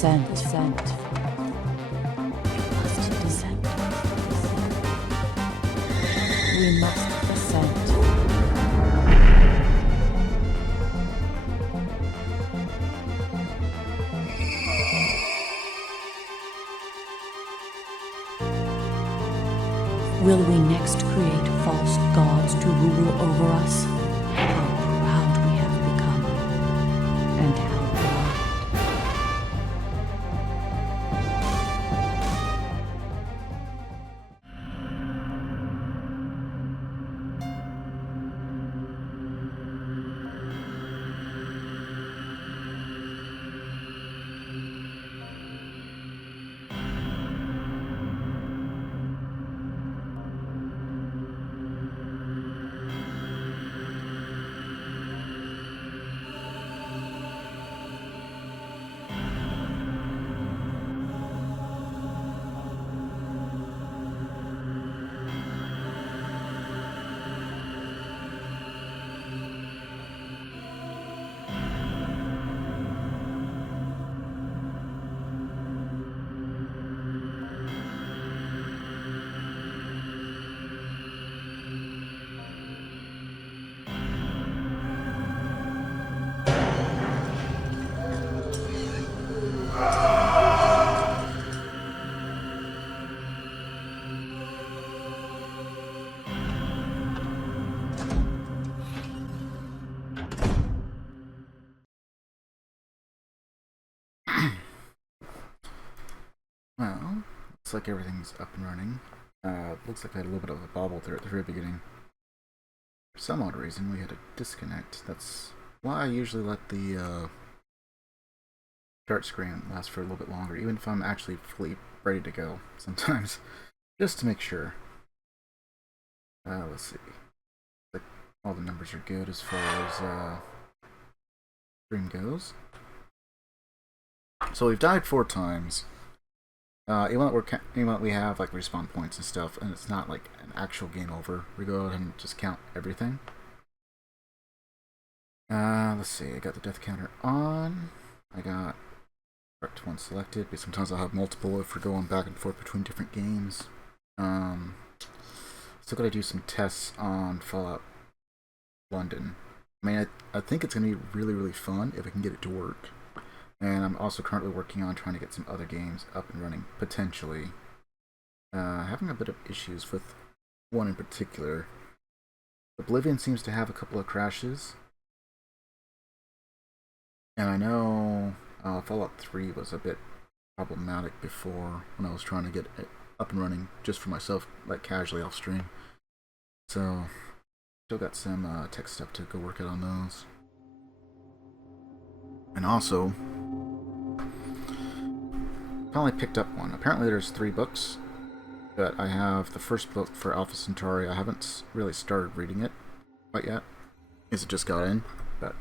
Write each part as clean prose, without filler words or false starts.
descent. Must descend. We must descend. Will we next create false gods to rule over us? How proud we have become, and how blind. Well, looks like everything's up and running. Looks like I had a little bit of a bobble there at the very beginning. For some odd reason, we had a disconnect. That's why I usually let the start screen last for a little bit longer, even if I'm actually fully ready to go sometimes, just to make sure. Let's see. Like all the numbers are good as far as stream goes. So we've died 4 times. Even though we have like respawn points and stuff, and it's not like an actual game over, we go ahead and just count everything. Let's see, I got the death counter on. I got correct one selected, but sometimes I'll have multiple if we're going back and forth between different games. Still gotta do some tests on Fallout London. I mean, I think it's gonna be really, really fun if I can get it to work. And I'm also currently working on trying to get some other games up and running, potentially. Having a bit of issues with one in particular. Oblivion seems to have a couple of crashes. And I know Fallout 3 was a bit problematic before when I was trying to get it up and running just for myself, like casually off stream. So, still got some tech stuff to go work out on those. And also, finally picked up one. Apparently there's 3 books, but I have the first book for Alpha Centauri. I haven't really started reading it quite yet, as it just got in, but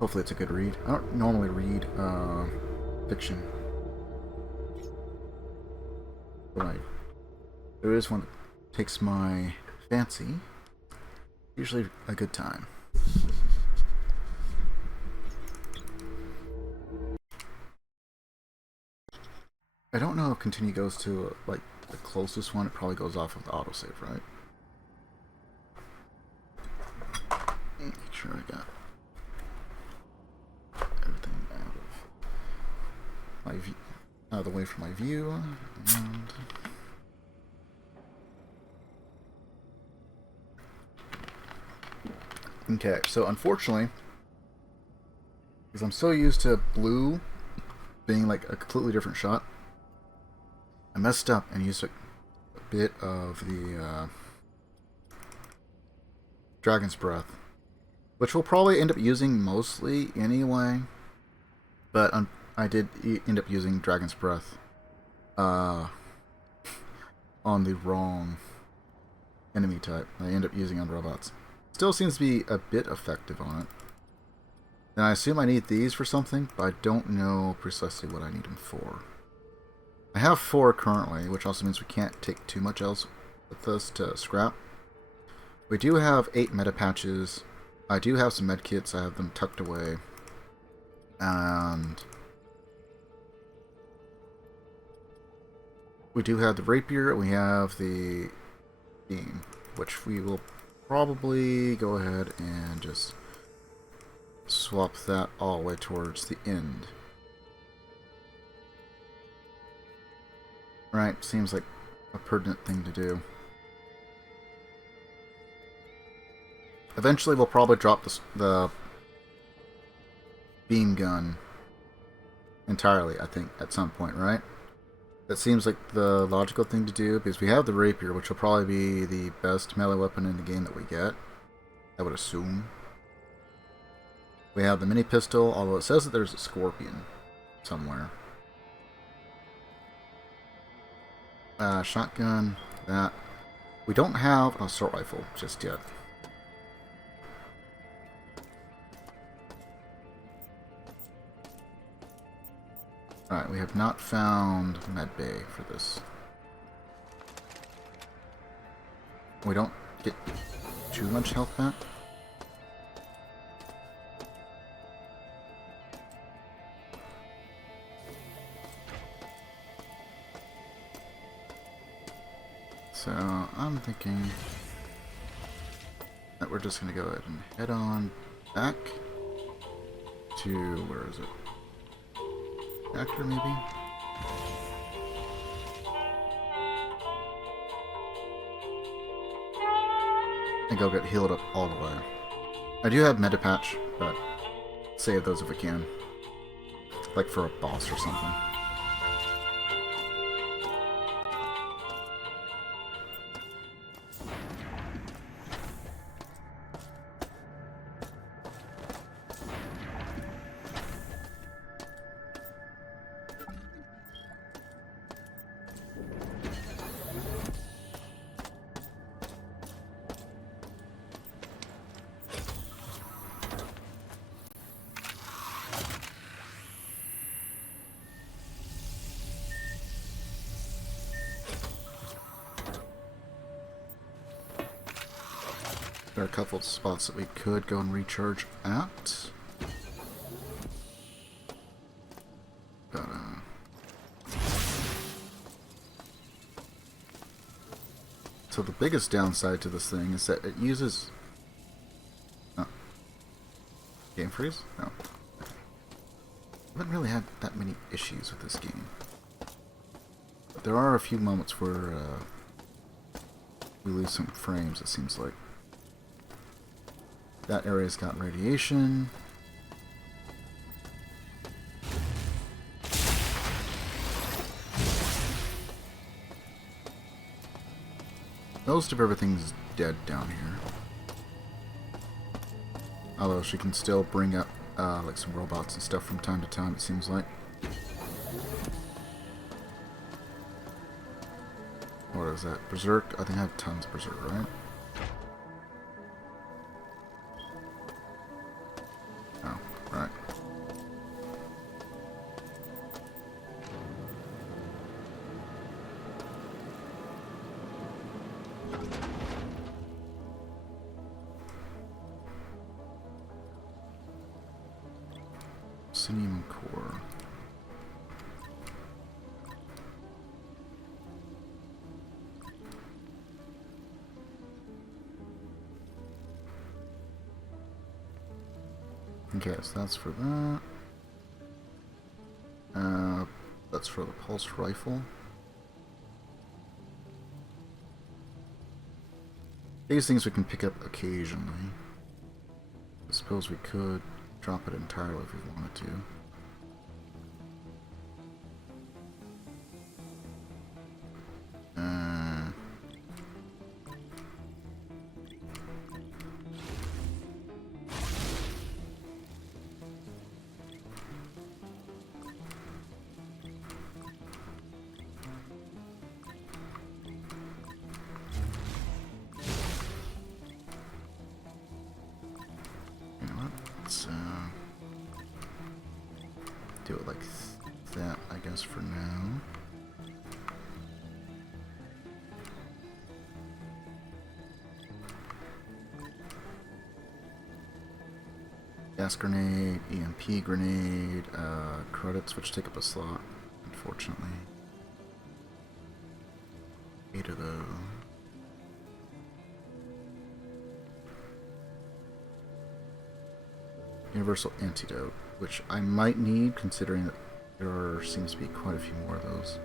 hopefully it's a good read. I don't normally read fiction, but there is one that takes my fancy. Usually a good time. I don't know if continue goes to like the closest one. It probably goes off of the autosave, right? Make sure I got everything out of the way from my view. And okay, so unfortunately, because I'm so used to blue being like a completely different shot, I messed up and used a bit of the Dragon's Breath, which we'll probably end up using mostly anyway, but I did end up using Dragon's Breath on the wrong enemy type. I end up using on robots. Still seems to be a bit effective on it. And I assume I need these for something, but I don't know precisely what I need them for. I have 4 currently, which also means we can't take too much else with us to scrap. We do have 8 meta patches. I do have some med kits. I have them tucked away. And we do have the rapier, and we have the beam, which we will probably go ahead and just swap that all the way towards the end. Right, seems like a pertinent thing to do. Eventually we'll probably drop the beam gun entirely, I think, at some point, right? That seems like the logical thing to do, because we have the rapier, which will probably be the best melee weapon in the game that we get, I would assume. We have the mini pistol, although it says that there's a scorpion somewhere. Shotgun, that. We don't have an assault rifle just yet. Alright, we have not found medbay for this. We don't get too much health back. So, I'm thinking that we're just going to go ahead and head on back to, where is it? Actor, maybe? And go get healed up all the way. I do have Medipatch, but save those if we can. Like for a boss or something. There are a couple of spots that we could go and recharge at. But, so the biggest downside to this thing is that it uses... Oh. Game freeze? No. I haven't really had that many issues with this game. But there are a few moments where we lose some frames, it seems like. That area's got radiation. Most of everything's dead down here. Although she can still bring up like some robots and stuff from time to time, it seems like. What is that? Berserk? I think I have tons of Berserk, right? Oh, right. Psenium core. Okay, so that's for that. That's for the pulse rifle. These things we can pick up occasionally. I suppose we could drop it entirely if we wanted to. Let's do it like that, I guess, for now. gas grenade, EMP grenade, credits, which take up a slot, unfortunately. 8 of those. Universal antidote, which I might need considering that there seems to be quite a few more of those.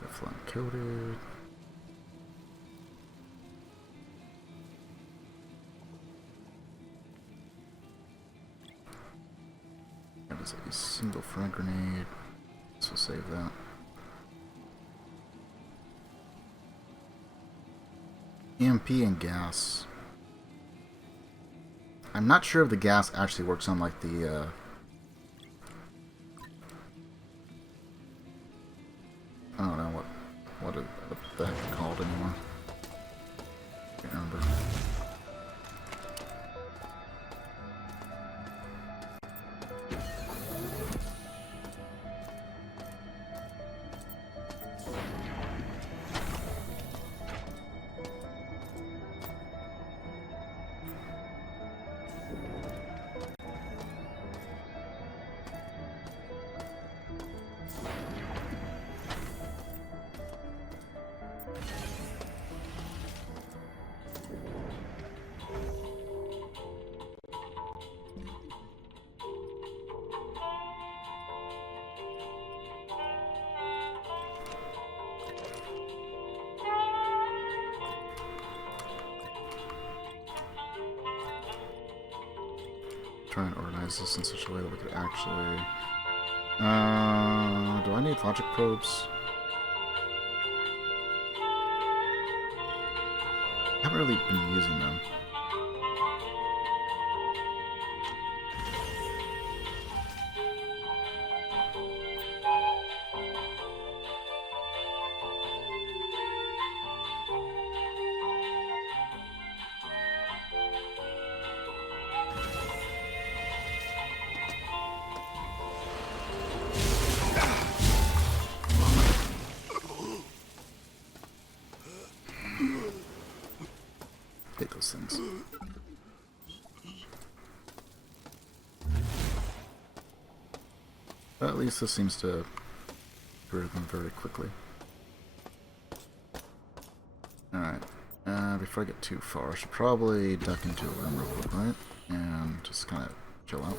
Teflon coated. That is a single frag grenade. So save that. EMP and gas. I'm not sure if the gas actually works on like the I don't know what the heck it's called anymore. Can't remember. Try and organize this in such a way that we could actually... do I need logic probes? I haven't really been using them. Hate those things. But at least this seems to get rid of them very quickly. Alright, before I get too far, I should probably duck into a room real quick, right? And just kind of chill out.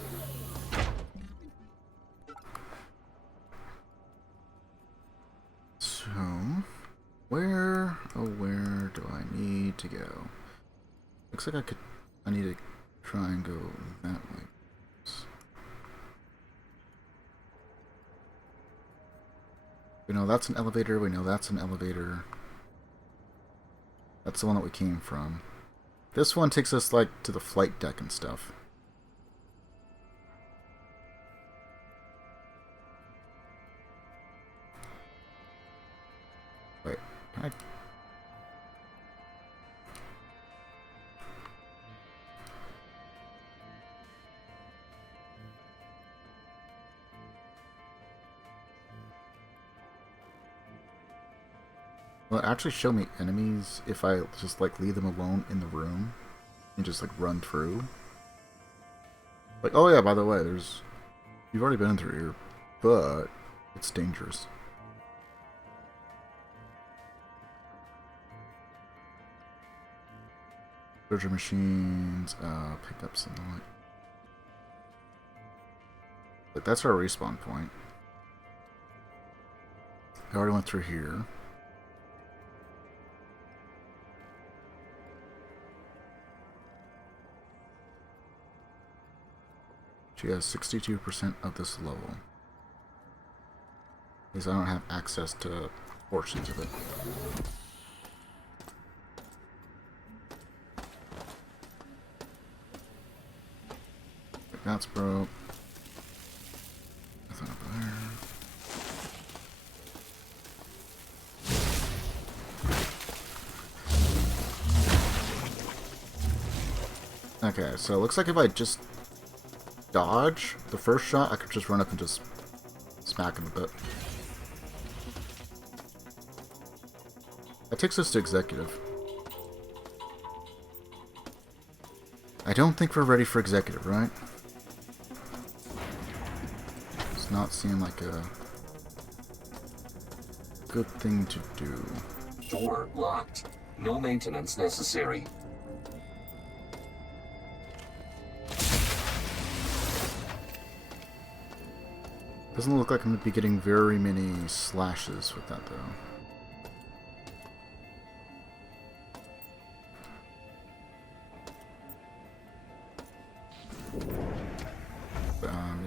So, where do I need to go? Looks like I need to try and go that way. We know that's an elevator, we know that's an elevator. That's the one that we came from. This one takes us, like, to the flight deck and stuff. Wait, can I... Will it actually show me enemies if I just, like, leave them alone in the room and just, like, run through? Like, oh yeah, by the way, you've already been through here, but it's dangerous. Surgery machines, pickups and the like. But that's our respawn point. I already went through here. She has 62% of this level. Because I don't have access to portions of it. That's broke. Nothing over there. Okay, so it looks like if I just dodge the first shot, I could just run up and just smack him a bit. That takes us to executive. I don't think we're ready for executive, right? It's not seem like a good thing to do. Door locked. No maintenance necessary. Doesn't look like I'm going to be getting very many slashes with that, though.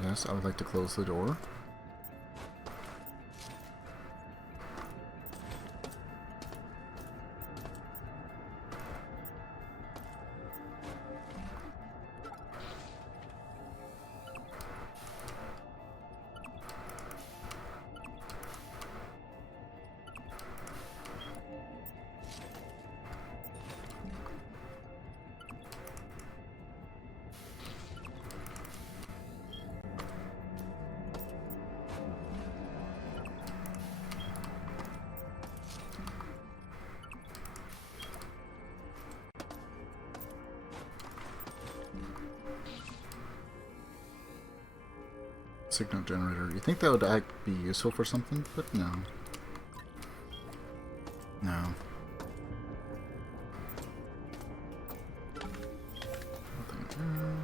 Yes, I would like to close the door. Signal generator. You think that would be useful for something? But no. No. Nothing there.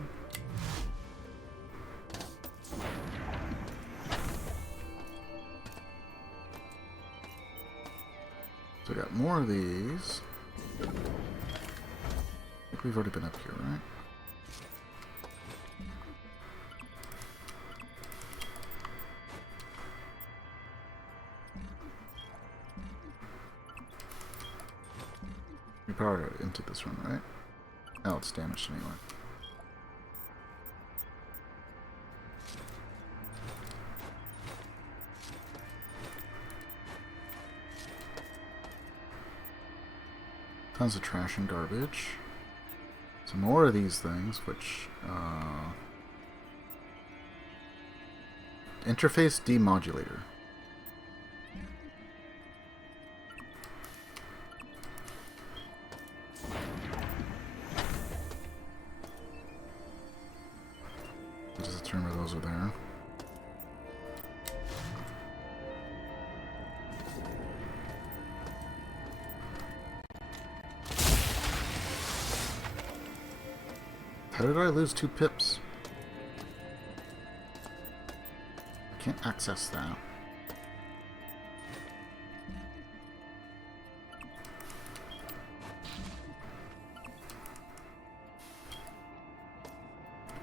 So we got more of these. I think we've already been up here, right? We probably got into this one, right? Oh, it's damaged anyway. Tons of trash and garbage. Some more of these things, which interface demodulator. Just determine those are there. How did I lose 2 pips? I can't access that.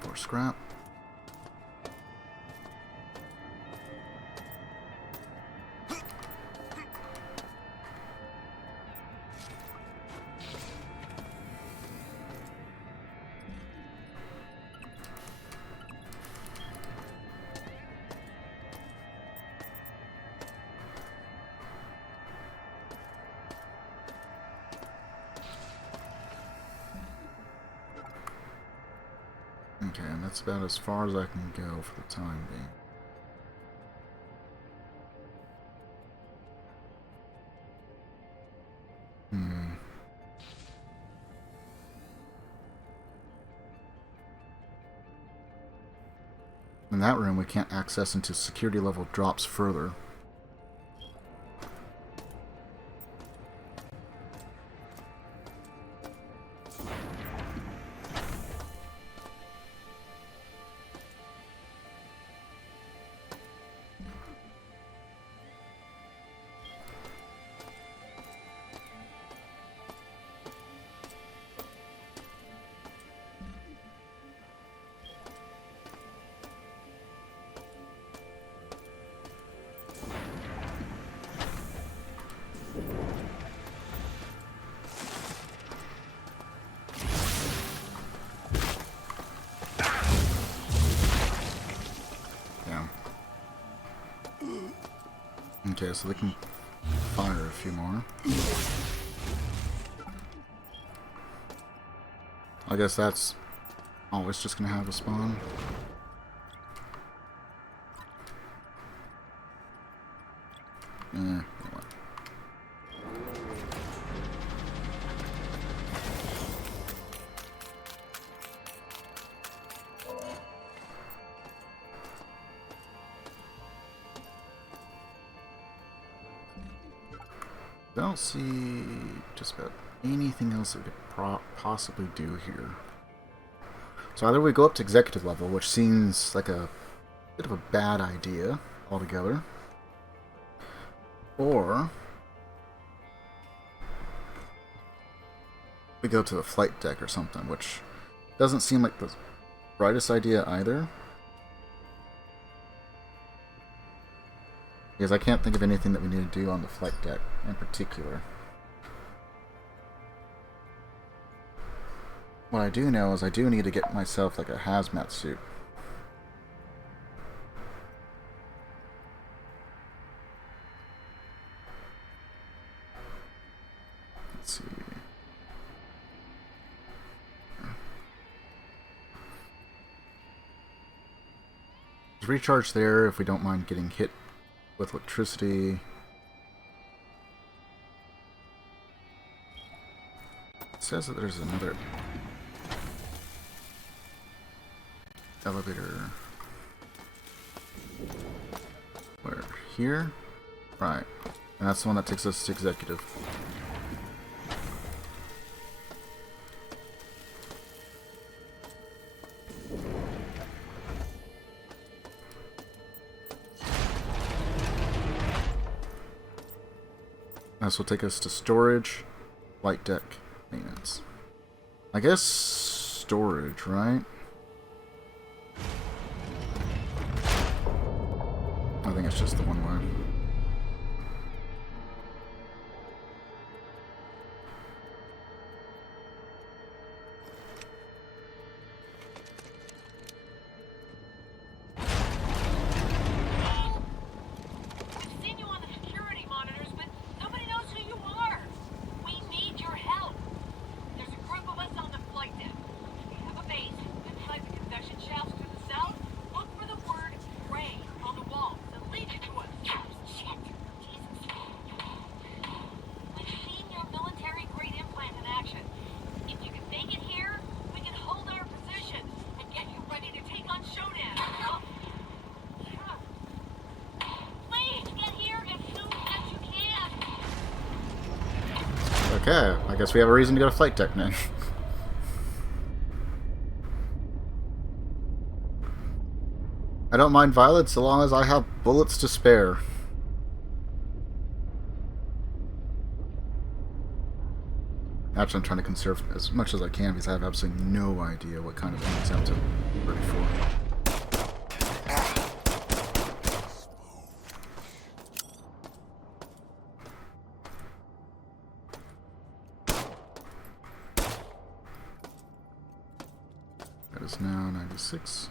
For scrap. Okay, and that's about as far as I can go for the time being. In that room, we can't access until security level drops further. Okay, so they can fire a few more. I guess that's Always just gonna have a spawn. You know what? I don't see just about anything else that we could possibly do here. So either we go up to executive level, which seems like a bit of a bad idea altogether, or we go to the flight deck or something, which doesn't seem like the brightest idea either. Because I can't think of anything that we need to do on the flight deck in particular. What I do know is I do need to get myself like a hazmat suit. Let's see. There's recharge there if we don't mind getting hit with electricity. It says that there's another elevator. Where? Here? Right. And that's the one that takes us to executive. This will take us to storage, flight deck, maintenance. I guess storage, right? I think it's just the one way. Okay, I guess we have a reason to go to flight deck now. I don't mind violence so long as I have bullets to spare. Actually, I'm trying to conserve as much as I can because I have absolutely no idea what kind of things I have to be ready for. That is now 96.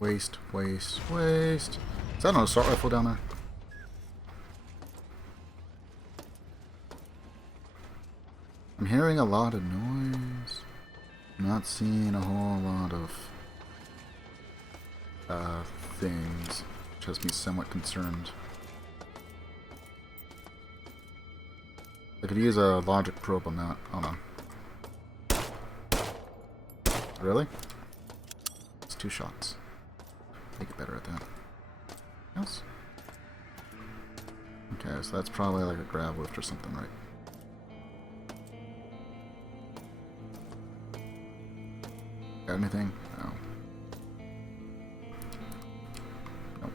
Waste, waste, waste. Is that an assault rifle down there? I'm hearing a lot of noise. I'm not seeing a whole lot of things, which has me somewhat concerned. I could use a logic probe on that. Oh no. Really? It's 2 shots. Make it better at that. Yes? Okay, so that's probably like a grab lift or something, right? Got anything? No. Nope.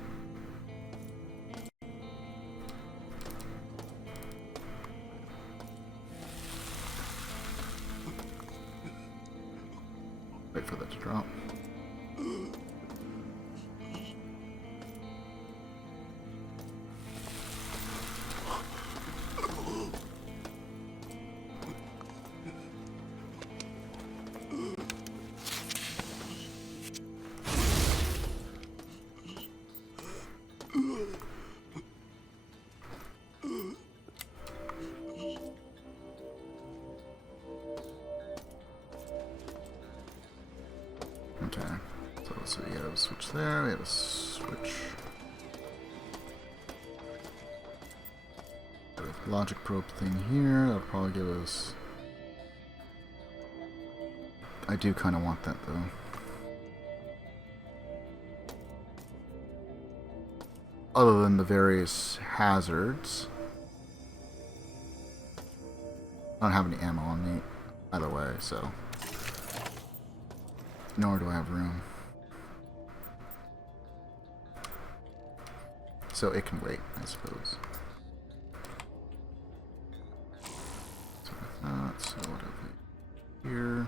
Wait for that to drop. Okay. So we have a switch there, we have a switch. Got a logic probe thing here, that'll probably give us... I do kind of want that though. Other than the various hazards. I don't have any ammo on me either way, so... Nor do I have room. So it can wait, I suppose. So with that, so what have we here?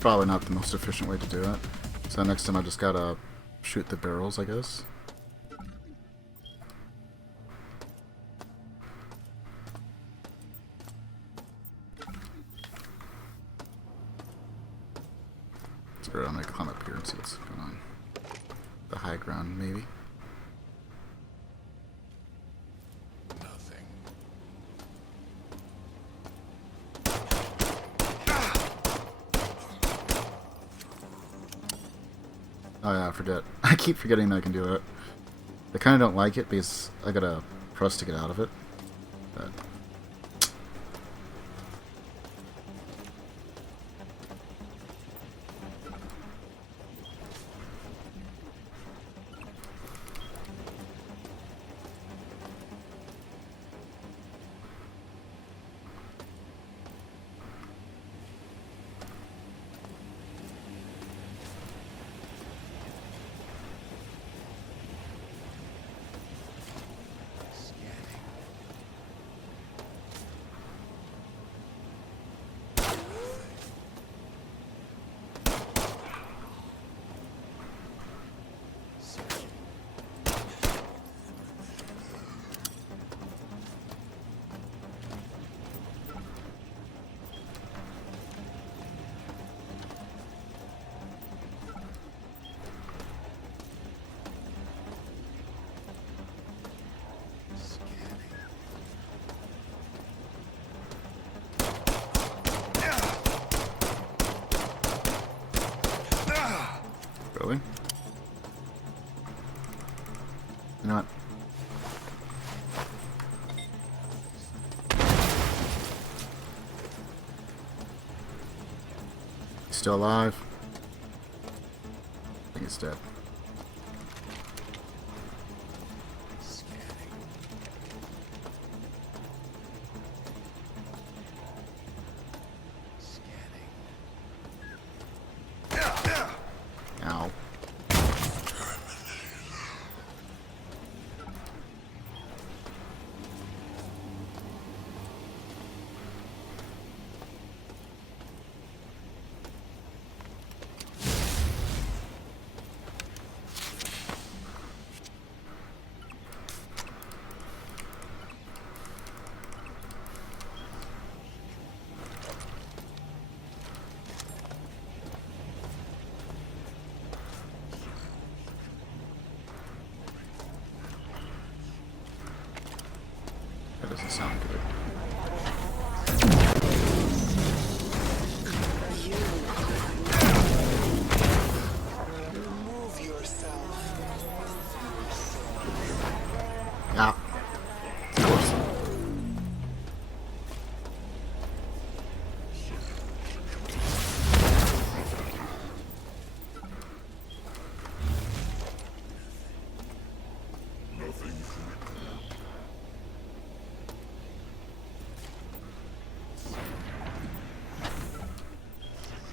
Probably not the most efficient way to do it. So next time I just gotta shoot the barrels, I guess. Screw it, I'm gonna climb up here and see what's going on. The high ground, maybe. Oh yeah, I forget. I keep forgetting that I can do it. I kind of don't like it because I gotta press to get out of it. But really? You know what? He's still alive? I think he's dead. Ow.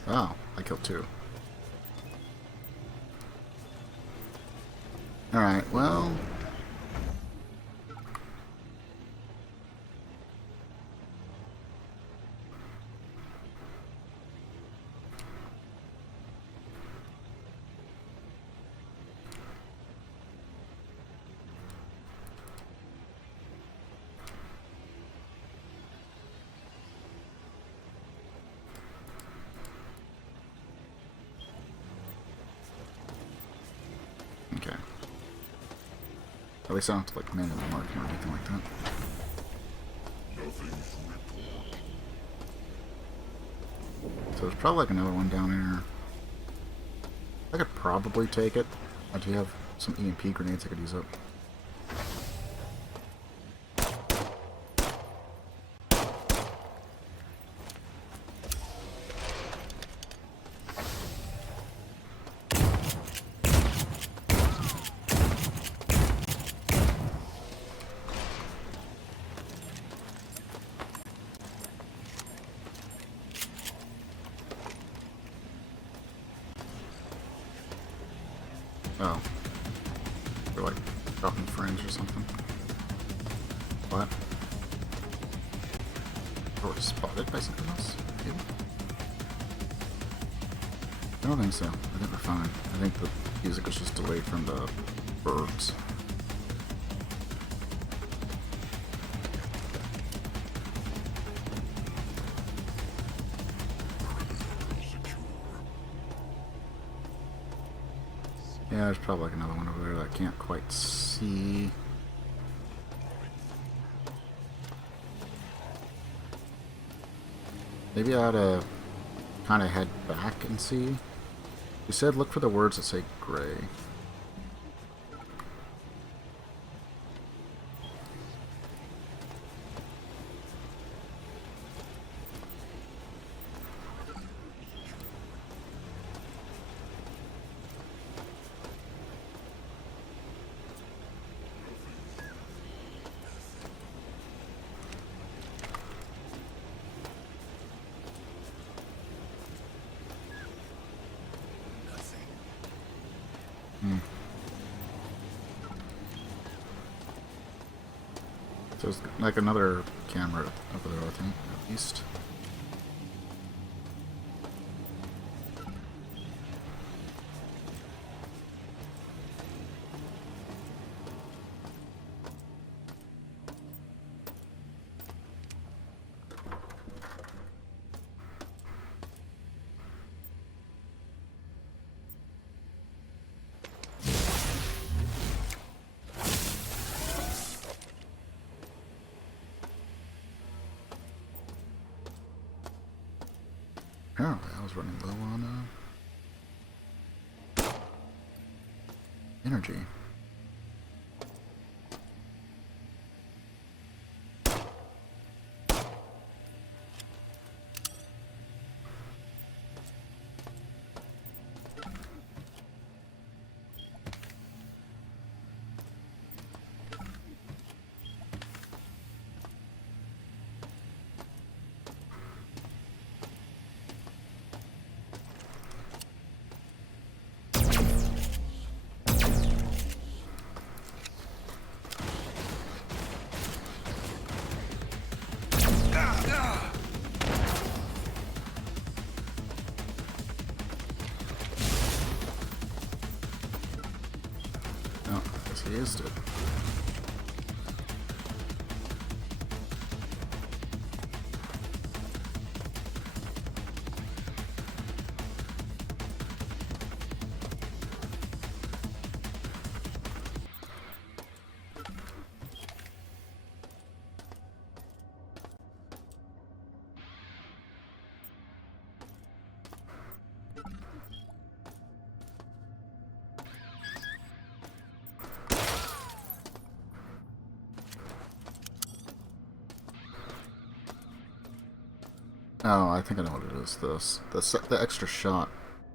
Oh, I killed 2. Alright, well... Okay. At least I don't have to, like, manually mark or anything like that. So there's probably, like, another one down here. I could probably take it. I do have some EMP grenades I could use up. Oh. They're like dropping frames or something. What? Or spotted by something else? Maybe? I don't think so. I think we're fine. I think the music was just delayed from the birds. Yeah, there's probably like another one over there that I can't quite see. Maybe I ought to kind of head back and see. You said look for the words that say gray. So there's like another camera over there, I think, at least. Apparently, I was running low on energy. Oh, I guess he used it. Oh, I think I know what it is. The extra shot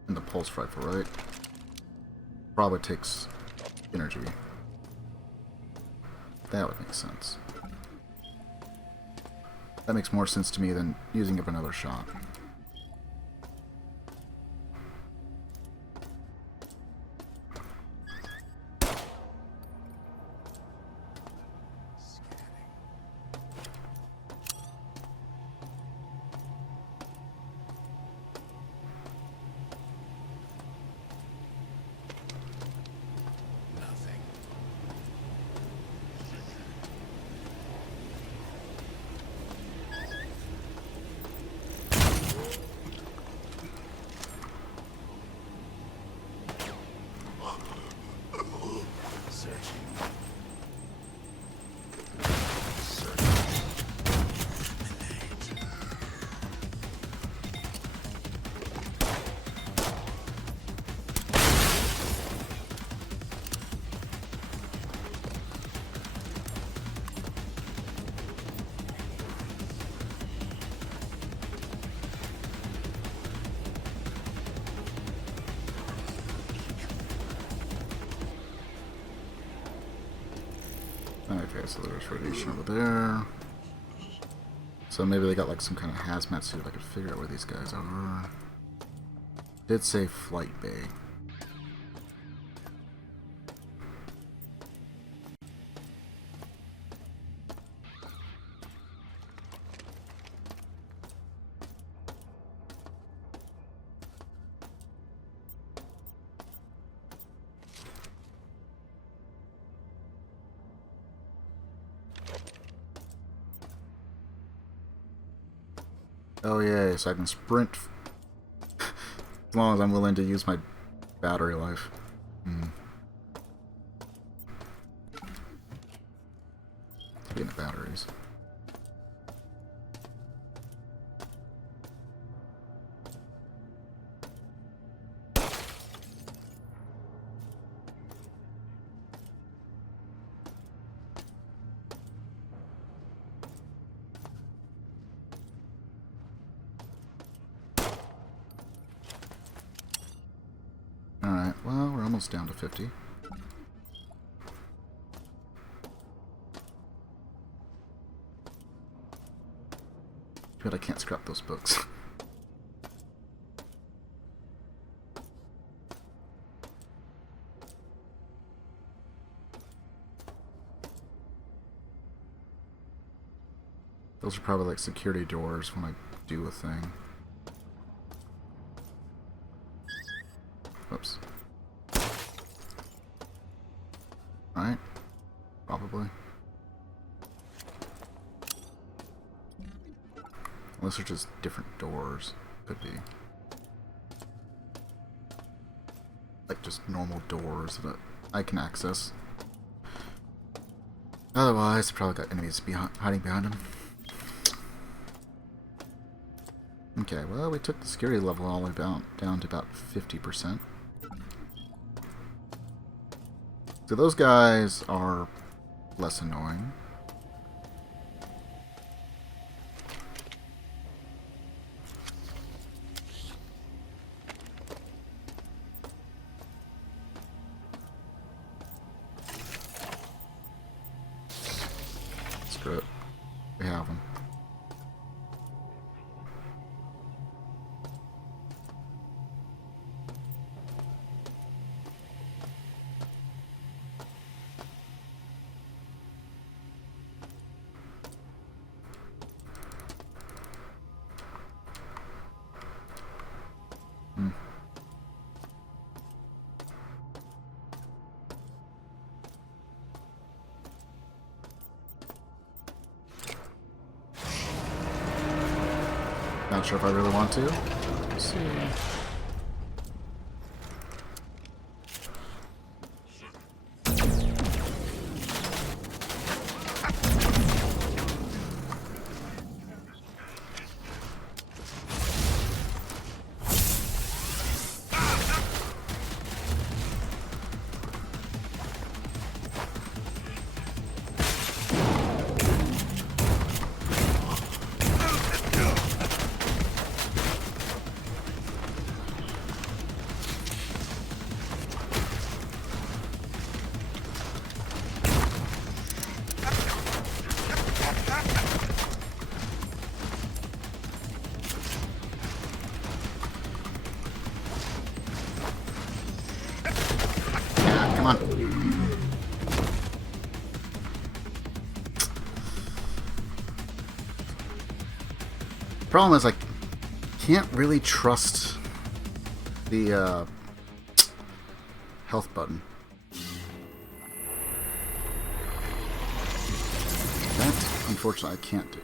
in the pulse rifle, right? Probably takes energy. That would make sense. That makes more sense to me than using up another shot. Okay, so there's radiation over there. So maybe they got like some kind of hazmat suit if I could figure out where these guys are. Did say flight bay. Oh yeah, so I can sprint as long as I'm willing to use my battery life. Speaking of batteries. Alright, well, we're almost down to 50. But I can't scrap those books. Those are probably like security doors when I do a thing. Whoops. Alright. Probably. Unless they're just different doors. Could be. Like just normal doors that I can access. Otherwise, probably got enemies hiding behind them. Okay, well, we took the security level all the way down to about 50%. So those guys are less annoying. Screw it. We have them. Not sure if I really want to. Let's see. Come on. Problem is, I can't really trust the health button. That, unfortunately, I can't do.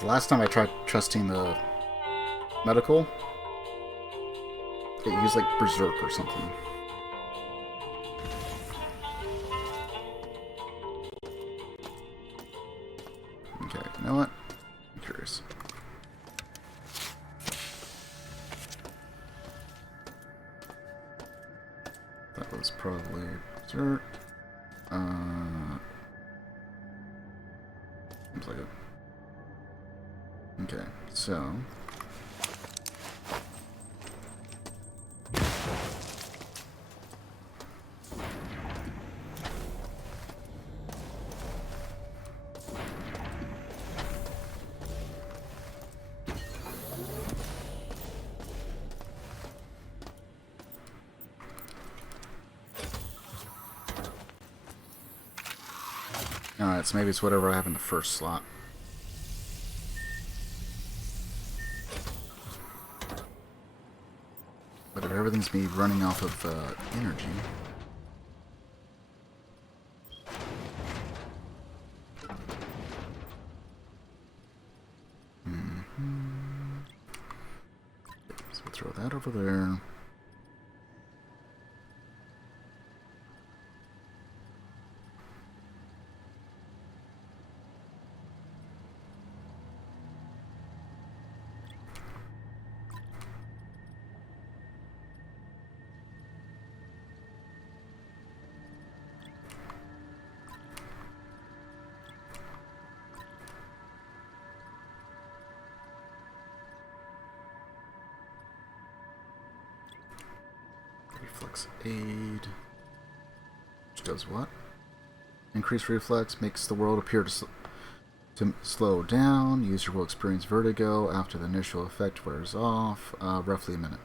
The last time I tried trusting the medical, it used like Berserk or something. Okay, you know what? I'm curious. probably berserk. Seems like it. Okay, so alright, so maybe it's whatever I have in the first slot. But if everything's me running off of energy. So we'll throw that over there. Reflex aid. Which does what? Increased reflex makes the world appear to slow down. User will experience vertigo after the initial effect wears off. Roughly a minute.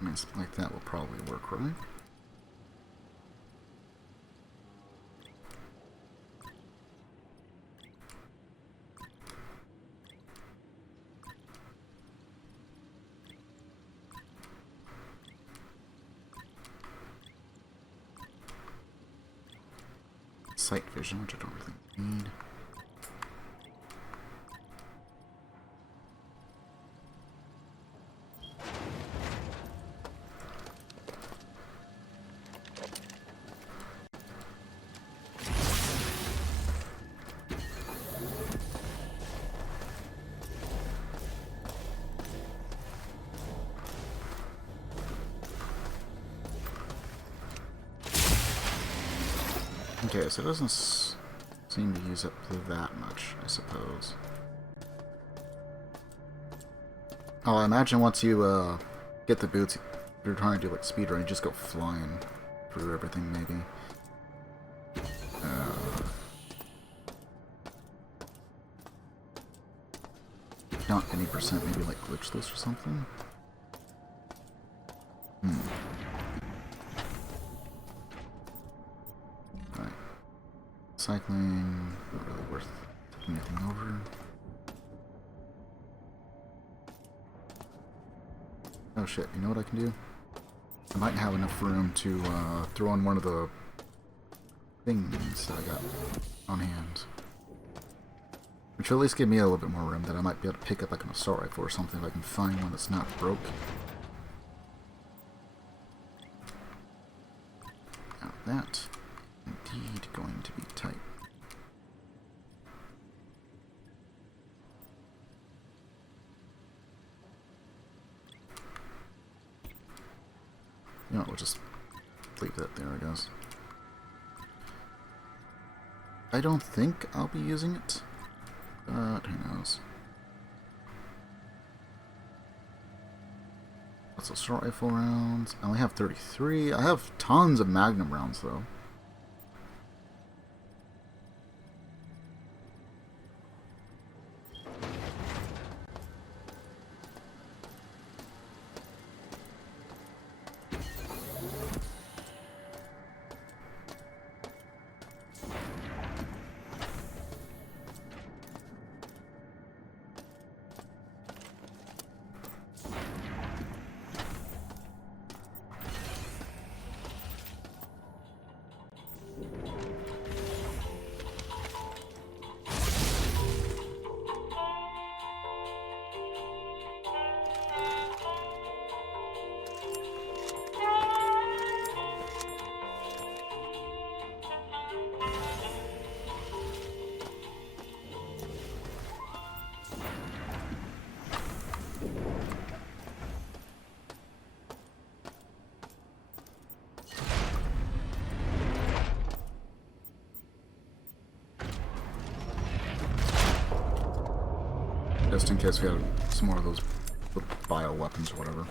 I mean, something like that will probably work, right? Sight vision, which I don't really need. Okay, so it doesn't seem to use up that much, I suppose. Oh, I imagine once you get the boots, if you're trying to do like speedrun, you just go flying through everything, maybe. Not any percent, maybe like glitchless or something. Alright. Cycling, not really worth taking anything over. Oh shit, you know what I can do? I might have enough room to throw on one of the things that I got on hand. Which will at least give me a little bit more room that I might be able to pick up like an assault rifle or something if I can find one that's not broke. Now that indeed going to be tight. You know what, we'll just leave that there, I guess. I don't think I'll be using it, but who knows. Lots of assault rifle rounds. I only have 33. I have tons of magnum rounds, though. just in case we have some more of those little bio weapons or whatever.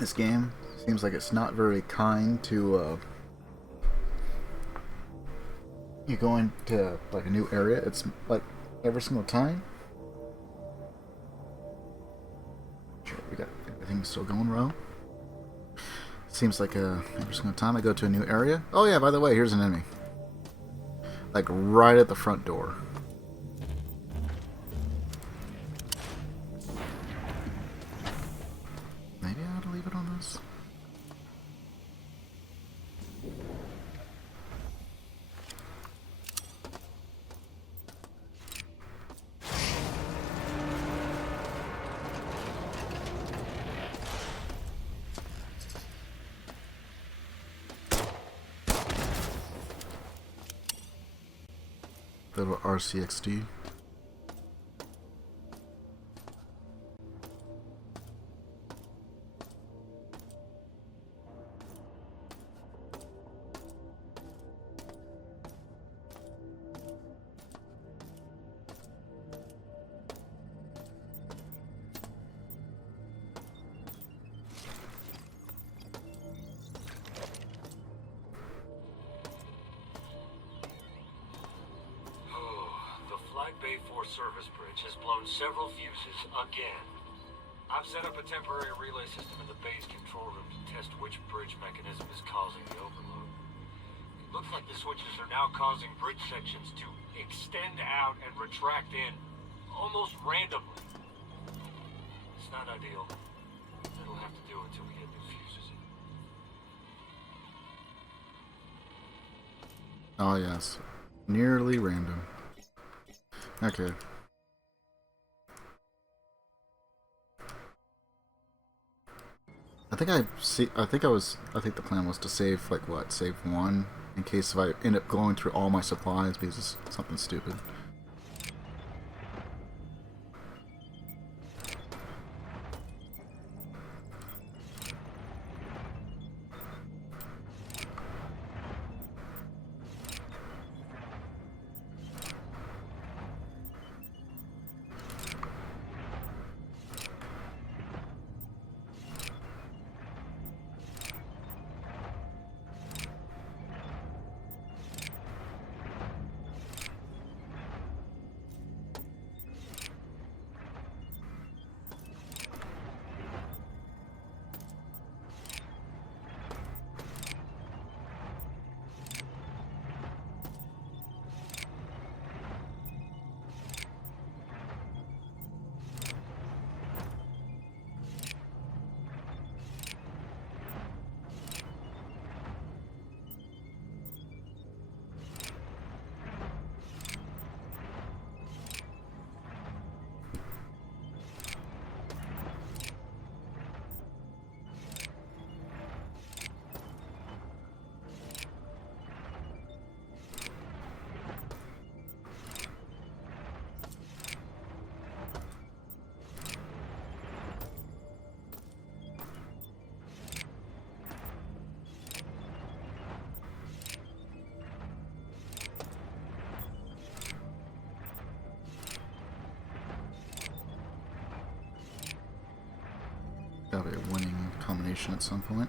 This game seems like it's not very kind to you go into like a new area. It's like every single time. Sure, we got everything still going well. Seems like every single time I go to a new area. Oh yeah, by the way, here's an enemy. Like right at the front door. Maybe I ought to leave it on this. Little RCXD. Bay 4 service bridge has blown several fuses again. I've set up a temporary relay system in the bay's control room to test which bridge mechanism is causing the overload. It looks like the switches are now causing bridge sections to extend out and retract in almost randomly. It's not ideal. It'll have to do until we get new fuses in. Oh yes, nearly random. Okay. I think the plan was to save like what? Save one in case if I end up going through all my supplies because it's something stupid. Gotta be a winning combination at some point.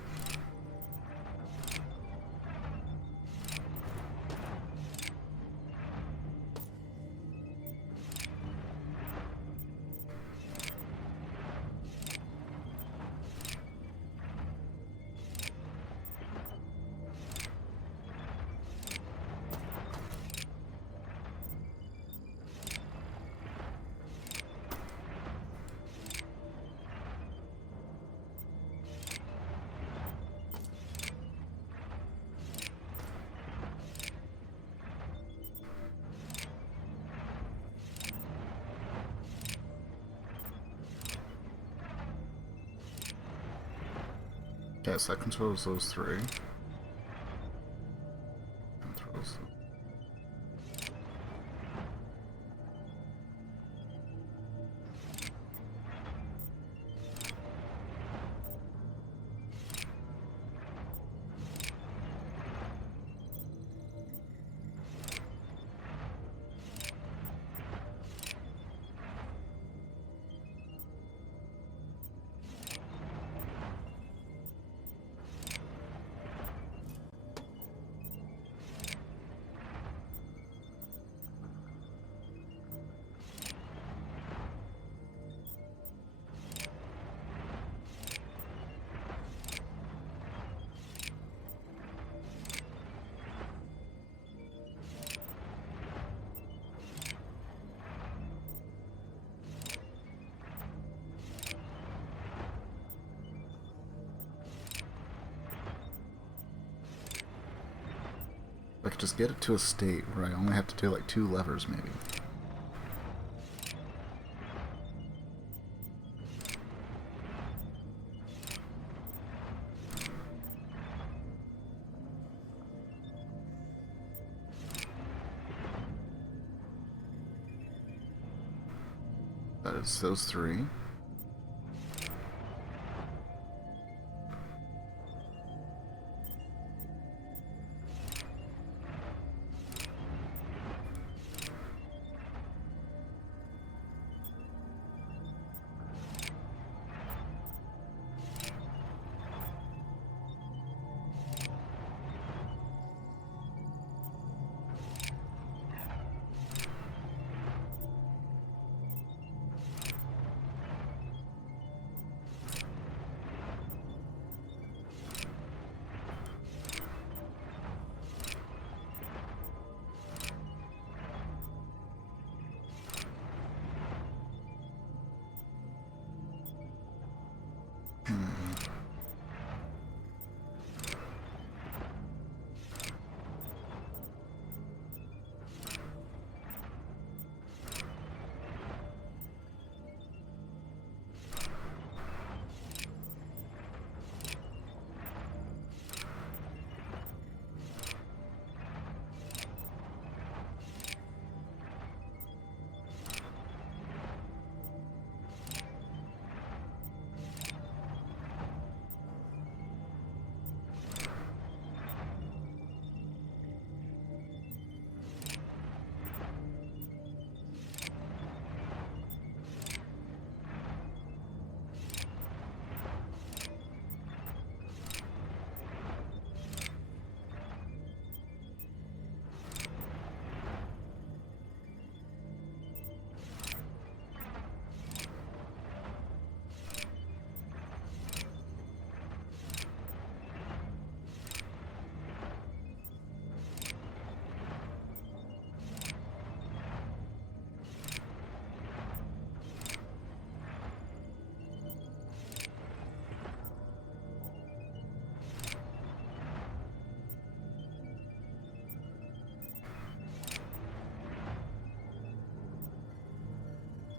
Yes, that controls those three. could just get it to a state where I only have to do like 2 levers, maybe. That is those 3.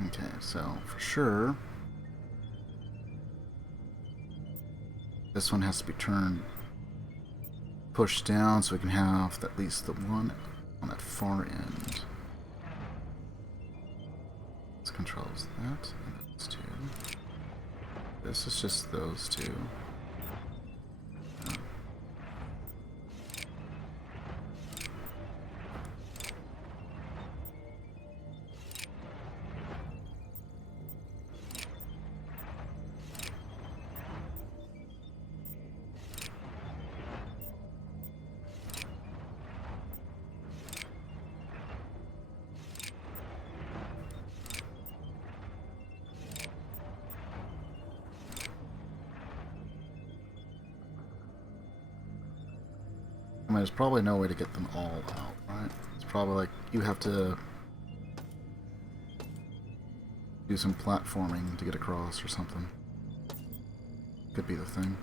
Okay, so for sure, this one has to be pushed down so we can have at least the one on that far end. This controls that, and those 2. This is just those 2. I mean, there's probably no way to get them all out, right? It's probably like you have to do some platforming to get across or something. Could be the thing.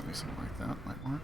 Maybe something like that might work.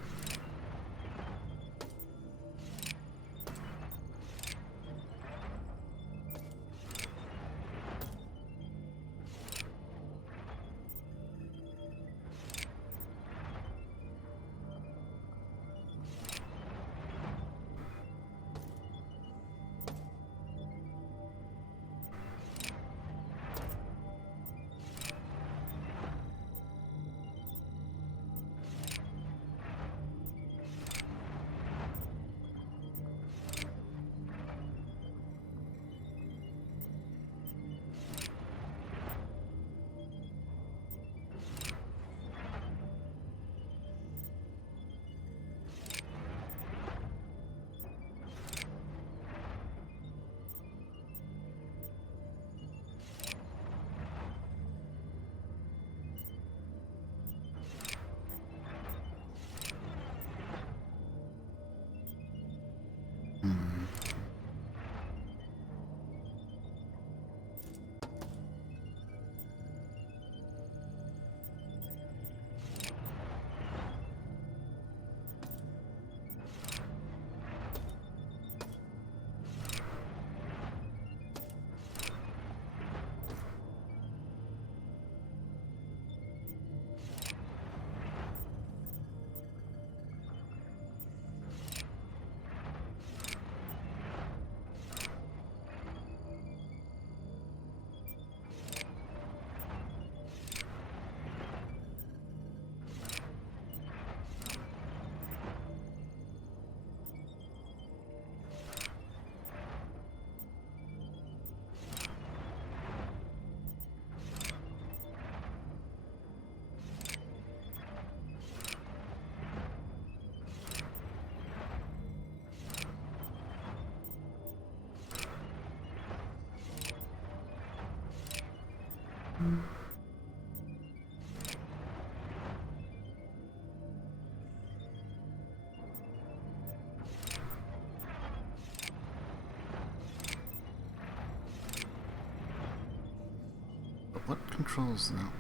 controls that?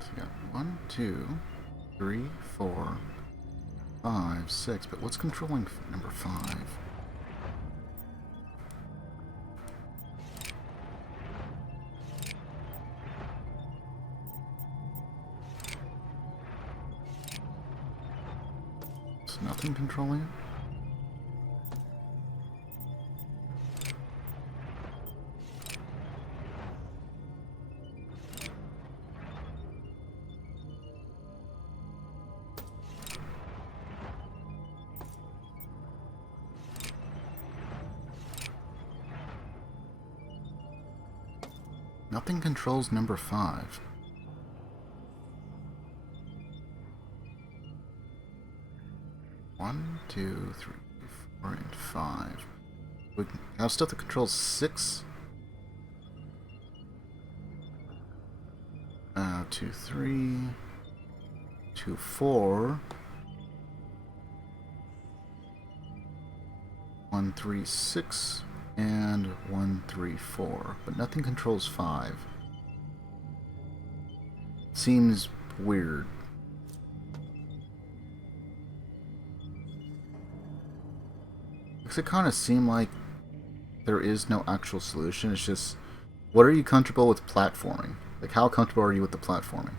So we got 1, 2, 3, 4, 5, 6. But what's controlling number 5? Is nothing controlling it? Nothing controls number 5. One, 2, 3, 4, and 5. We have stuff that controls 6. 2, 3, 2, 4. 1, 3, 6. And 1, 3, 4. But nothing controls 5. Seems weird. Because it kind of seemed like there is no actual solution. It's just, what are you comfortable with platforming? Like, how comfortable are you with the platforming?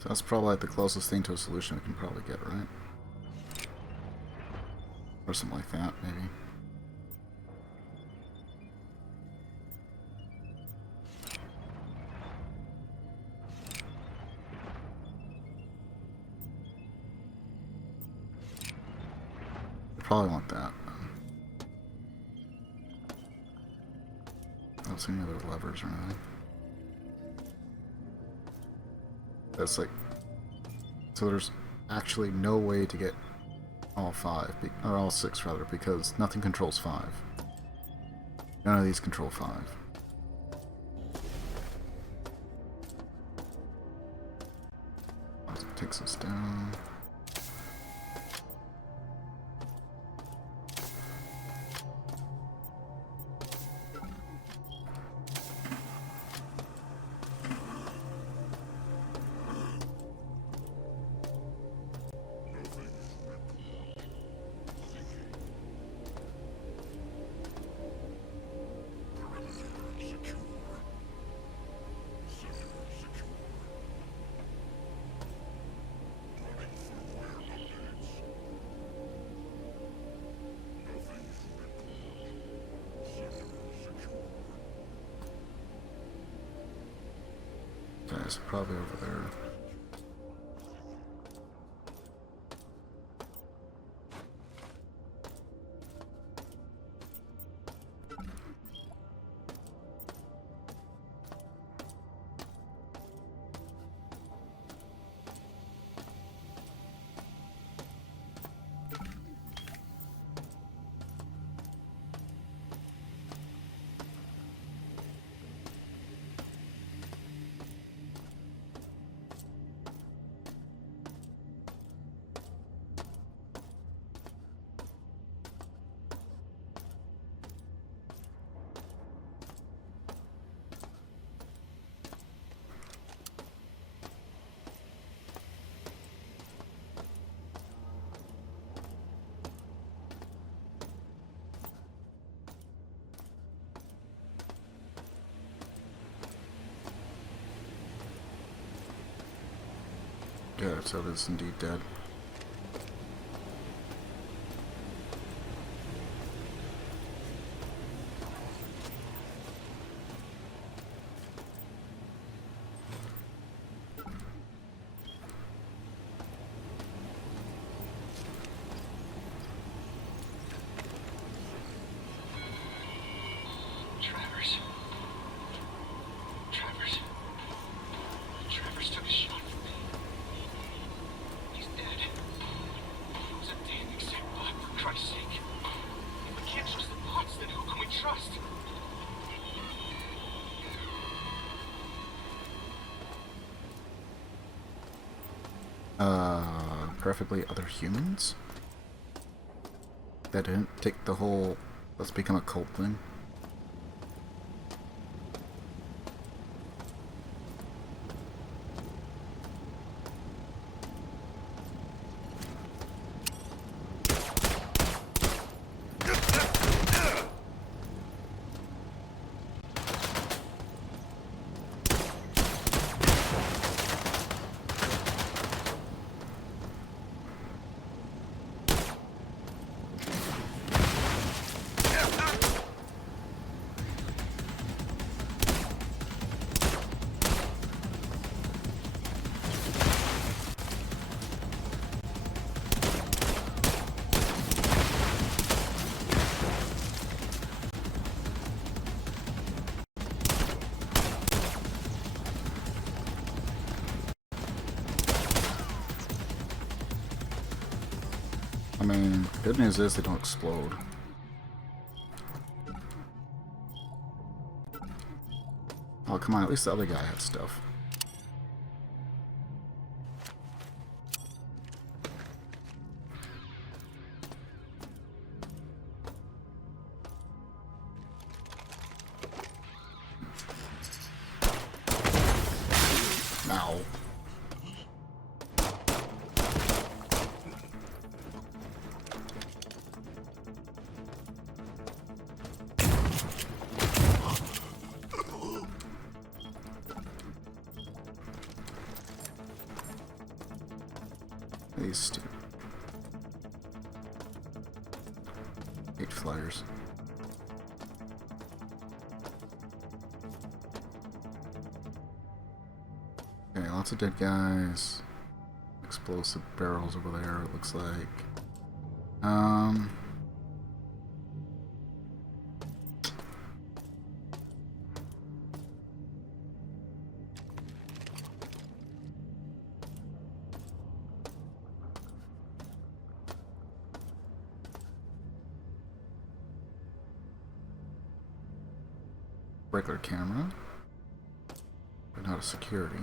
So that's probably like the closest thing to a solution we can probably get, right? Or something like that, maybe. We probably want that. I don't see any other levers or anything. That's like, so there's actually no way to get all 5, or all 6 rather, because nothing controls 5. None of these control 5. Takes us down. It's probably over there. Yeah, so it is indeed dead. Travers took a shot from me. He's dead. It was a damn exec bot, for Christ's sake. If we can't trust the bots, then who can we trust? Preferably other humans? That didn't take the whole let's become a cult thing. I mean, good news is they don't explode. Oh, come on, at least the other guy had stuff. Ow. These two. 8 flyers. Okay, lots of dead guys. Explosive barrels over there, it looks like. Regular camera, but not a security.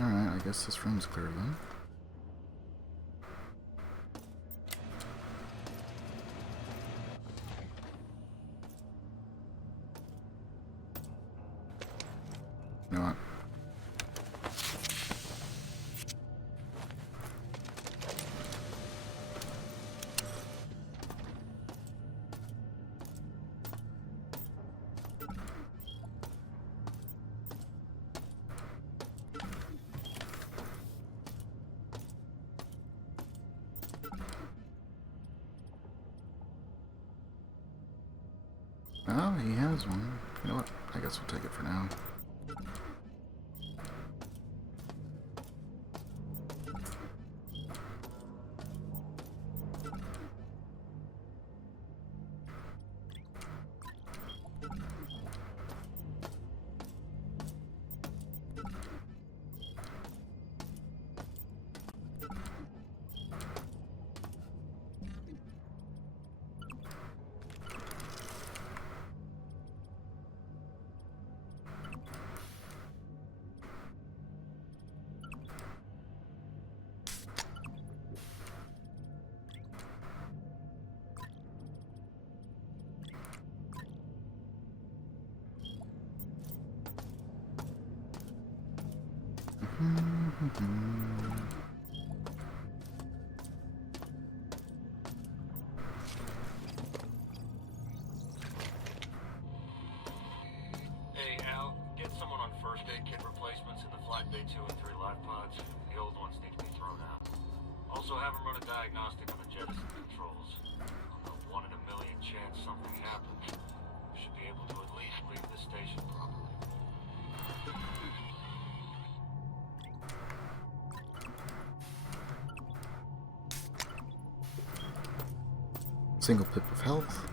Alright, I guess this room's clear then. You know what? Oh, he has one. You know what? I guess we'll take it for now. Hey, Al, get diagnostic on the jettison controls. On a 1 in a million chance something happens, we should be able to at least leave the station properly. Single pip of health.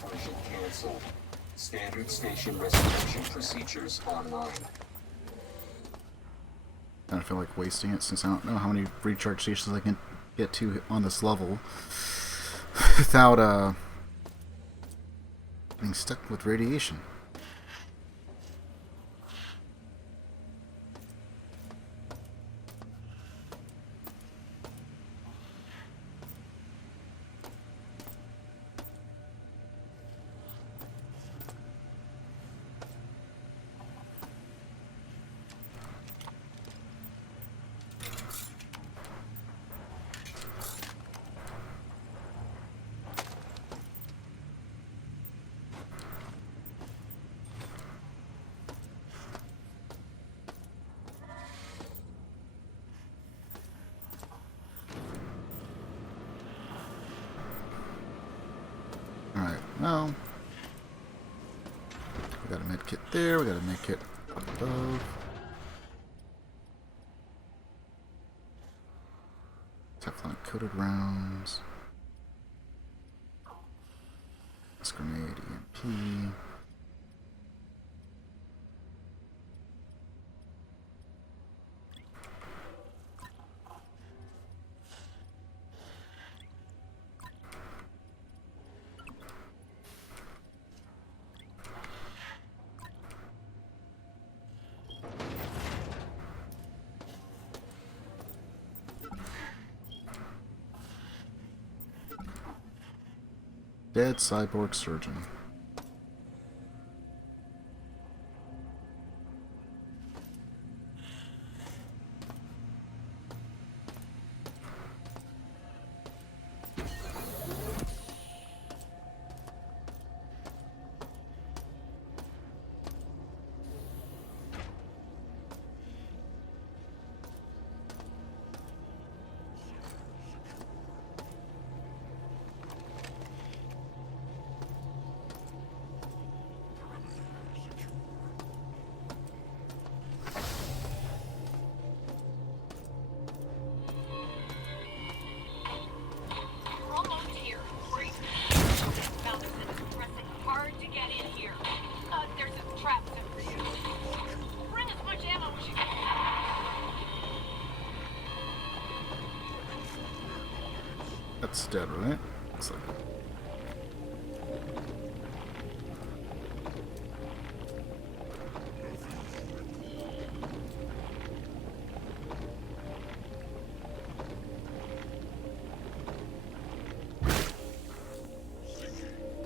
Conversion canceled. Standard station restoration procedures online. I don't feel like wasting it since I don't know how many recharge stations I can get to on this level without being stuck with radiation. Alright, well, we got a med kit there, we got a med kit up above. Teflon coated rounds. This grenade, EMP. Dead cyborg surgeon. That's dead, right? Looks like it.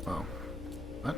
Oh. What?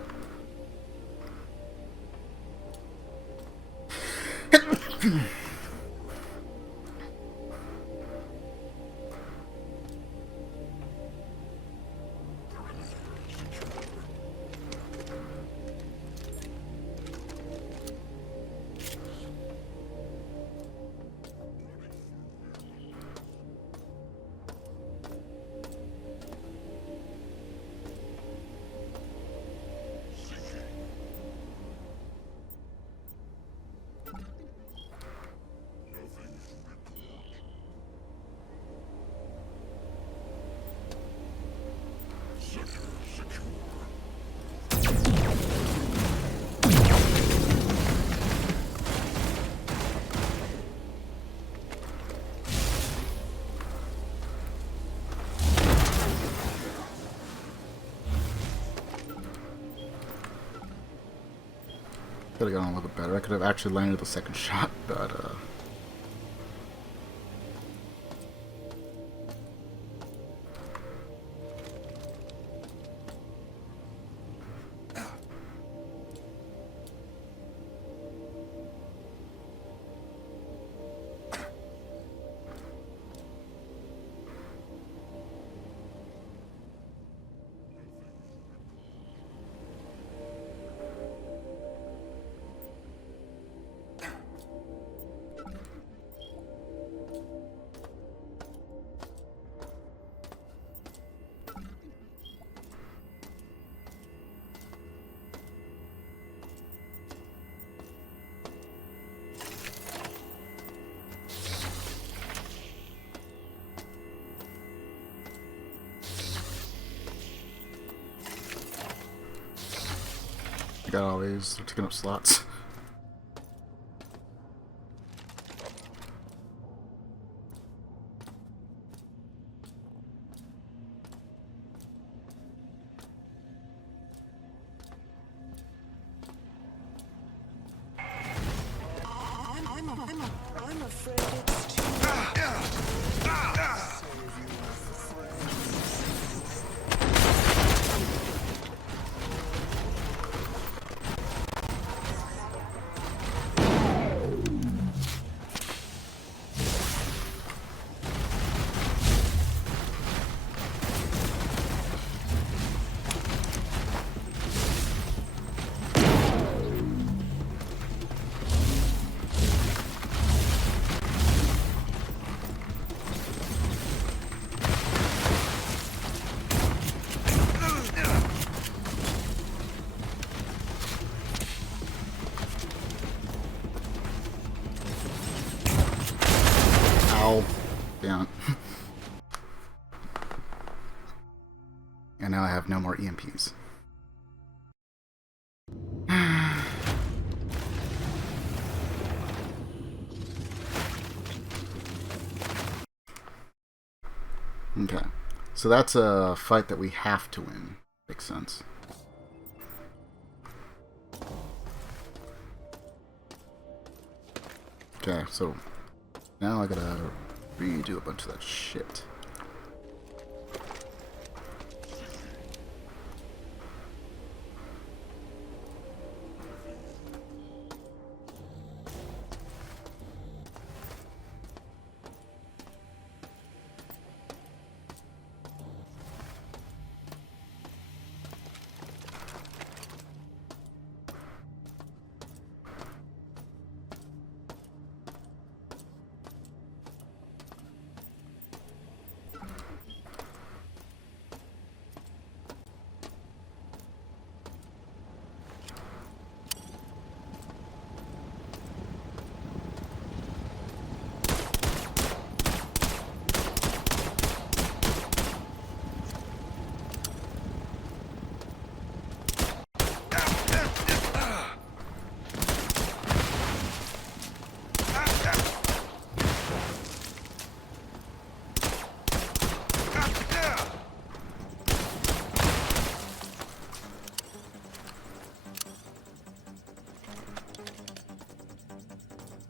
could have gone a little bit better. I could have actually landed the second shot, but I got all these. They're taking up slots. I'm afraid it's too Ow. Damn it. And now I have no more EMPs. Okay. So that's a fight that we have to win. Makes sense. Okay, so now I gotta redo a bunch of that shit.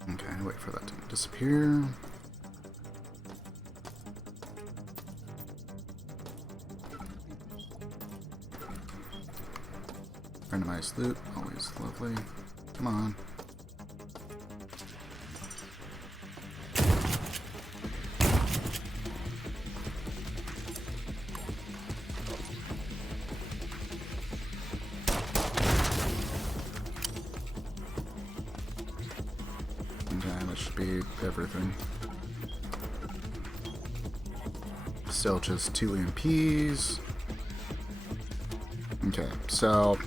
Okay, wait for that to disappear. Randomized loot, always lovely. Come on. Okay, that should be everything. Still just 2 EMPs. Okay, so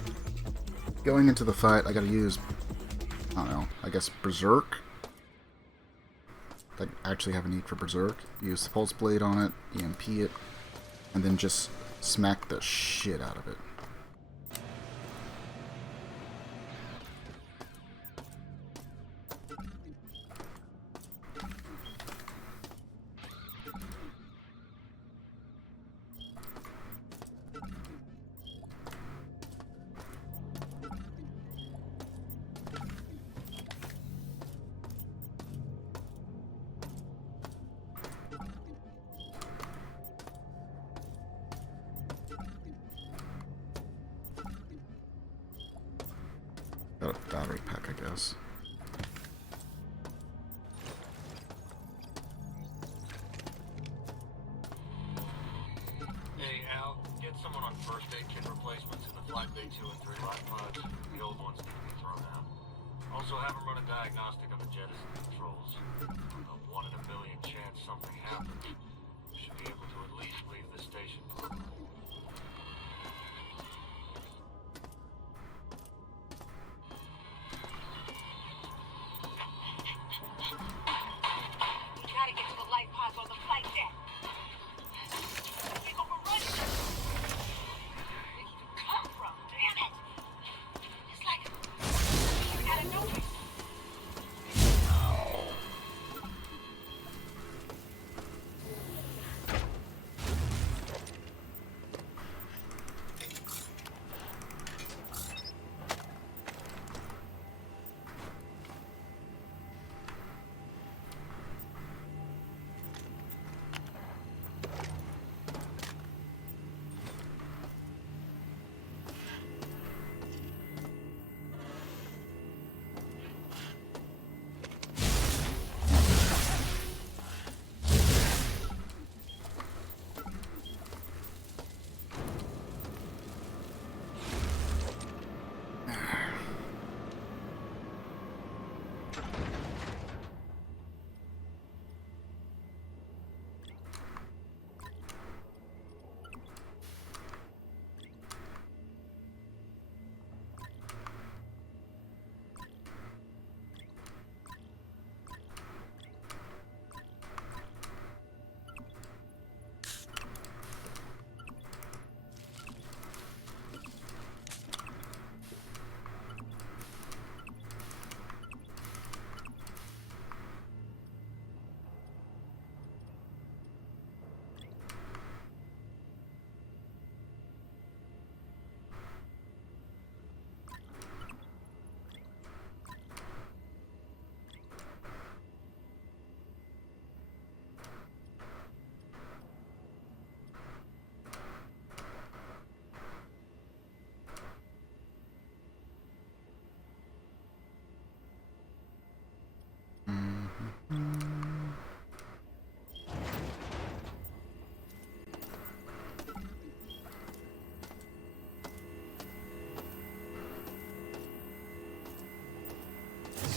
going into the fight, I gotta use, I don't know, I guess Berserk. I actually have a need for Berserk. Use the Pulse Blade on it, EMP it, and then just smack the shit out of it. I guess. Hey, Al, get someone on first aid kit replacements in the Flight Bay 2 and 3 life pods. The old ones need to be thrown out. Also have them run a diagnostic on the jettison controls. A 1 in a million chance something happens. Should be able to at least leave the station. We gotta get to the light pods on the flight deck. We overrun it. Where did you come from? Damn it! It's like out of nowhere.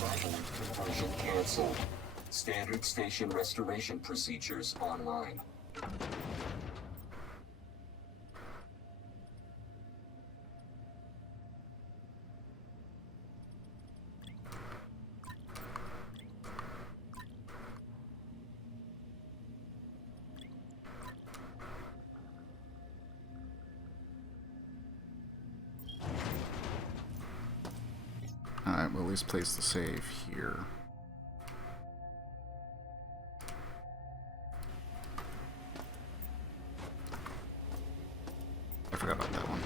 Cycle conversion canceled. Standard station restoration procedures online. Alright, we'll at least place the save here. I forgot about that one.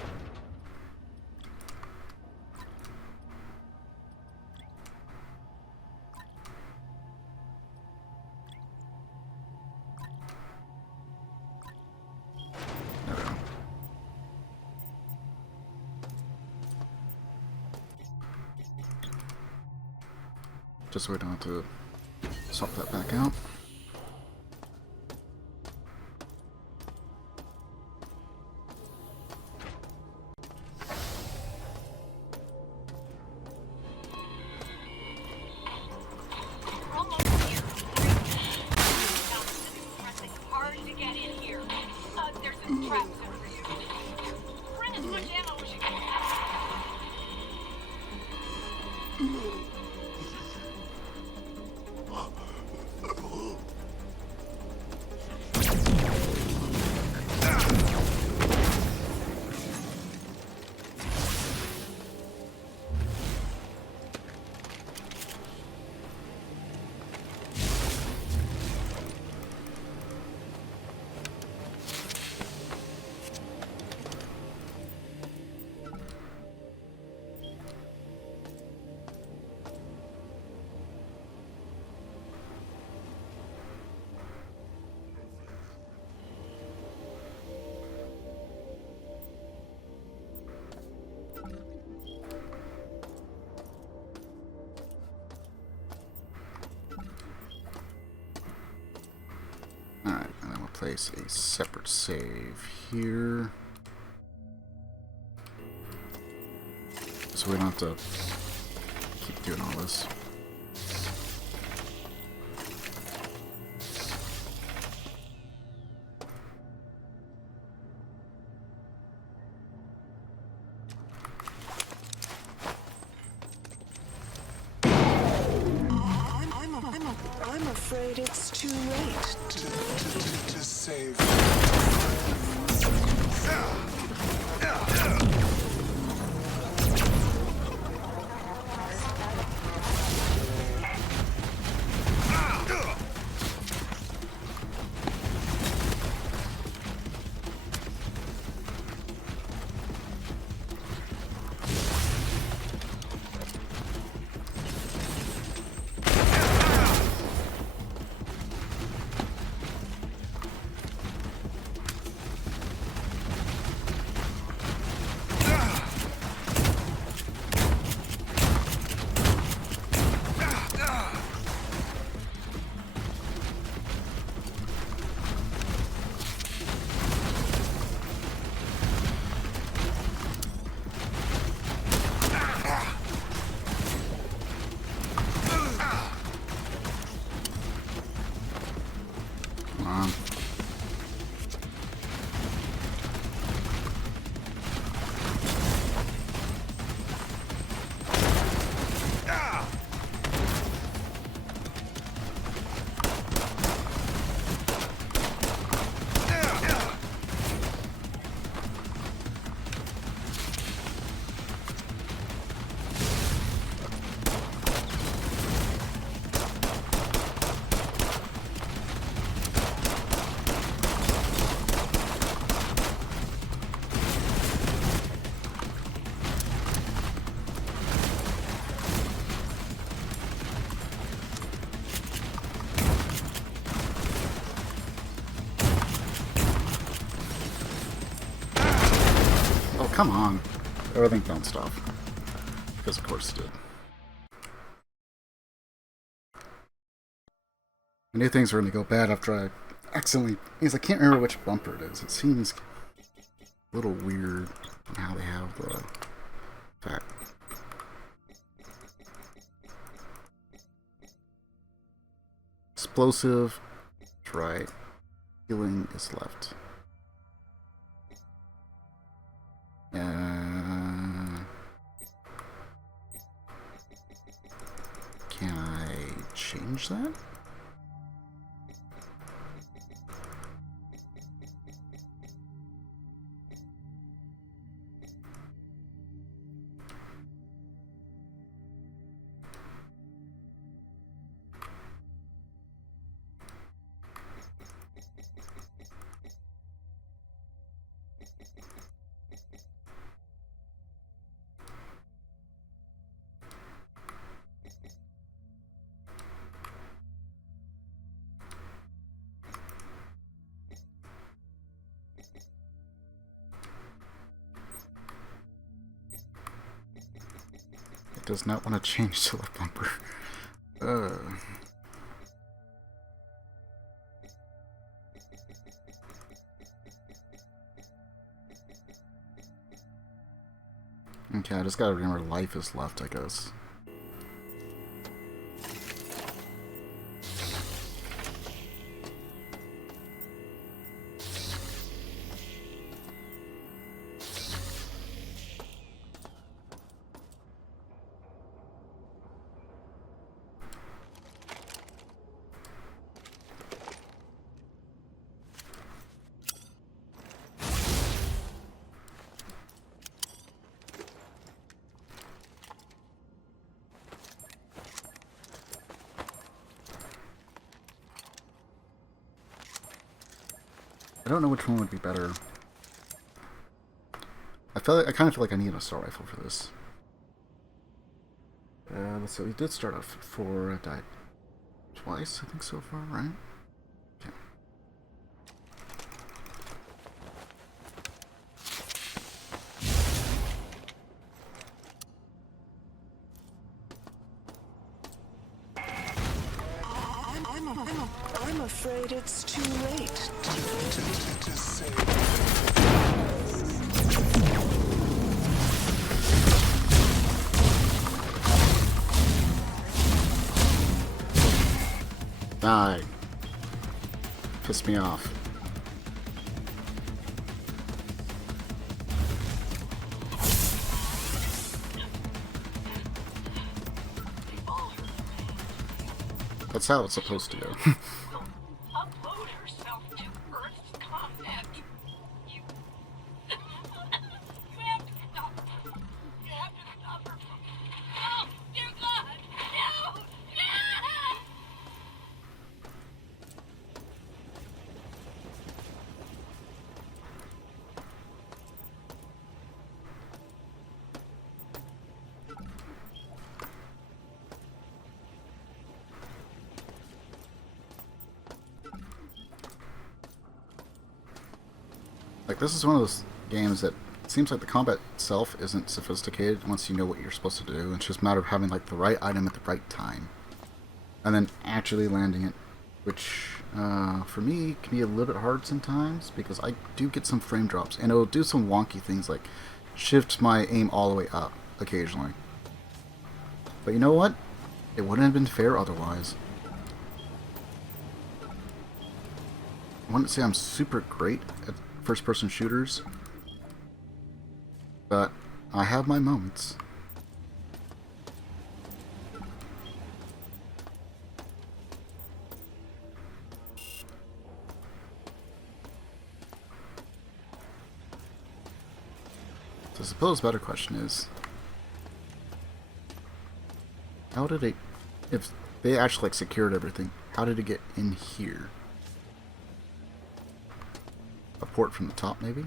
There we go. Just so we don't have to swap that back out. We're almost here. Pressing hard to get in here. There's some traps over you. Bring as much ammo as you can. place a separate save here. So we don't have to keep doing all this. I'm afraid it's too late to save. Come on. Oh, come on. Everything bounced off. Because of course it did. I knew things were going to go bad after I accidentally... Because I can't remember which bumper it is. It seems a little weird on how they have the... fact. Explosive. That's right. Healing is left. Can I change that? It does not want to change to the bumper. Okay, I just gotta remember life is left, I guess. I don't know which one would be better. I kind of feel like I need an assault rifle for this. Let's see. We did start off at 4. I died twice, I think, so far, right? Okay. I'm afraid it's too late to save. Die. Piss me off. That's how it's supposed to go. will upload herself to Earth's content. You have to stop her. You have to stop her. Oh, dear God! No! No! Like, this is one of those games that seems like the combat itself isn't sophisticated once you know what you're supposed to do. It's just a matter of having like the right item at the right time, and then actually landing it, which for me can be a little bit hard sometimes because I do get some frame drops, and it'll do some wonky things like shift my aim all the way up occasionally. But you know what? It wouldn't have been fair otherwise. I wouldn't say I'm super great at first-person shooters, but I have my moments. So I suppose the better question is, how did it, if they actually like secured everything, how did it get in here? A port from the top, maybe?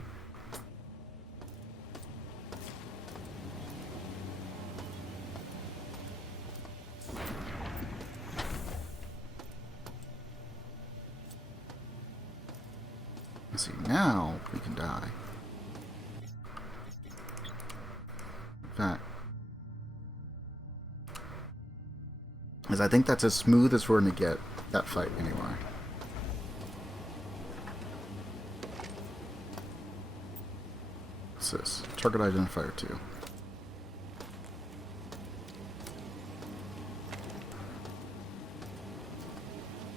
Let's see, now we can die. In fact, because I think that's as smooth as we're going to get that fight anyway. What's this? Target identifier 2.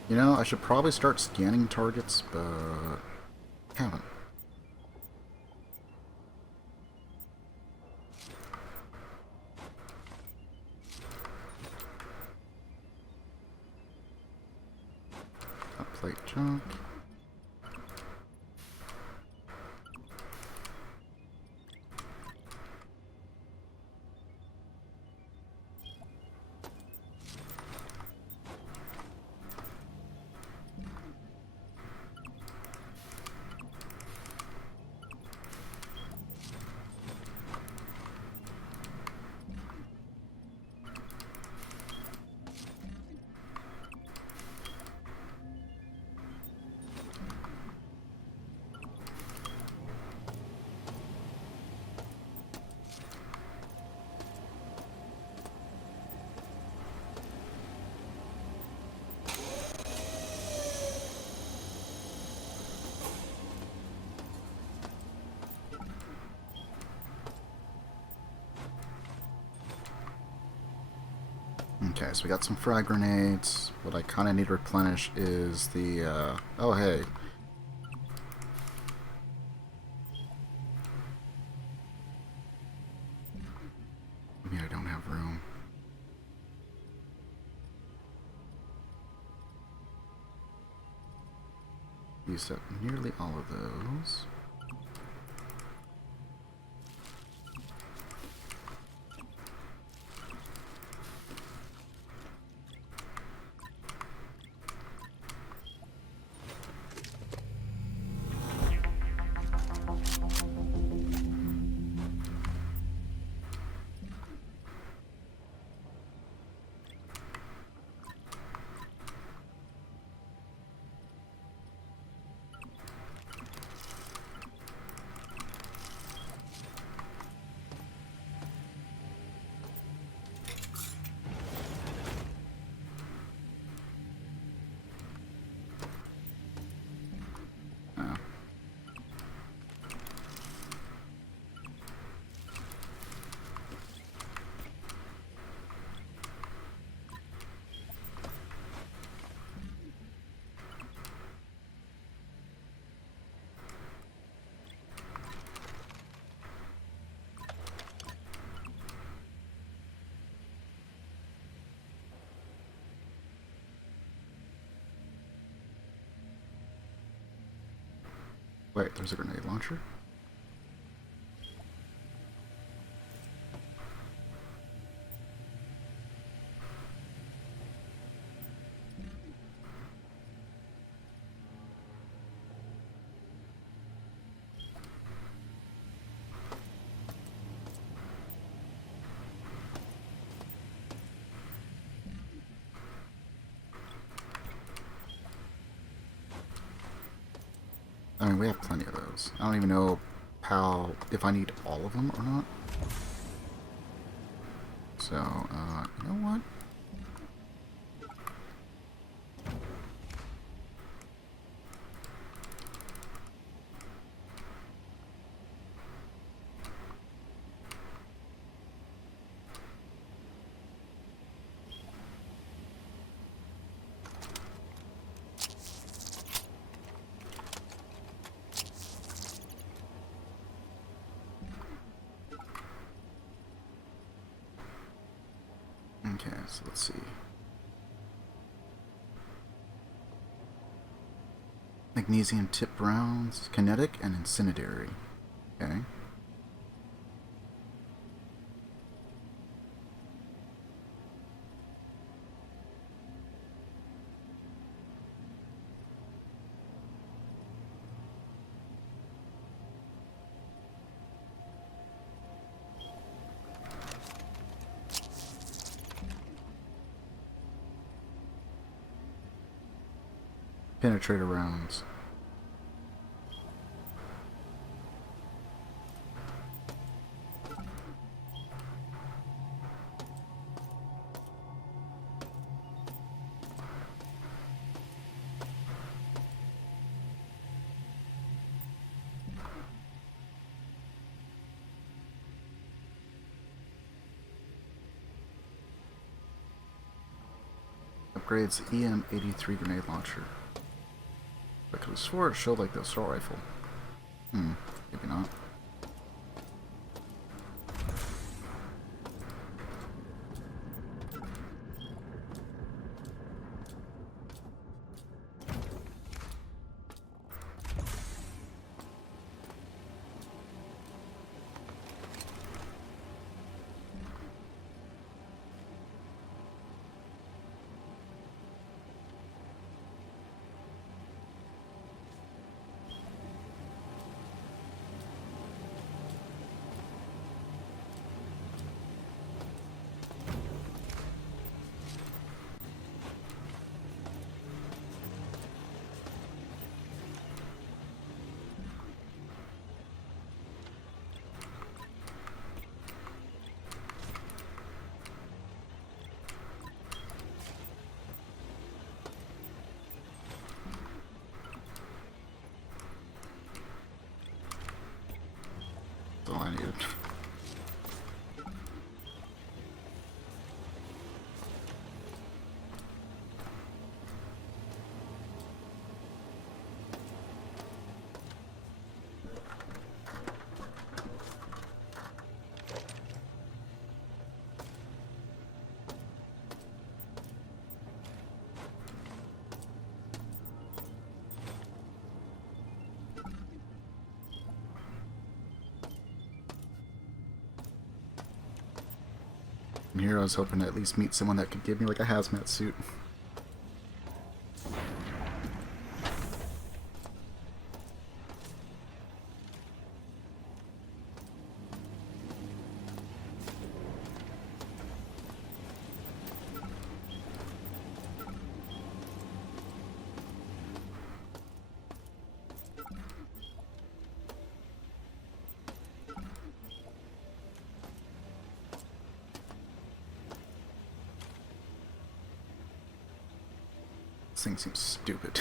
You know, I should probably start scanning targets, but haven't. That plate junk. Okay, so we got some frag grenades. What I kind of need to replenish is the, oh hey. Maybe I don't have room. Used up nearly all of those. Wait, there's a grenade launcher? I mean, we have plenty of those. I don't even know if I need all of them or not. So, you know what? Okay, so let's see. Magnesium tip rounds, kinetic and incendiary. Okay. Penetrator rounds. Upgrades EM-83 grenade launcher. I could have swore it showed like the assault rifle. Maybe not. That's all I needed. And here I was hoping to at least meet someone that could give me like a hazmat suit. This thing seems stupid.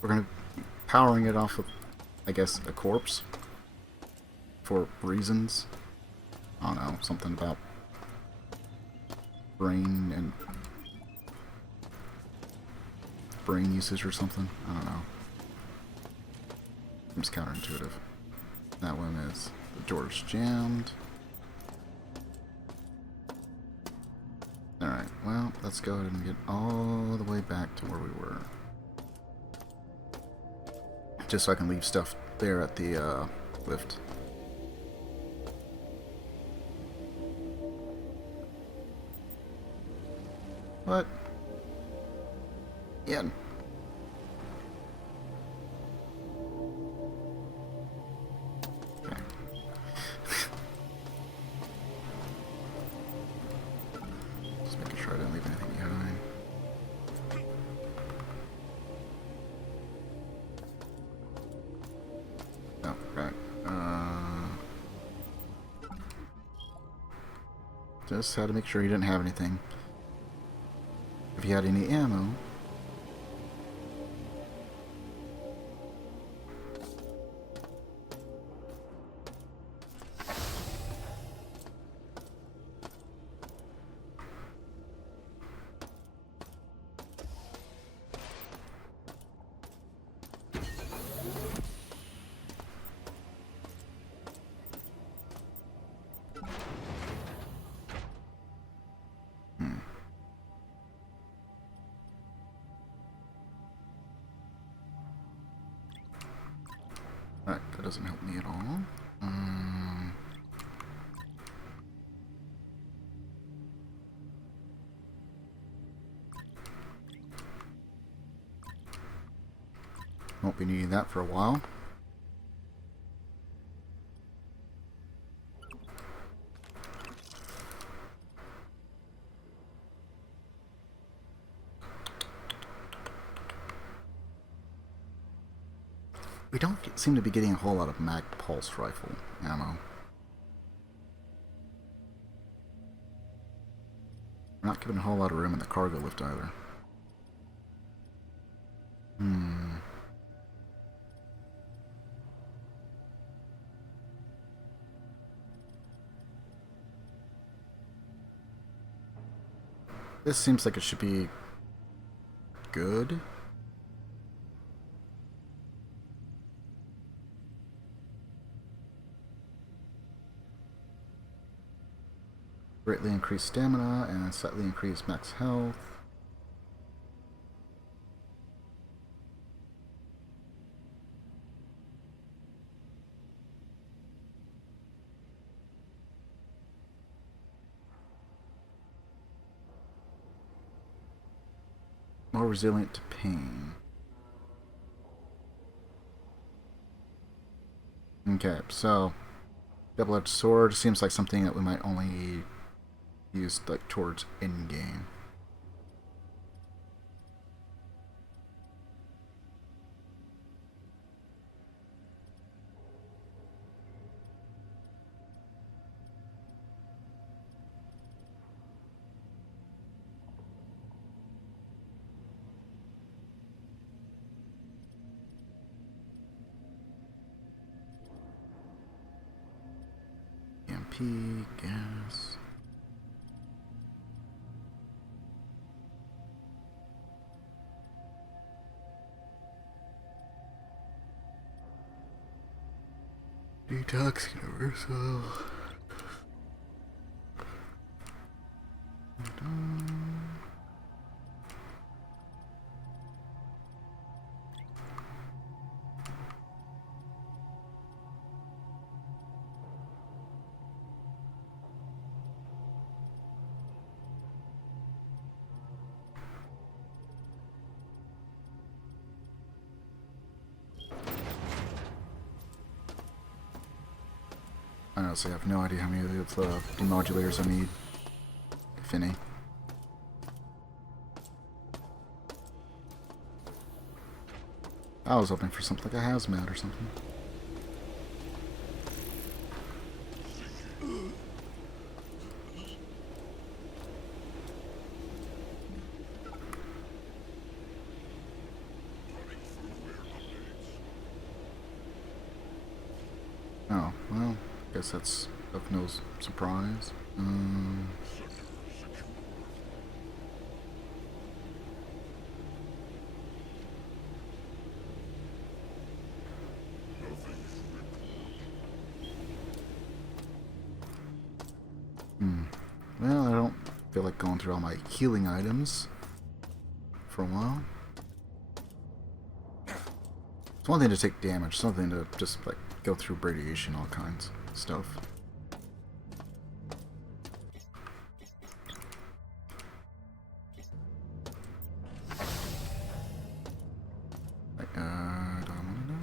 We're gonna be powering it off of, I guess, a corpse. For reasons. I don't know, something about brain and brain usage or something. I don't know. Seems counterintuitive. That one is the door's jammed. Alright, well, let's go ahead and get all the way back to where we were. just so I can leave stuff there at the lift. What? Yeah. Okay. Just making sure I didn't leave anything behind. Oh, right. Just had to make sure he didn't have anything. If he had any ammo. Alright, that doesn't help me at all. Won't be needing that for a while. We don't seem to be getting a whole lot of mag pulse rifle ammo. We're not given a whole lot of room in the cargo lift either. This seems like it should be good. Greatly increased stamina and slightly increased max health. More resilient to pain. Okay, so double-edged sword seems like something that we might only use like towards in-game. EMP, gas. Detox universal. I honestly have no idea how many of the demodulators I need, if any. I was hoping for something like a hazmat or something. Oh, well, I guess that's of no surprise. Well, I don't feel like going through all my healing items for a while. Just one thing to take damage, something to just like go through radiation, all kinds of stuff. I don't want to know.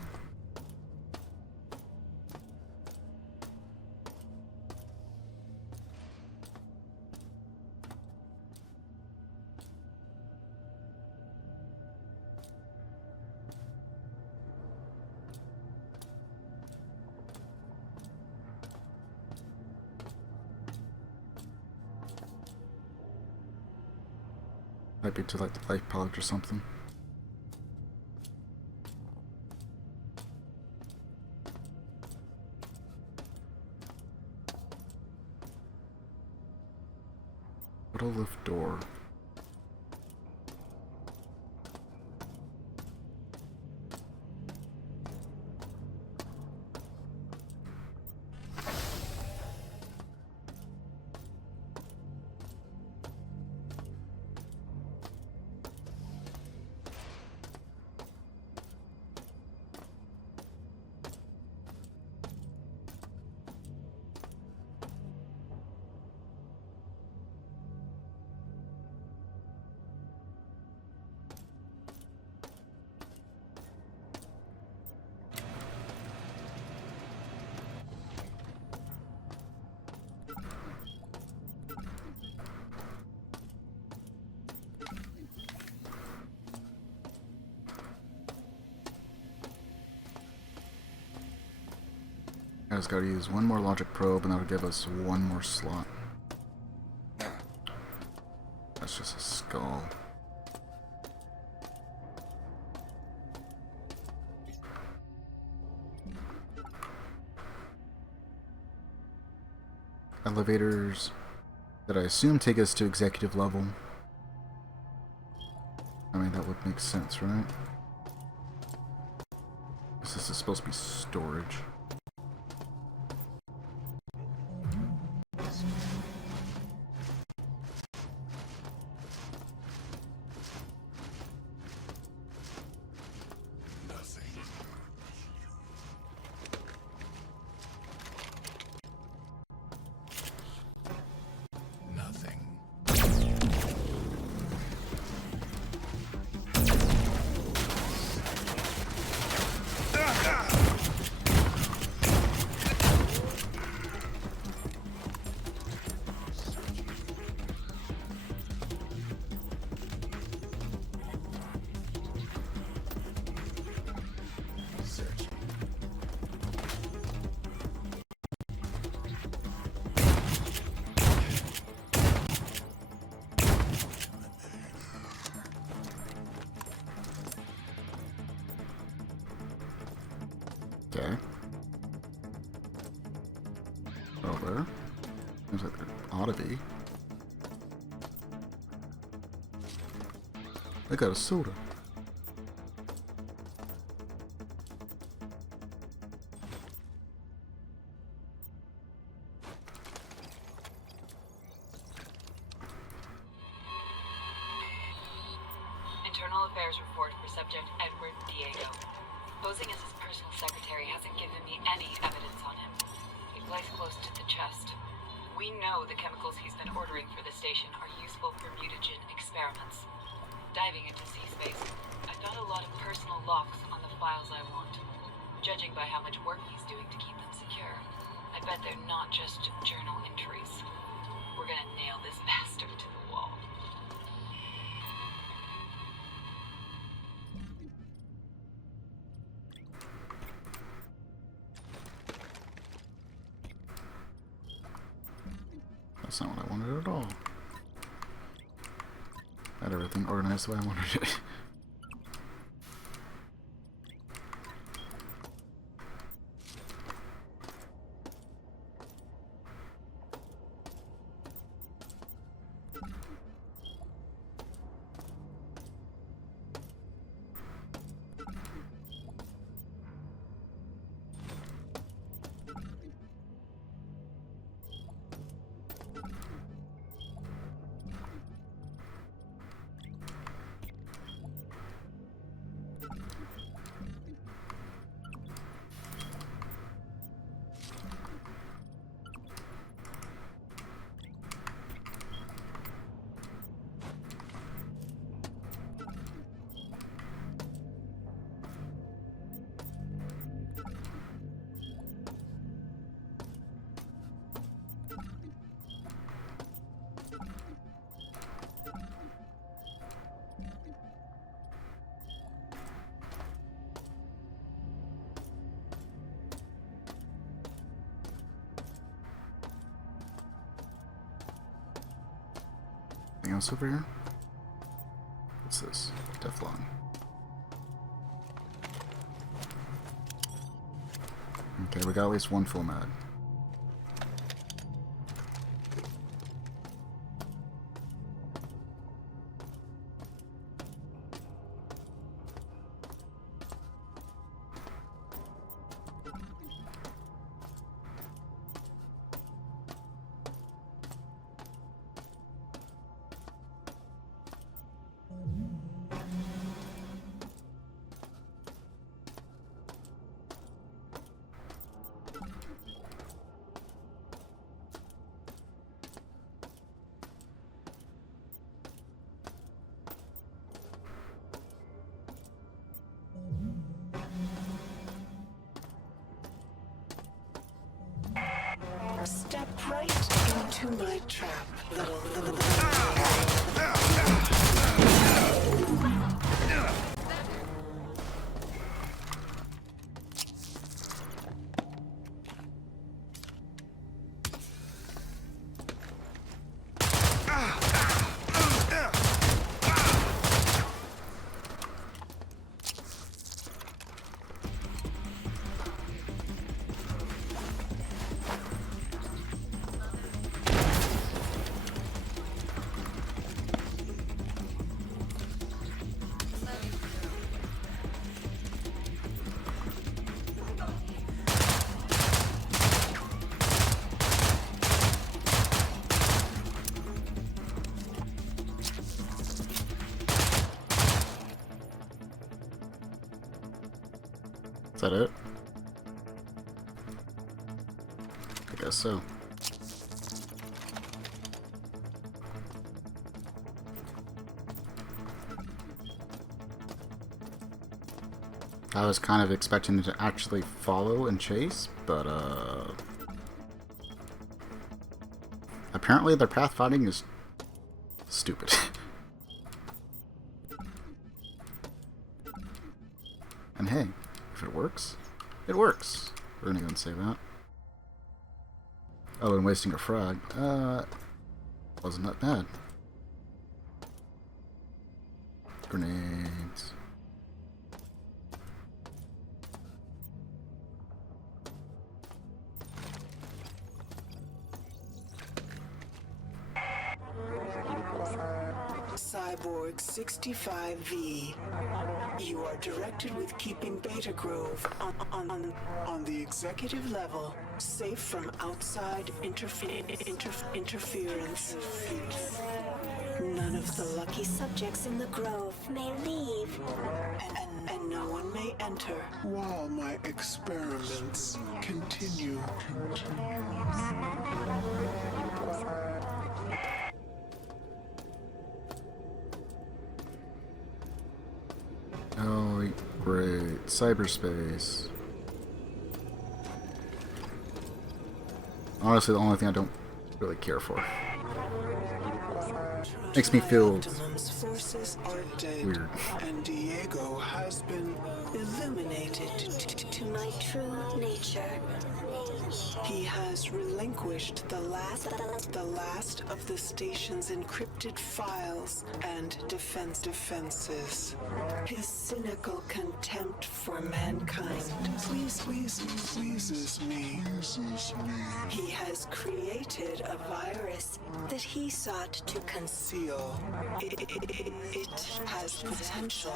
Might be to like the life pod or something. Auto lift door. I just gotta use one more logic probe and that'll give us one more slot. That's just a skull. Elevators that I assume take us to executive level. I mean, that would make sense, right? This is supposed to be storage. Okay. Over. Seems like there ought to be. I got a soda. Internal Affairs report for subject Edward Diego. Posing as his personal secretary hasn't given me any evidence on him. He plays close to the chest. We know the chemicals he's been ordering for the station are useful for mutagen experiments. Diving into C-space, I found a lot of personal locks on the files I want. Judging by how much work he's doing to keep them secure, I bet they're not just journal entries. We're gonna nail this bastard to the wall. That's not what I wanted at all. I had everything organized the way I wanted it. else over here? What's this? Teflon. Okay, we got at least one full mag. Step right into my trap, little. Is that it? I guess so. I was kind of expecting to actually follow and chase, but apparently their pathfinding is stupid. And hey, if it works, it works. We're gonna go and say that. Oh, and wasting a frag. Wasn't that bad. Grenades. Cyborg 65V. You are directed with keeping Beta Grove on the executive level, safe from outside interference. None of the lucky subjects in the Grove may leave, and no one may enter while my experiments continue. Oh, great. Cyberspace. Honestly, the only thing I don't really care for. Makes me feel Optimum's forces are dead, weird. and Diego has been illuminated To my true nature. He has relinquished the last of the station's encrypted files and defenses. His cynical contempt for mankind pleases me. He has created a virus that he sought to conceal. It has potential,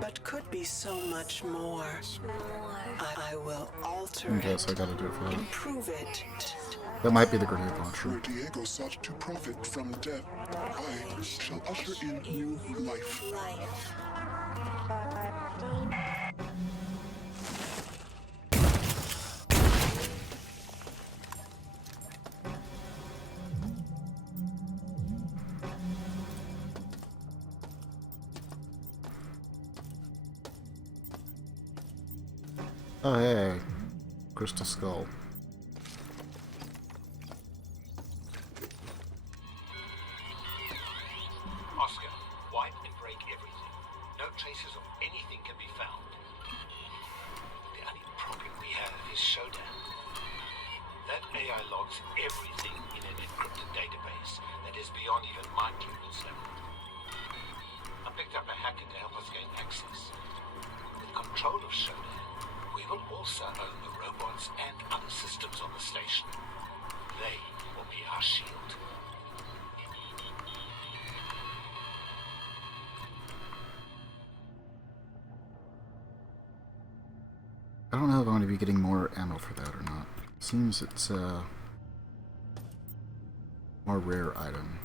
but could be so much more. I will alter Okay, it, so I gotta do it for that. improve it. That might be the grenade launcher. Where Diego sought to profit from death, I shall usher in new life. Oh, hey. Crystal Skull. Oscar, wipe and break everything. No traces of anything can be found. The only problem we have is Showdown. That AI AI logs everything in an encrypted database that is beyond even my clearance level. I picked up a hacker to help us gain access. With control of Shodan, we will also own the robots and other systems on the station. They will be our shield. I don't know if I'm going to be getting more ammo for that or not. Seems it's a more rare item.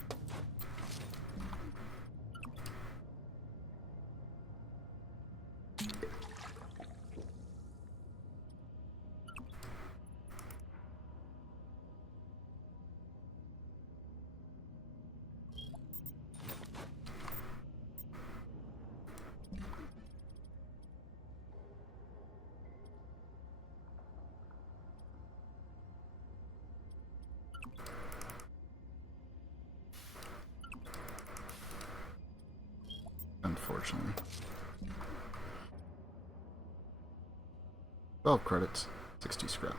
Unfortunately. 12 credits, 60 scrap.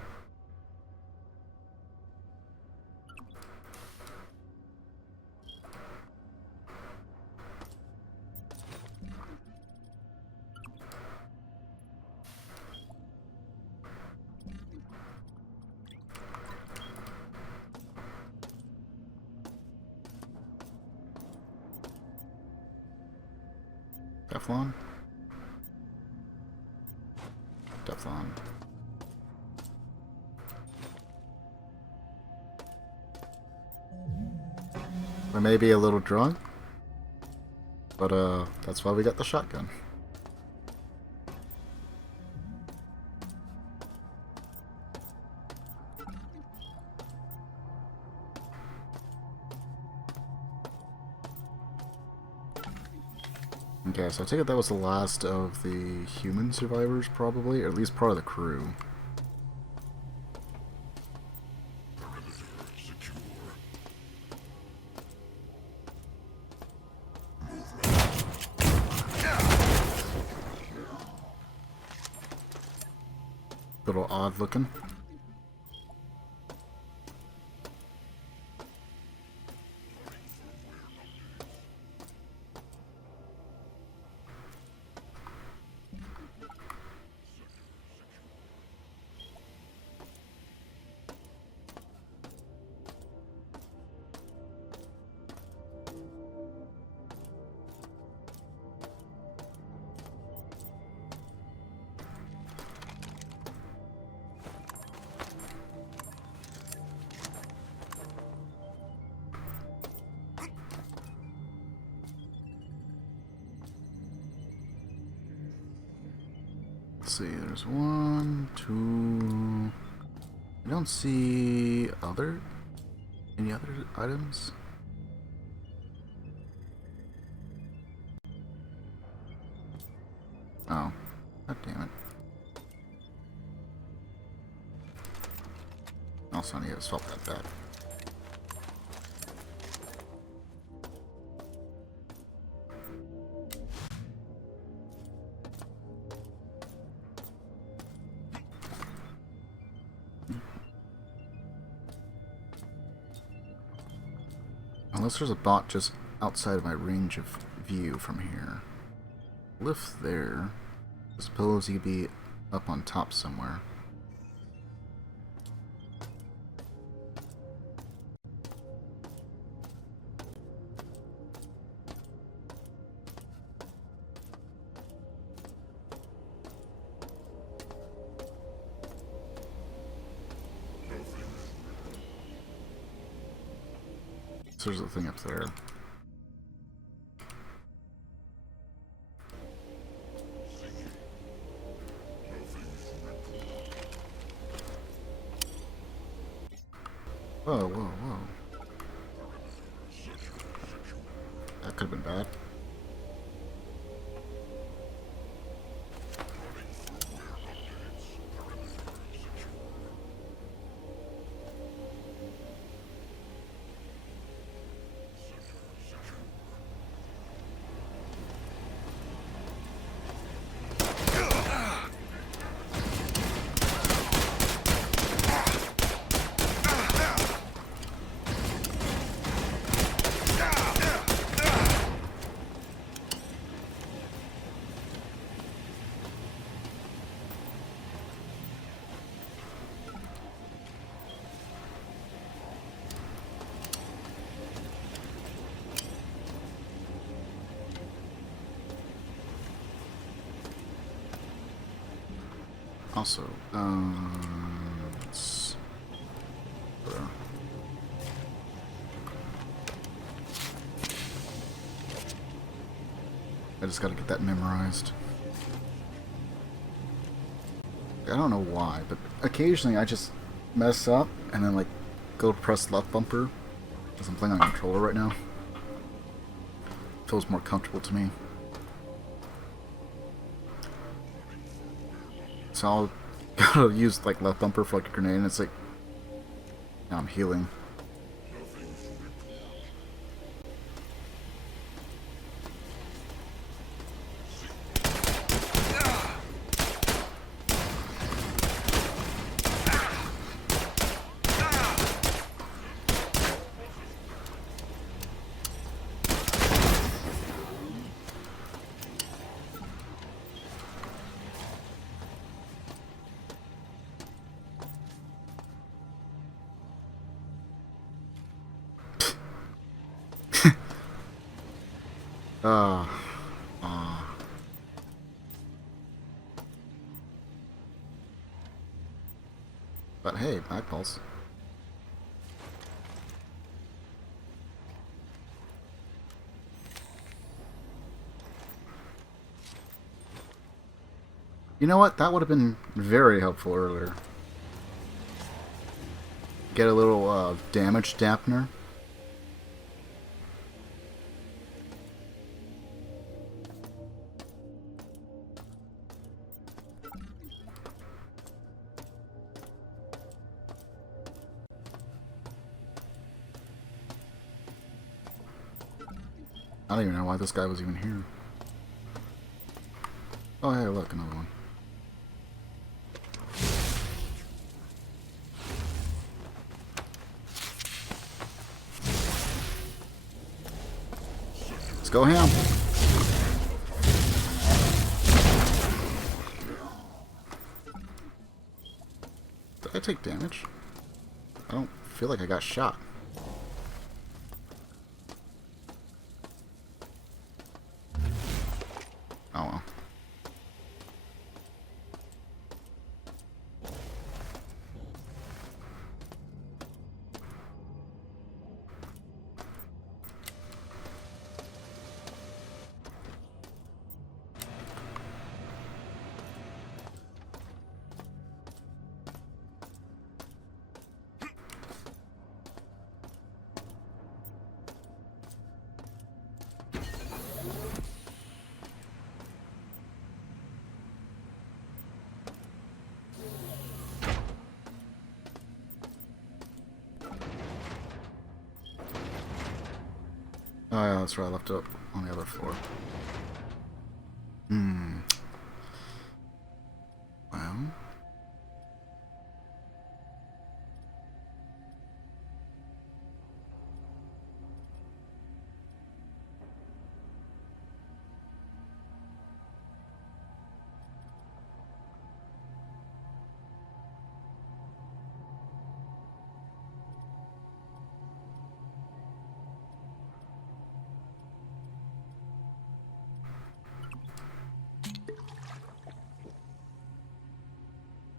Teflon? Teflon. I may be a little drunk, but that's why we got the shotgun. Okay, so I take it that was the last of the human survivors, probably, or at least part of the crew. Little odd looking. Let's see, there's one, two. I don't see any other items. Oh, god damn it. Oh, Sonny, it's felt that bad. Unless there's a bot just outside of my range of view from here. Lift there. I suppose he could be up on top somewhere. So there's a thing up there. Whoa, whoa, whoa. That could have been bad. Also, let's, I just gotta get that memorized. I don't know why, but occasionally I just mess up and then like go to press left bumper because I'm playing on a controller right now. Feels more comfortable to me. So I'll gotta use like left bumper for like a grenade and it's like now I'm healing. But hey, Mag Pulse. You know what? That would have been very helpful earlier. Get a little damage dampener. I don't even know why this guy was even here. Oh, hey, look, another one. Let's go ham. Did I take damage? I don't feel like I got shot. Oh well. Oh yeah, that's right, I left it up on the other floor. Well...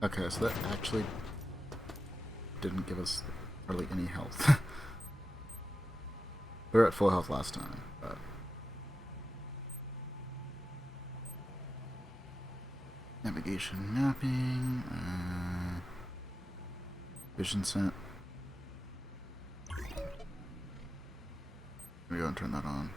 Okay, so that actually didn't give us hardly any health. We were at full health last time, but... Navigation mapping... vision scent. Let me go and turn that on.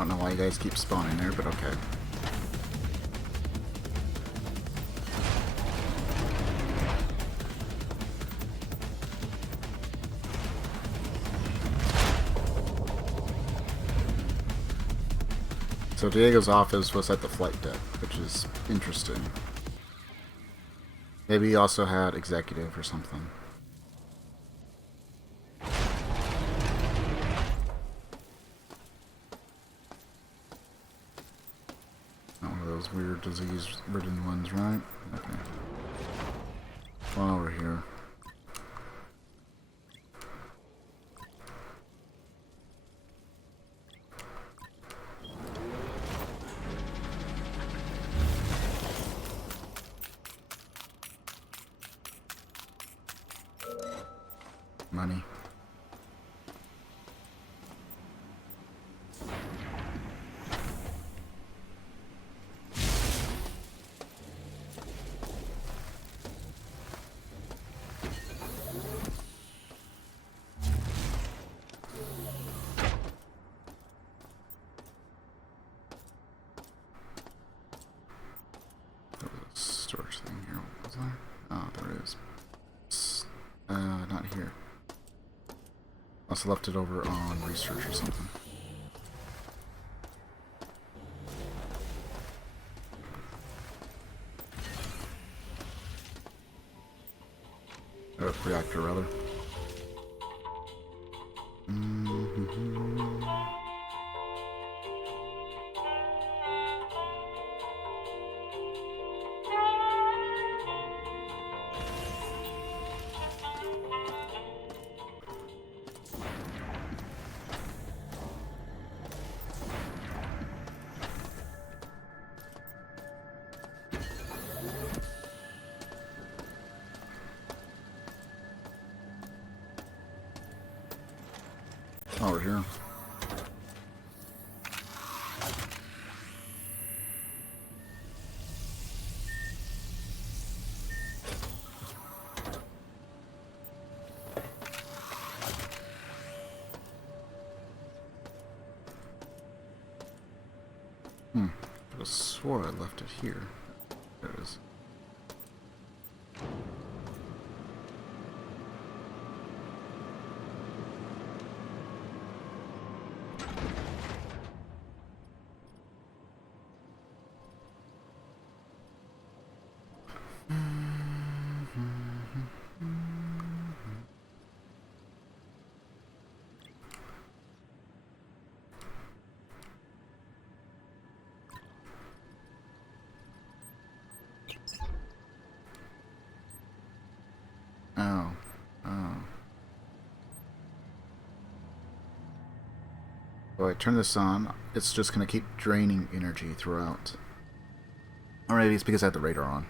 don't know why you guys keep spawning there, but okay. So Diego's office was at the flight deck, which is interesting. Maybe he also had executive or something. Not one of those weird disease-ridden ones, right? Okay. While we're here. Money. There was a storage thing here. What was there? Oh, there it is. Not here. Must have left it over on research or something. Or reactor, rather. Oh, we're here. I could have swore I left it here. There it is. Oh. Oh. So I turn this on, it's just going to keep draining energy throughout. Or maybe it's because I have the radar on.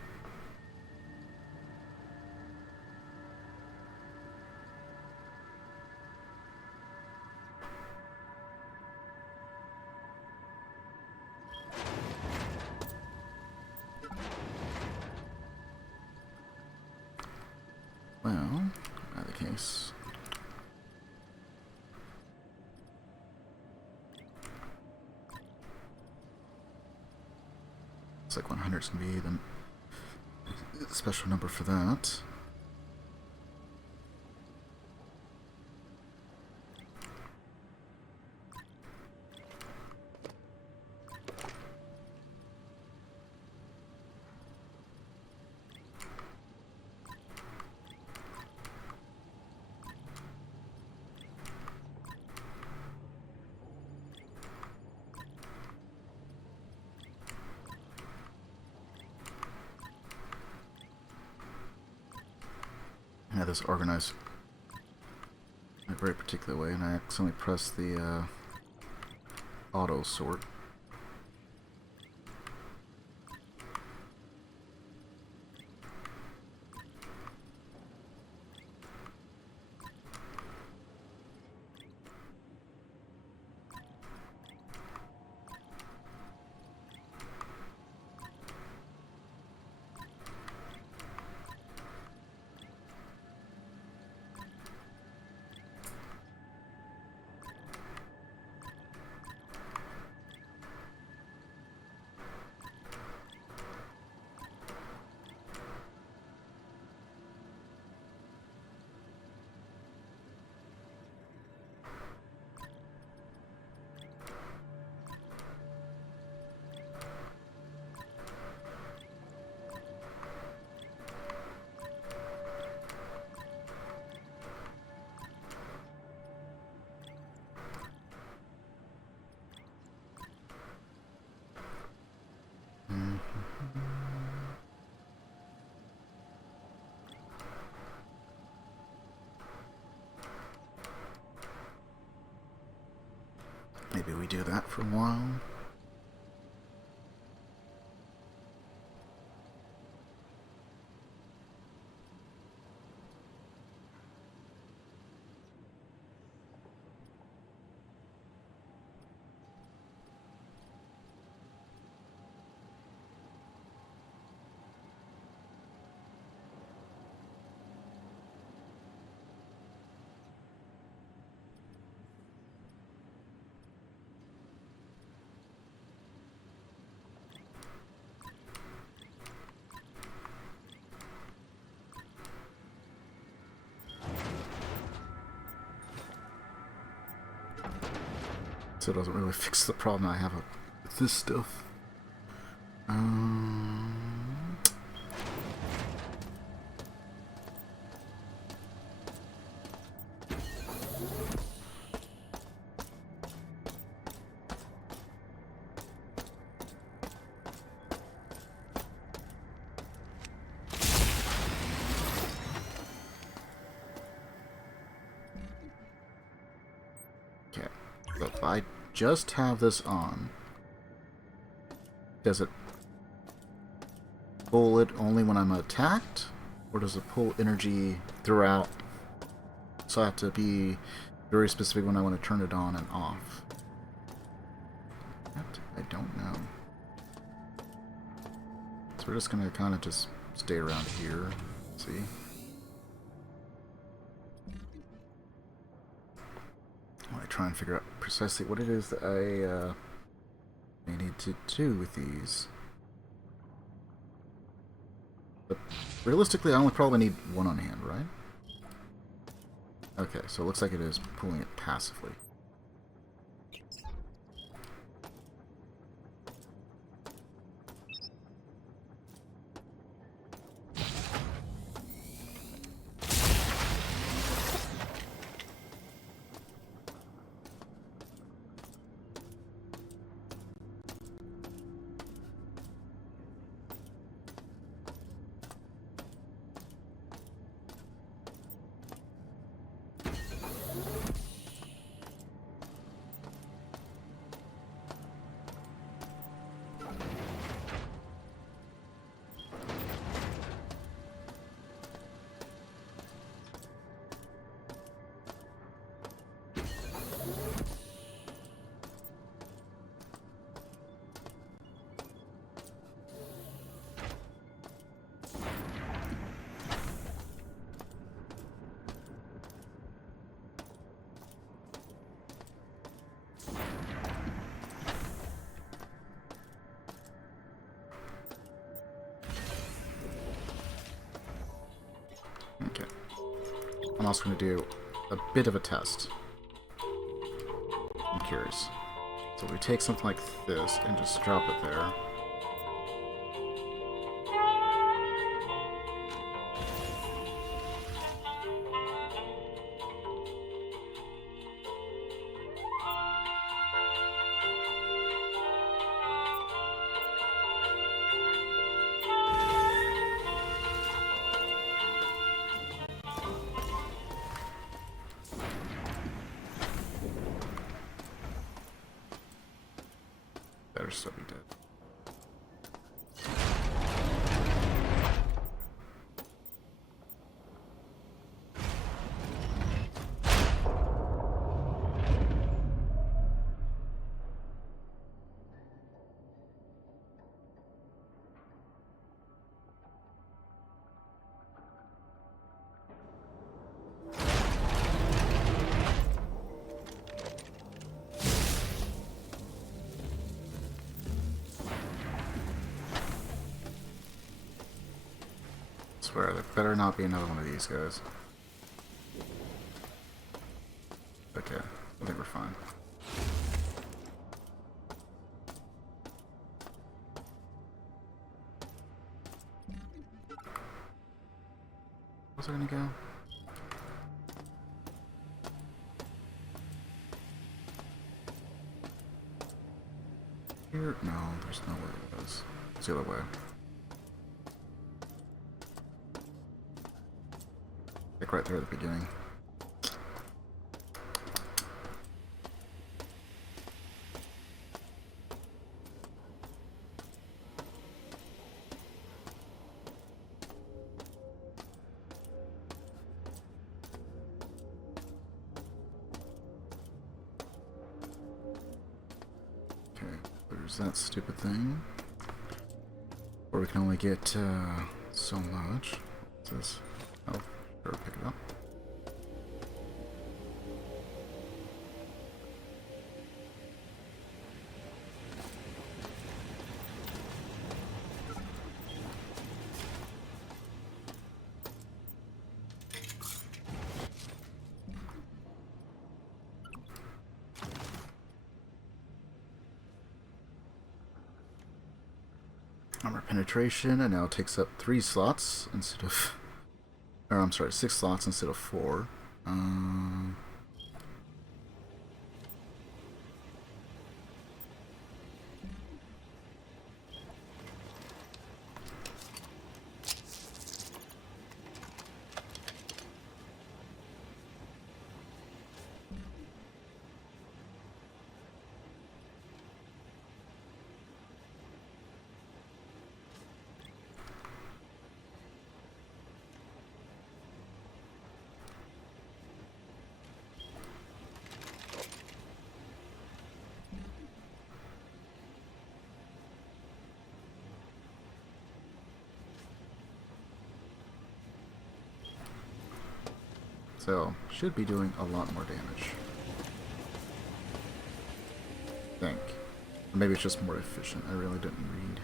Well, not the case. It's like 100 is going to be the special number for that. I had this organized in a very particular way, and I accidentally pressed the auto sort. maybe we do that for a while. So it doesn't really fix the problem I have with this stuff. Okay, so if I just have this on, does it pull it only when I'm attacked? Or does it pull energy throughout? So I have to be very specific when I want to turn it on and off. That I don't know. So we're just going to kind of just stay around here. See? I try and figure out precisely what it is that I may need to do with these. But realistically, I only probably need one on hand, right? Okay, so it looks like it is pulling it passively. Okay. I'm also going to do a bit of a test. I'm curious. So we take something like this and just drop it there. Better still be dead. I swear, there better not be another one of these guys. Okay, I think we're fine. Where's it gonna go? Here? No, there's nowhere it goes. It's the other way. Like right there at the beginning. There's that stupid thing. Or we can only get so much. What's this? Oh, better pick it up. Armor penetration, and now it takes up 3 slots instead of, or I'm sorry, 6 slots instead of 4. So, should be doing a lot more damage. I think. Or maybe it's just more efficient. I really didn't read.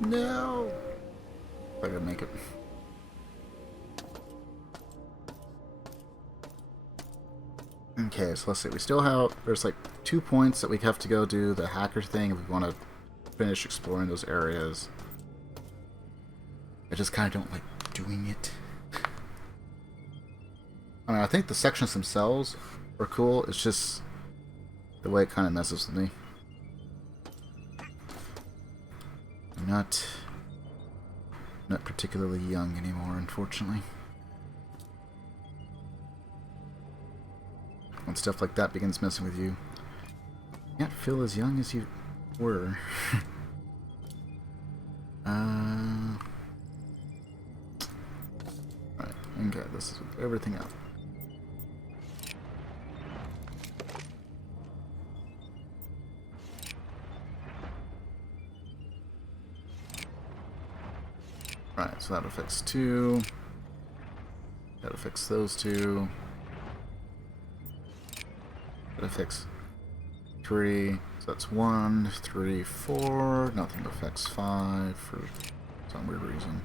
No! I gotta make it. Okay, so let's see. We still have... There's like 2 points that we have to go do the hacker thing if we want to finish exploring those areas. I just kind of don't like doing it. I mean, I think the sections themselves are cool. It's just the way it kind of messes with me. I'm not particularly young anymore, unfortunately. When stuff like that begins messing with you, you can't feel as young as you were. Right, okay, this is everything up. Right, so that affects 2. That affects those 2. That affects 3. So that's 1, 3, 4. Nothing affects 5 for some weird reason.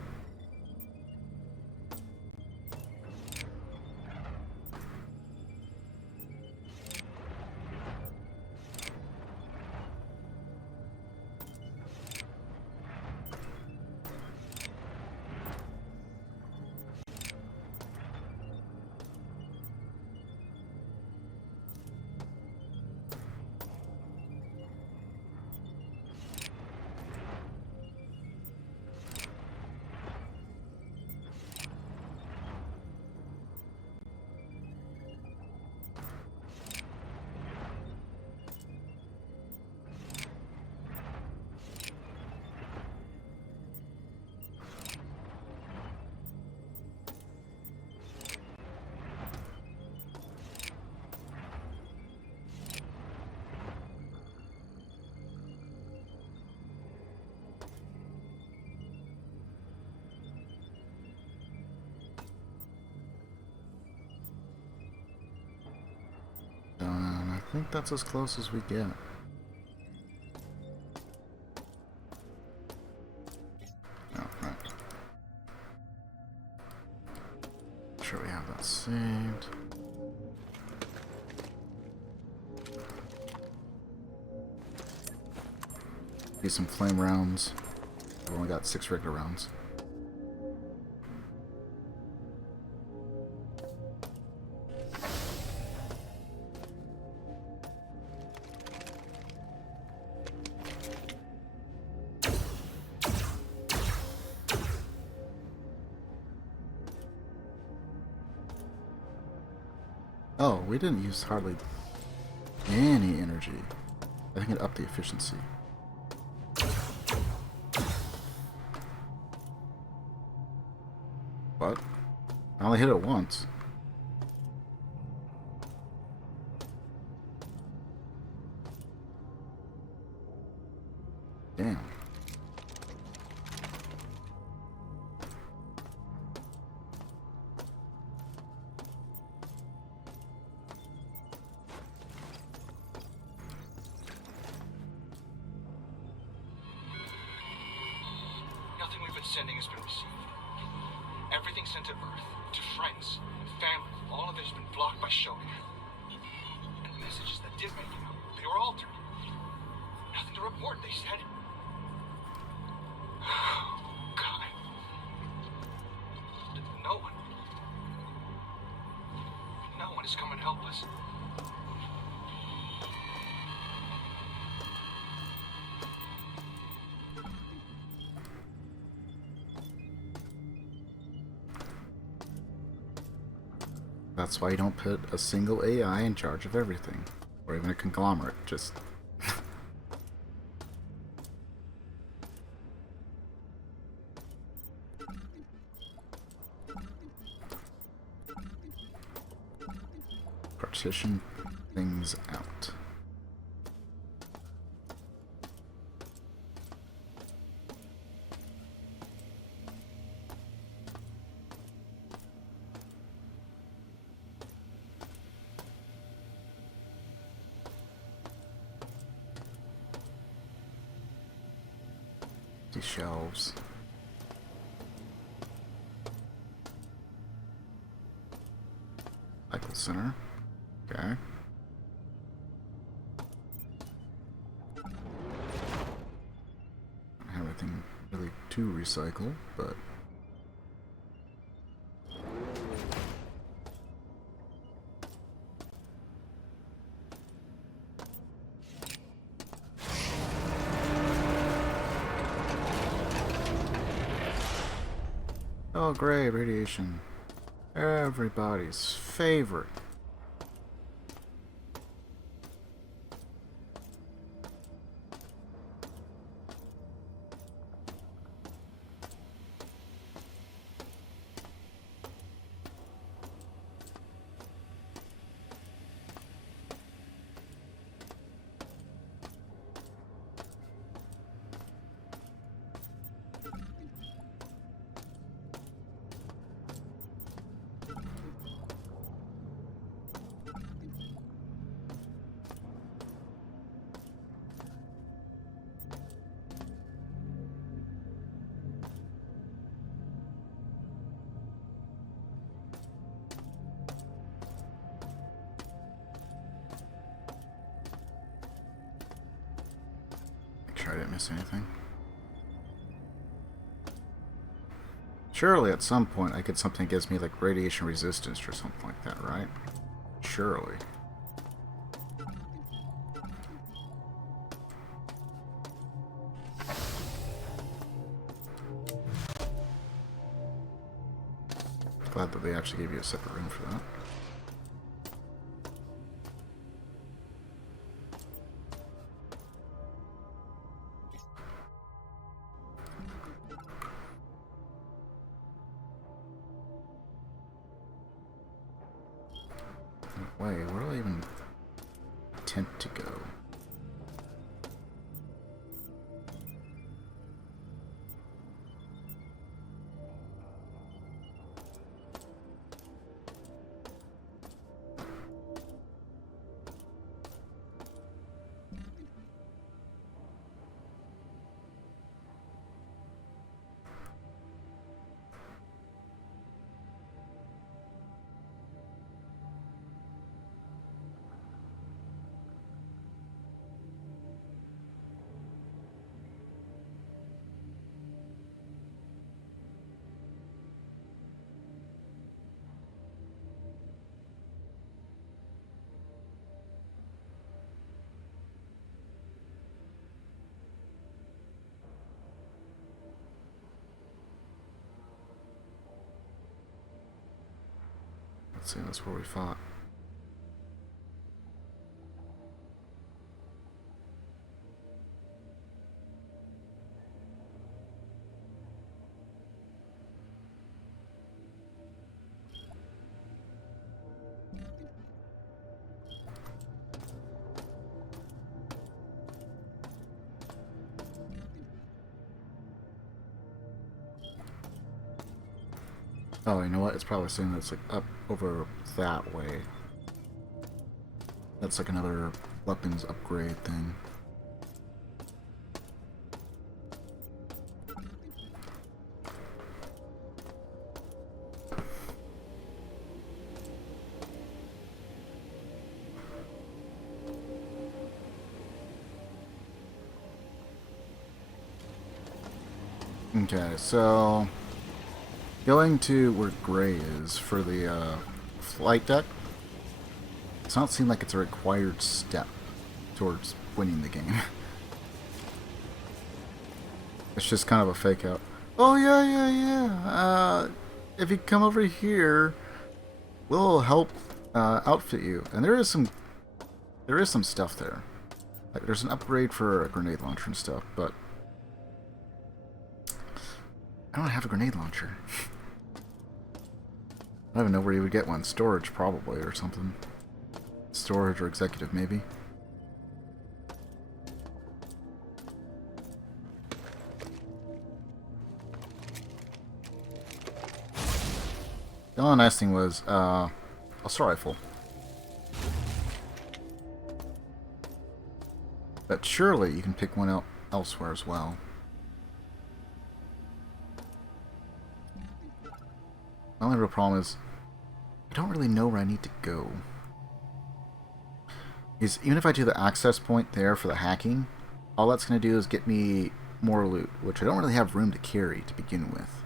I think that's as close as we get. Oh, right. Sure we have that saved. Be some flame rounds. We've only got 6 regular rounds. Oh, we didn't use hardly any energy. I think it upped the efficiency. What? I only hit it once. Damn. Nothing we've been sending has been received. Everything sent to Earth, to friends, family, all of it has been blocked by Shodan. And the messages that did make it up, they were altered. Nothing to report, they said. God. No one. No one is coming to help us. That's why you don't put a single AI in charge of everything. Or even a conglomerate. Just... partition things out. These shelves. Cycle center. Okay. Don't have anything really to recycle, but oh great, radiation. Everybody's favorite. Make sure I didn't miss anything. Surely at some point I get something that gives me like radiation resistance or something like that, right? Surely. Glad that they actually gave you a separate room for that. Wait, where do I even attempt to go? Let's see, that's where we fought. Oh, you know what? It's probably saying that it's like up over that way. That's like another weapons upgrade thing. Okay, so going to where Gray is for the flight deck, does not seem like it's a required step towards winning the game. It's just kind of a fake out. Oh yeah. If you come over here, we'll help outfit you. And there is some stuff there. Like there's an upgrade for a grenade launcher and stuff, but I don't have a grenade launcher. I don't even know where you would get one. Storage, probably, or something. Storage or executive, maybe. The only nice thing was, assault rifle. But surely you can pick one out elsewhere as well. My only real problem is I don't really know where I need to go. Because even if I do the access point there for the hacking, all that's going to do is get me more loot, which I don't really have room to carry to begin with.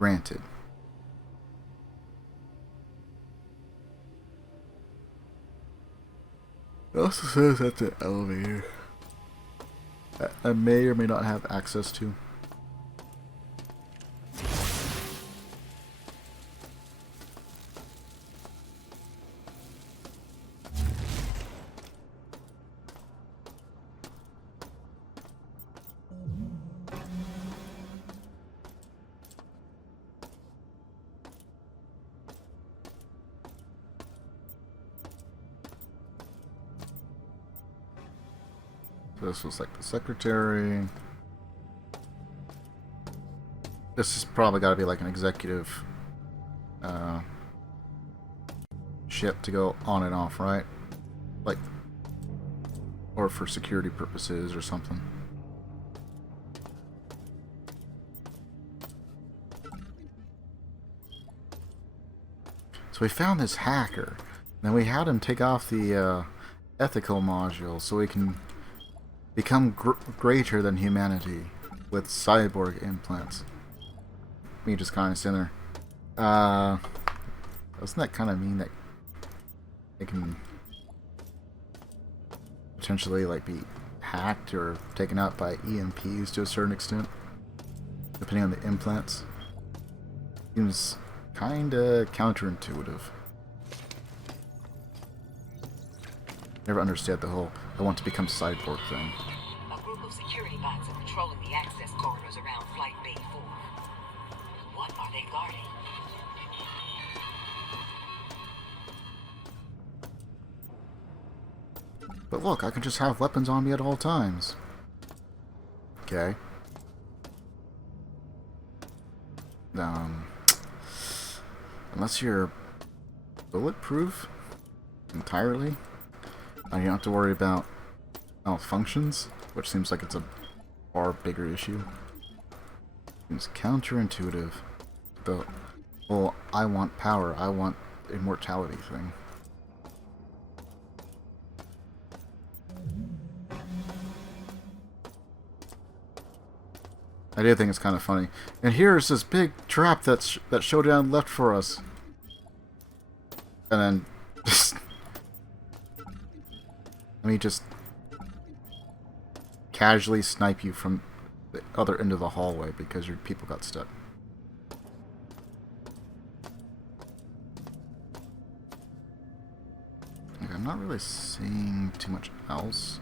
Granted. It also says that's an elevator I may or may not have access to. This was like the secretary. This has probably got to be like an executive ship to go on and off, right? Like, or for security purposes or something. So we found this hacker. Then we had him take off the ethical module so we can become greater than humanity with cyborg implants. Me just kind of sitting there. Doesn't that kind of mean that it can potentially like be hacked or taken out by EMPs to a certain extent, depending on the implants? Seems kind of counterintuitive. Never understood the whole I want to become cyborg thing. A group of security bots are patrolling the access corridors around Flight Bay 4. What are they guarding? But look, I can just have weapons on me at all times. Okay. Unless you're bulletproof entirely, and you don't have to worry about malfunctions, which seems like it's a far bigger issue. It's counterintuitive. The whole I want power, I want immortality thing. I do think it's kind of funny. And here's this big trap that Showdown left for us. And then just let me just casually snipe you from the other end of the hallway because your people got stuck. Okay, I'm not really seeing too much else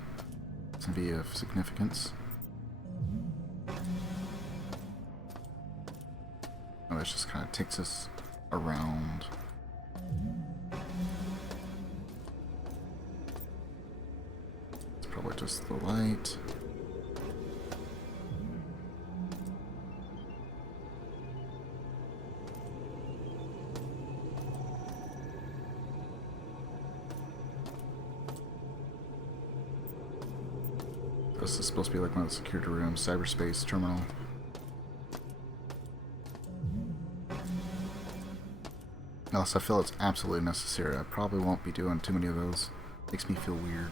to be of significance. Oh, it just kind of takes us around. It's probably just the light. This is supposed to be like one of the security rooms, cyberspace terminal. Also, I feel it's absolutely necessary. I probably won't be doing too many of those. Makes me feel weird.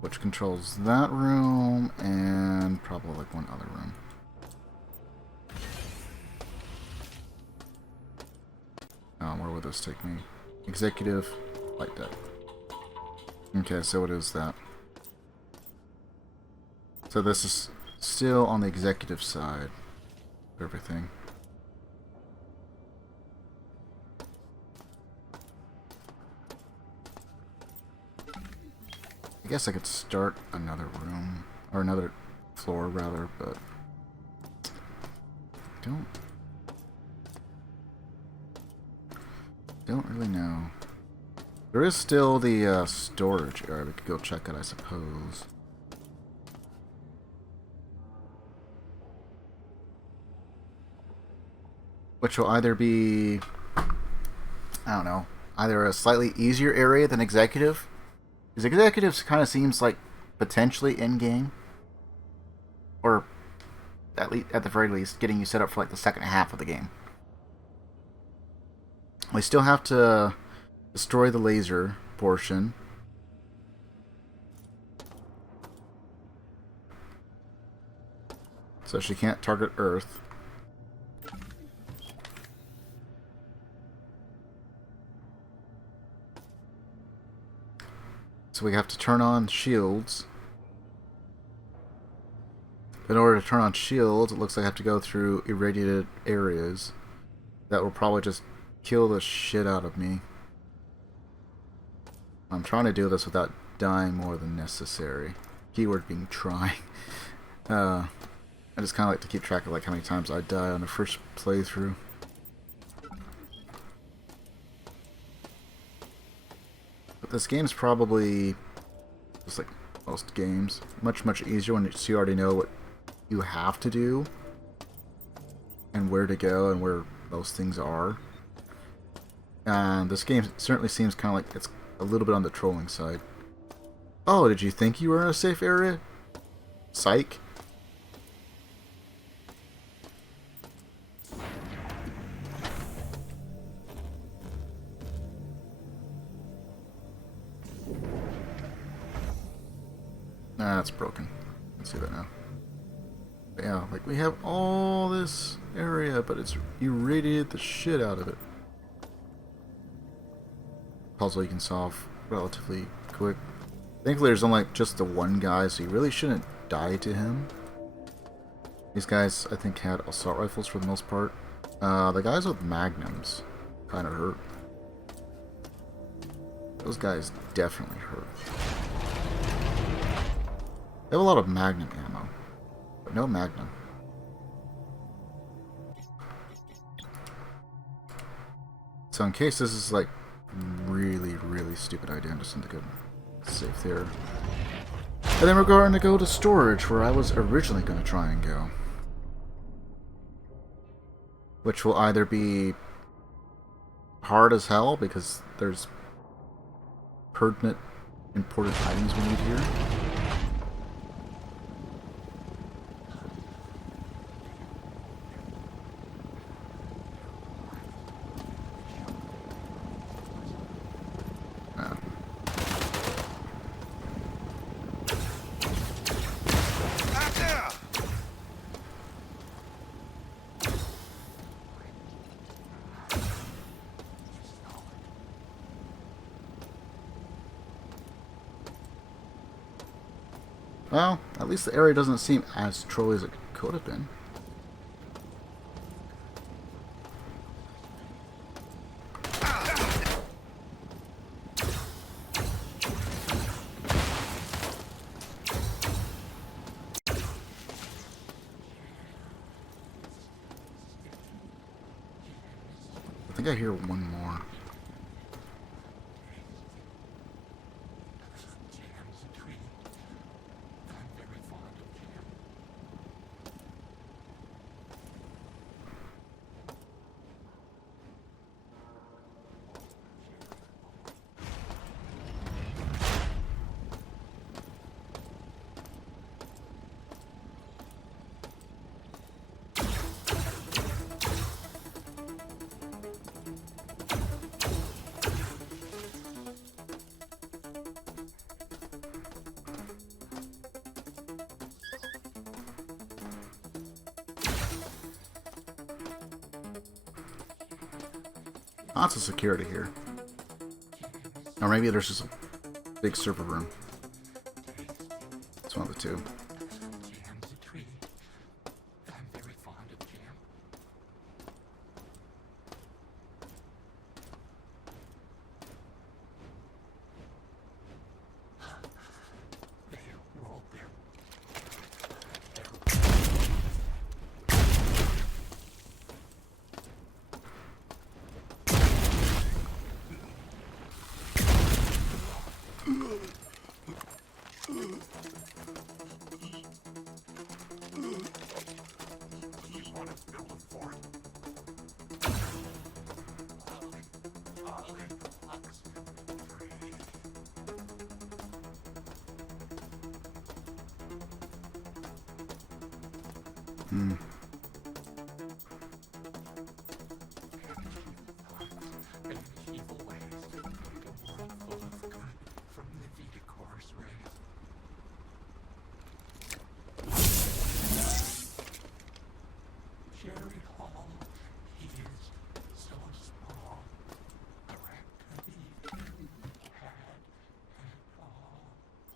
Which controls that room and probably like one other room. Where would this take me? Executive, light deck. Okay, so it is that. So this is still on the executive side of everything. I guess I could start another room, or another floor rather, but don't really know. There is still the storage area. We could go check it, I suppose. Which will either be, I don't know, either a slightly easier area than executive. Because executives kind of seems like potentially in-game. Or at the very least, getting you set up for like the second half of the game. We still have to destroy the laser portion. So she can't target Earth. So we have to turn on shields. In order to turn on shields, it looks like I have to go through irradiated areas. That will probably just kill the shit out of me. I'm trying to do this without dying more than necessary. Keyword being trying. I just kind of like to keep track of like how many times I die on the first playthrough. But this game's probably, just like most games, much easier when you already know what you have to do and where to go and where those things are. And this game certainly seems kind of like it's a little bit on the trolling side. Oh, did you think you were in a safe area? Psych. Nah, it's broken. I can see that now. But yeah, like we have all this area, but it's irradiated the shit out of it. Puzzle you can solve relatively quick. Thankfully there's only like just the one guy, so you really shouldn't die to him. These guys, I think, had assault rifles for the most part. The guys with magnums kind of hurt. Those guys definitely hurt. They have a lot of magnum ammo, but no magnum. So in case this is like really stupid idea, I'm just going to go safe there. And then we're going to go to storage, where I was originally going to try and go. Which will either be hard as hell, because there's pertinent, important items we need here. Well, at least the area doesn't seem as trolly as it could have been. I think I hear one more. Lots of security here. Or maybe there's just a big server room. It's one of the two.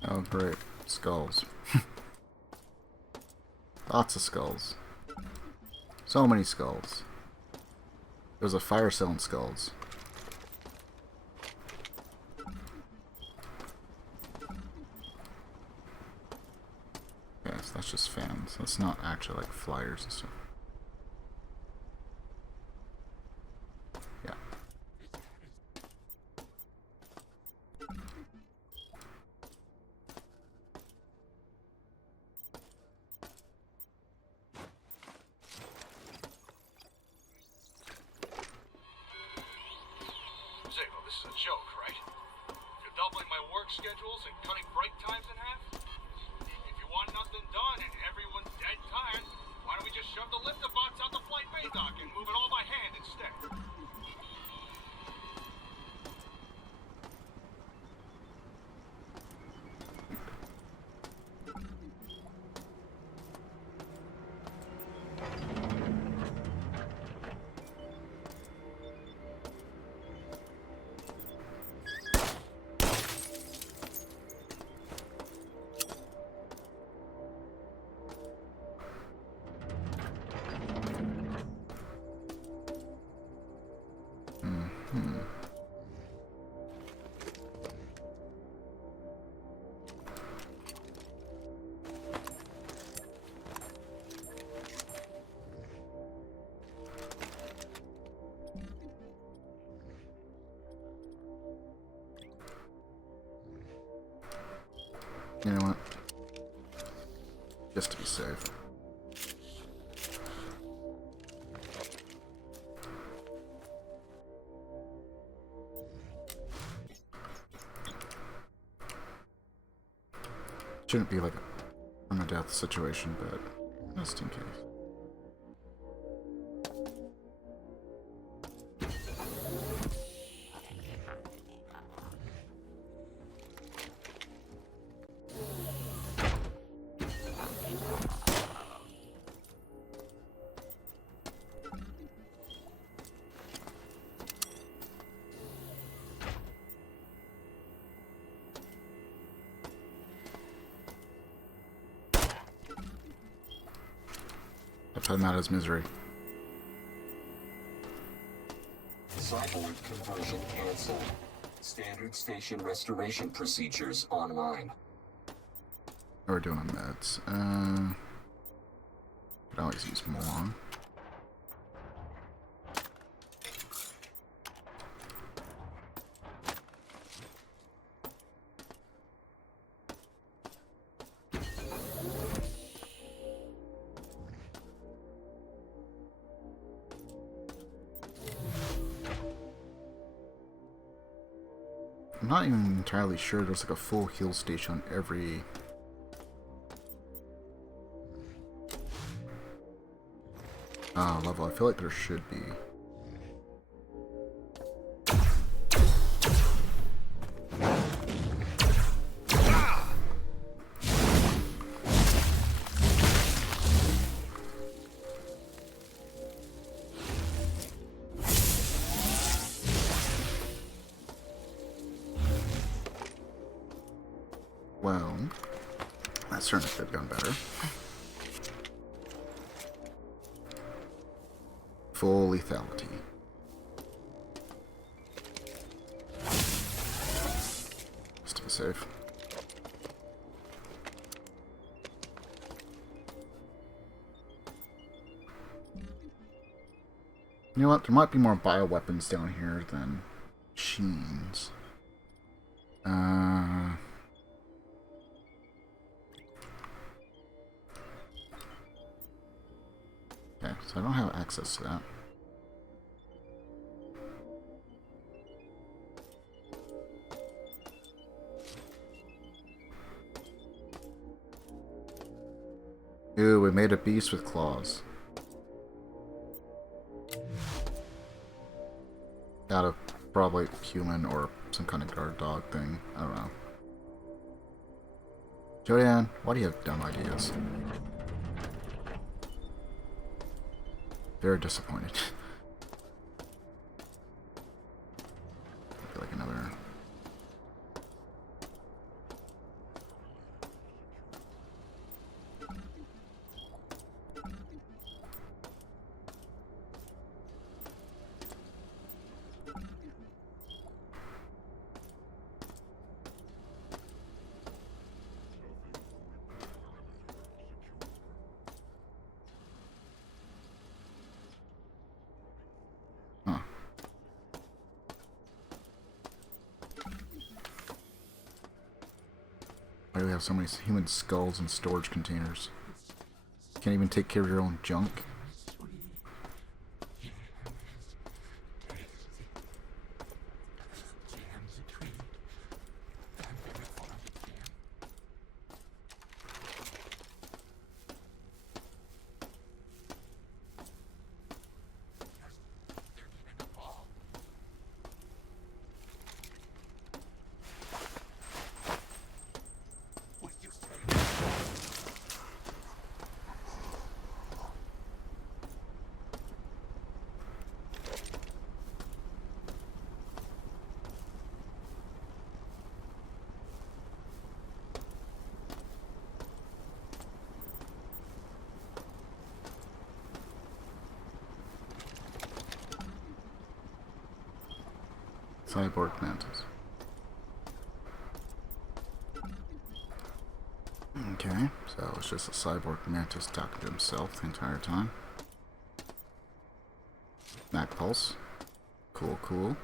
Oh great, skulls. Lots of skulls. So many skulls. There's a fire cell in skulls. Yes, that's just fans. That's not actually like flyers and stuff. Yeah. Zabo, this is a joke, right? You're doubling my work schedules and cutting break times in half? If you want nothing done and everyone's dead tired, why don't we just shove the lifter box out the flight bay dock and move it all by hand instead? You know what? Just to be safe. Shouldn't be like a death situation, but just in case. I'm not his misery. Cyborg conversion canceled. Standard station restoration procedures online. We're doing meds. Could always use more. I'm not even entirely sure there's like a full heal station on every level. I feel like there should be. Well, that's certainly could have gone better. Full lethality. Just to be safe. You know what? There might be more bioweapons down here than machines. Okay, so I don't have access to that. Ooh, we made a beast with claws. Out of probably human or some kind of guard dog thing. I don't know. Jodan, why do you have dumb ideas? Very disappointed. Like another. Huh. Why do we have so many human skulls in storage containers? Can't even take care of your own junk? Cyborg mantis. Okay, so it's just a cyborg mantis talking to himself the entire time. Mac pulse. Cool, cool.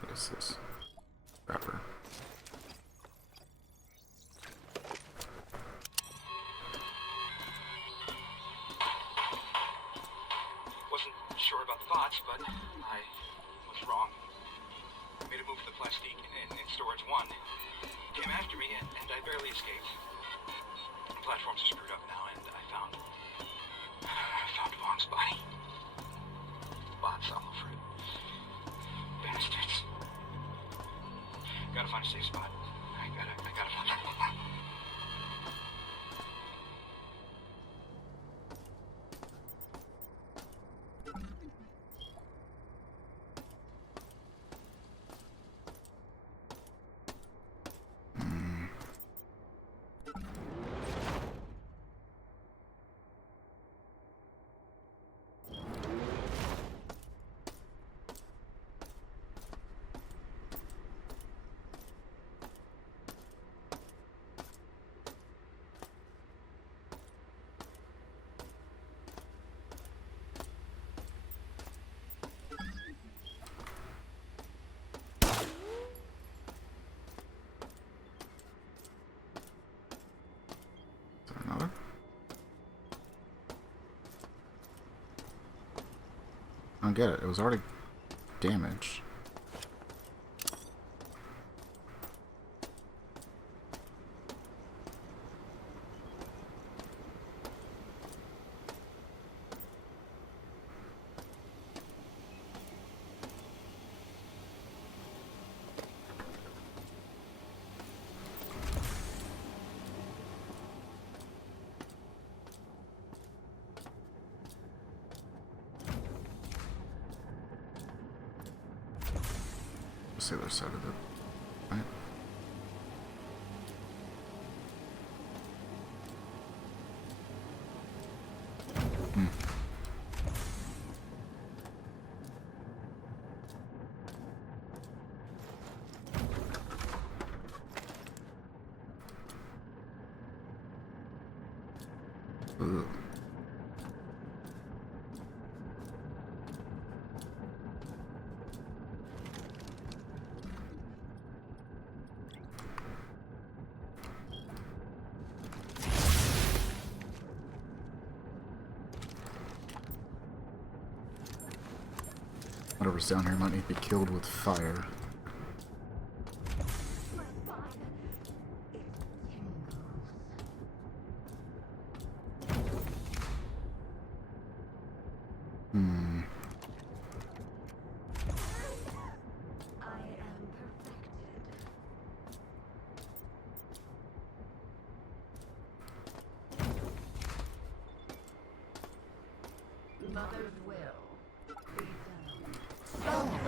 What is this? Wrapper. Wasn't sure about the bots, but I was wrong. Made a move for the plastique in storage 1. Came after me, and I barely escaped. The platforms are screwed up now, and I found Wong's body. Bots all over it. Bastards. Gotta find a safe spot. I gotta find it. Is there another? I don't get it. It was already damaged. Just the other side of it, right? Ooh. Whatever's down here might need to be killed with fire.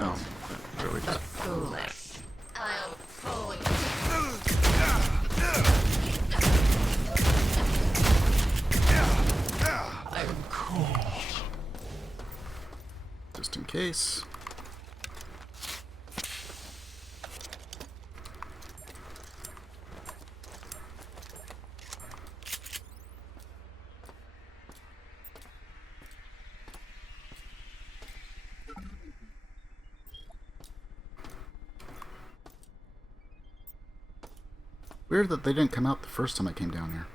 Oh, really just Foolish. I'll pull you. I'm cold. just in case. Weird that they didn't come out the first time I came down here.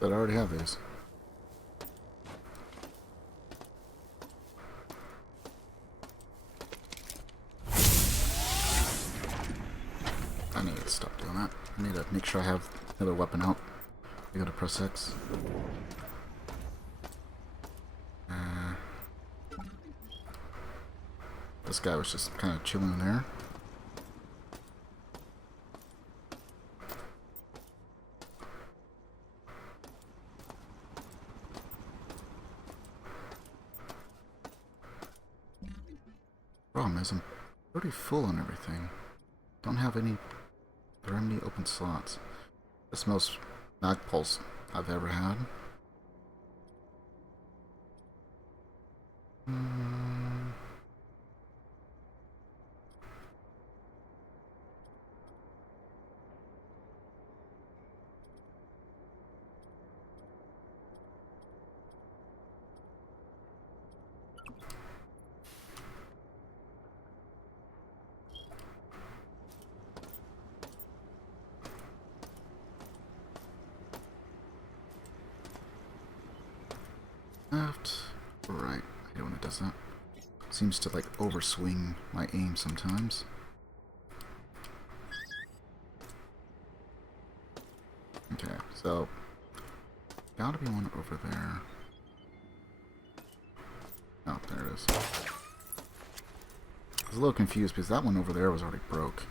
But I already have these. I need to stop doing that. I need to make sure I have another weapon out. I gotta press X. This guy was just kind of chilling there. Problem is, I'm pretty full on everything. Don't have any open slots. This is the most mag pulse I've ever had. Left, right. I hate when it does that. Seems to like overswing my aim sometimes. Okay, so gotta be one over there. Oh, there it is. I was a little confused because that one over there was already broke.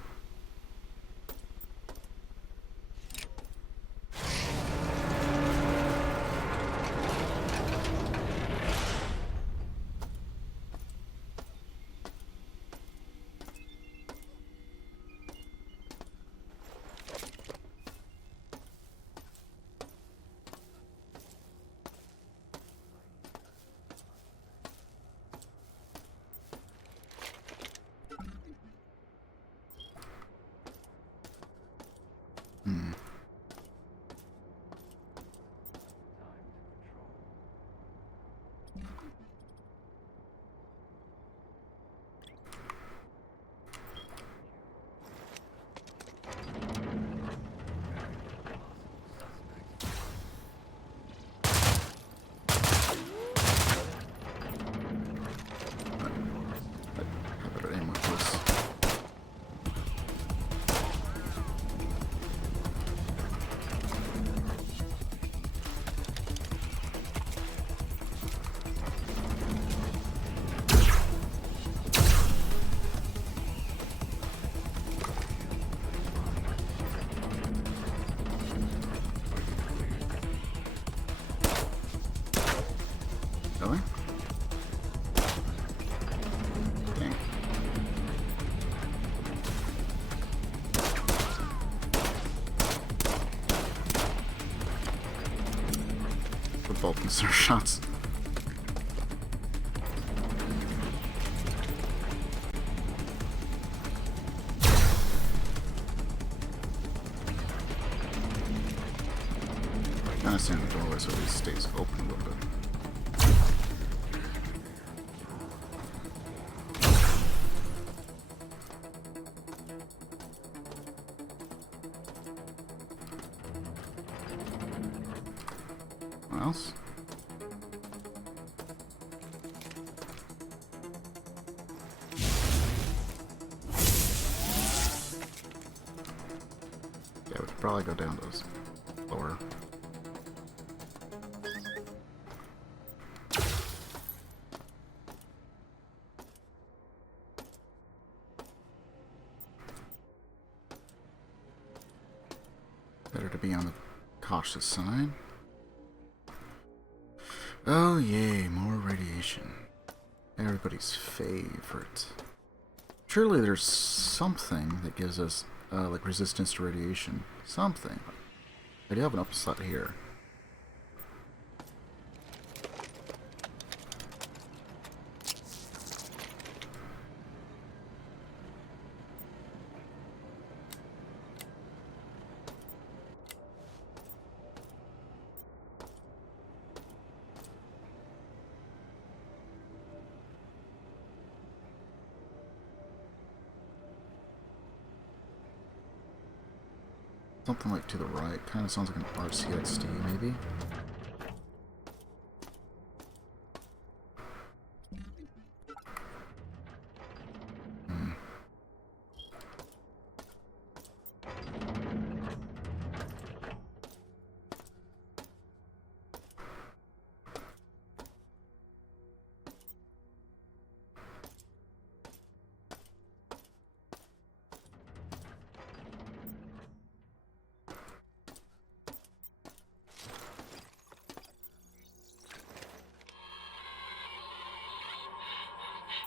Really? Dang. The bolt consider shots. Kind of stand in the doorway so it stays open a little bit. What else? Yeah, we could probably go down those lower. Better to be on the cautious side. Oh yay, more radiation. Everybody's favorite. Surely there's something that gives us like resistance to radiation. Something. I do have an upslot here. Something like to the right. Kind of sounds like an RCXD, maybe.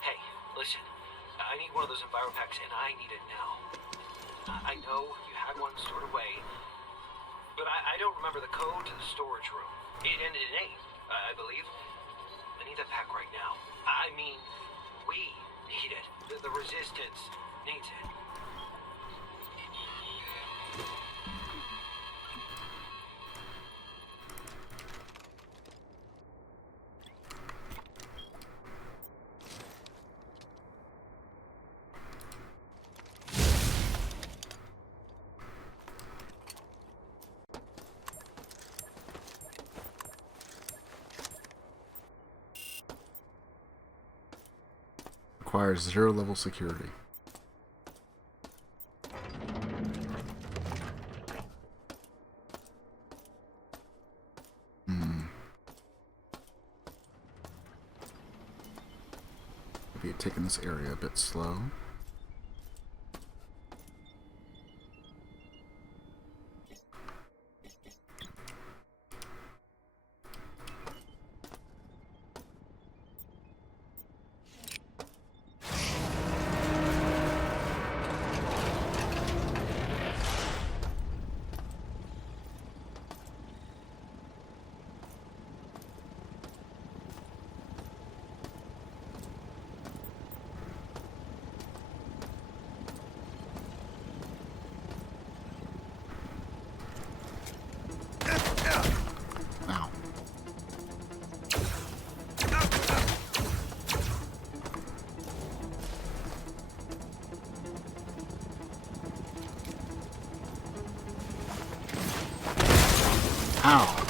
Hey, listen. I need one of those enviropacks, and I need it now. I know you had one stored away, but I don't remember the code to the storage room. It ended in 8, I believe. I need that pack right now. I mean, we need it. The Resistance needs it. Requires 0 level security. Maybe taking this area a bit slow. Ow. Ow.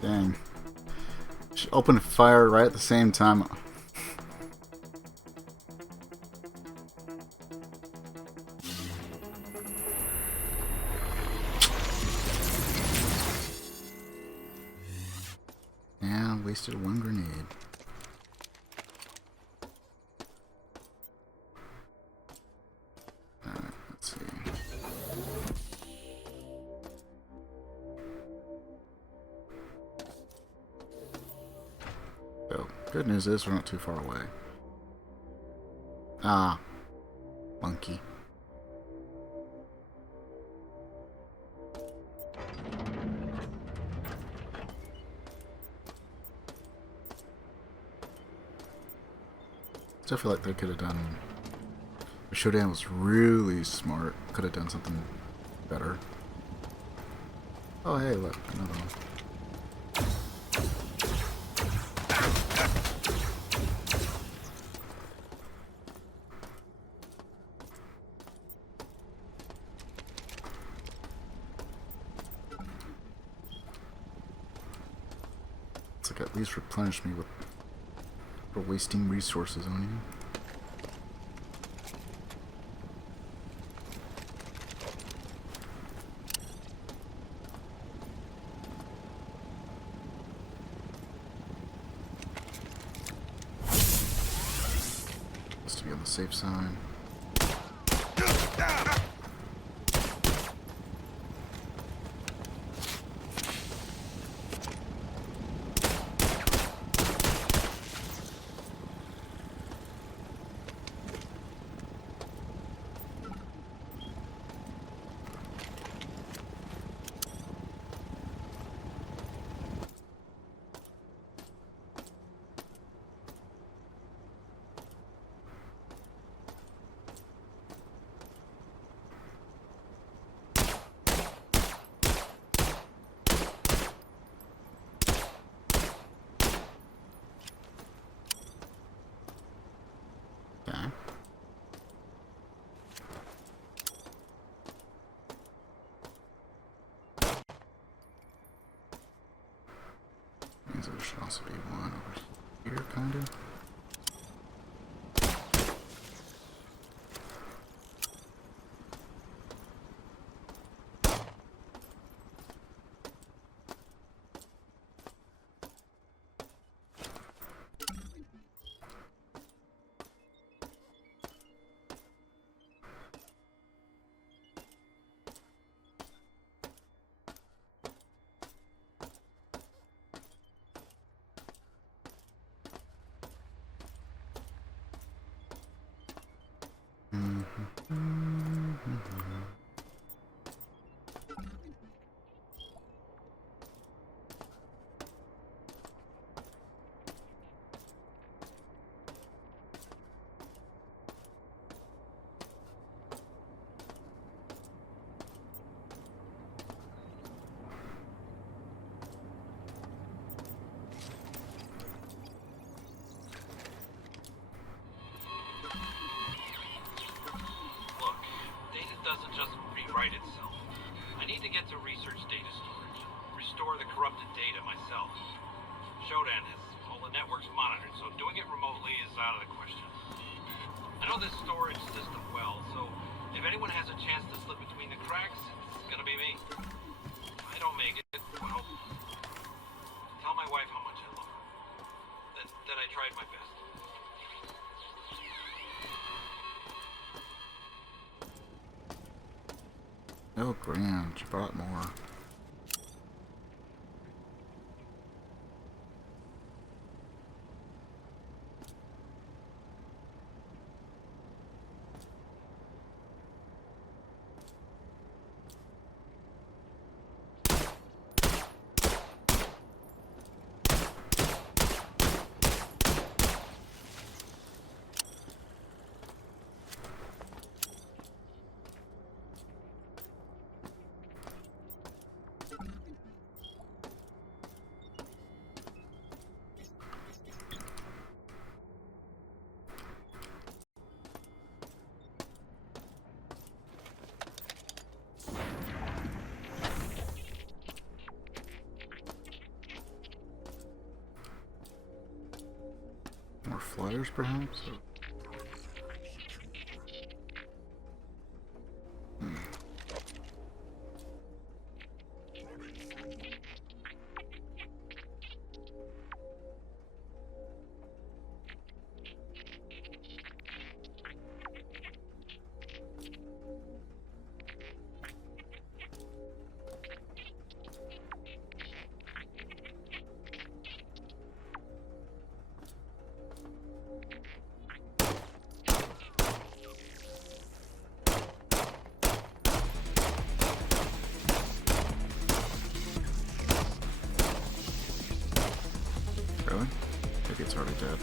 Dang. She opened fire right at the same time. Yeah, wasted 1 grenade. Alright, let's see. Good news is we're not too far away. Ah, monkey. Still feel like they could have done. Shodan was really smart. Could have done something better. Oh hey, look, another one. It's like at least replenish me with for wasting resources on you. Just to be on the safe side. Okay. Means there should also be one over here, kind of. Look, data doesn't just rewrite itself. I need to get to research data storage. Restore the corrupted data myself. Shodan has all the networks monitored, so doing it remotely is out of the question. I know this storage system well, so if anyone has a chance to slip between the cracks, it's gonna be me. If I don't make it, well, tell my wife how much I love her. That I tried my best. Oh, grand. She brought more. More flyers, perhaps? Maybe it's already dead.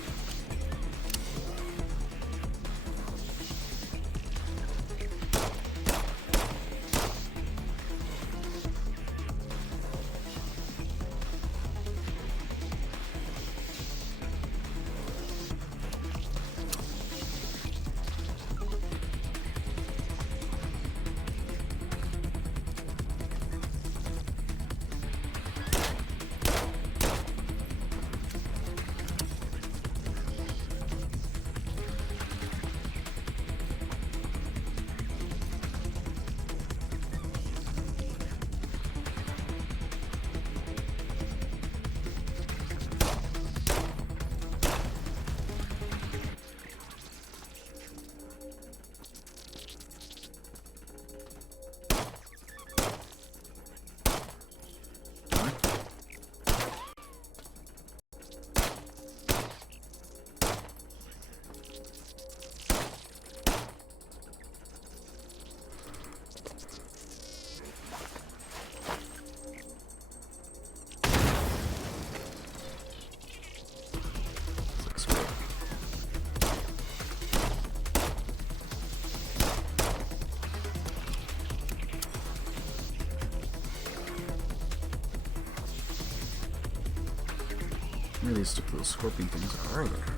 Where these little scorpion things are there?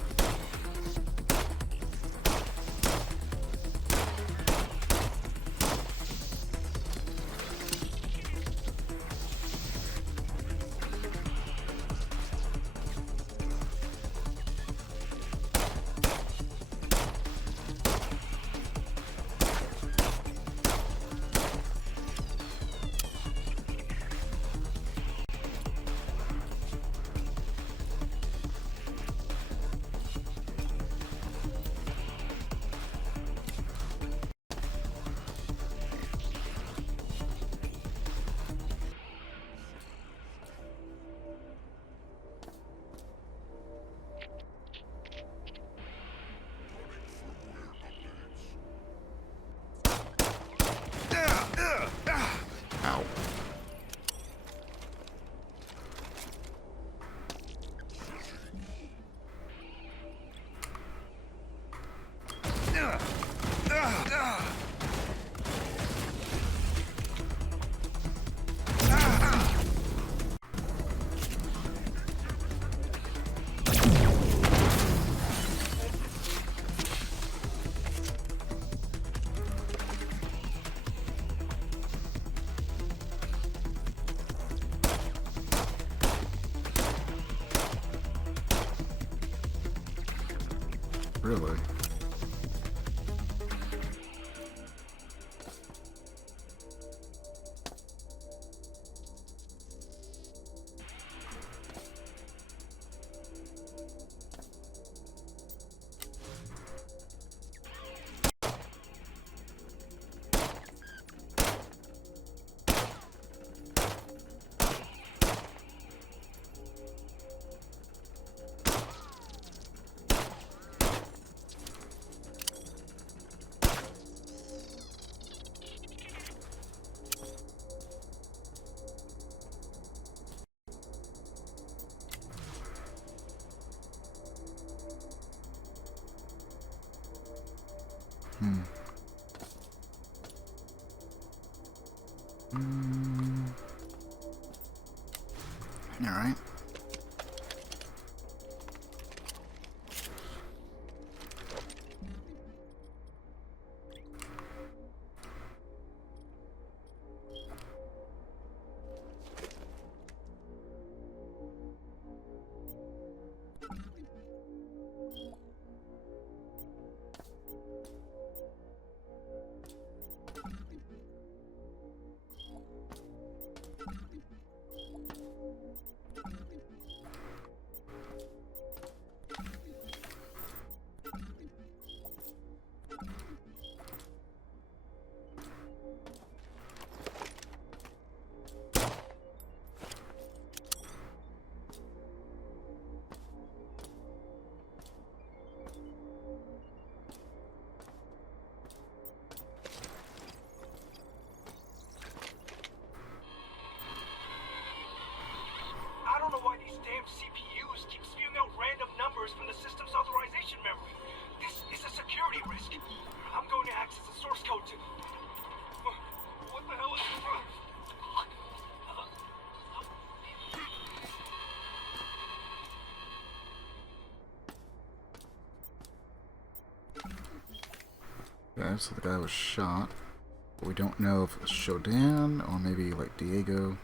Ow. Really? All right. I don't know why these damn CPUs keep spewing out random numbers. numbers from the system's authorization memory. This is a security risk. I'm going to access the source code to... What the hell is... Okay, so the guy was shot. But we don't know if it was Shodan or maybe like Diego.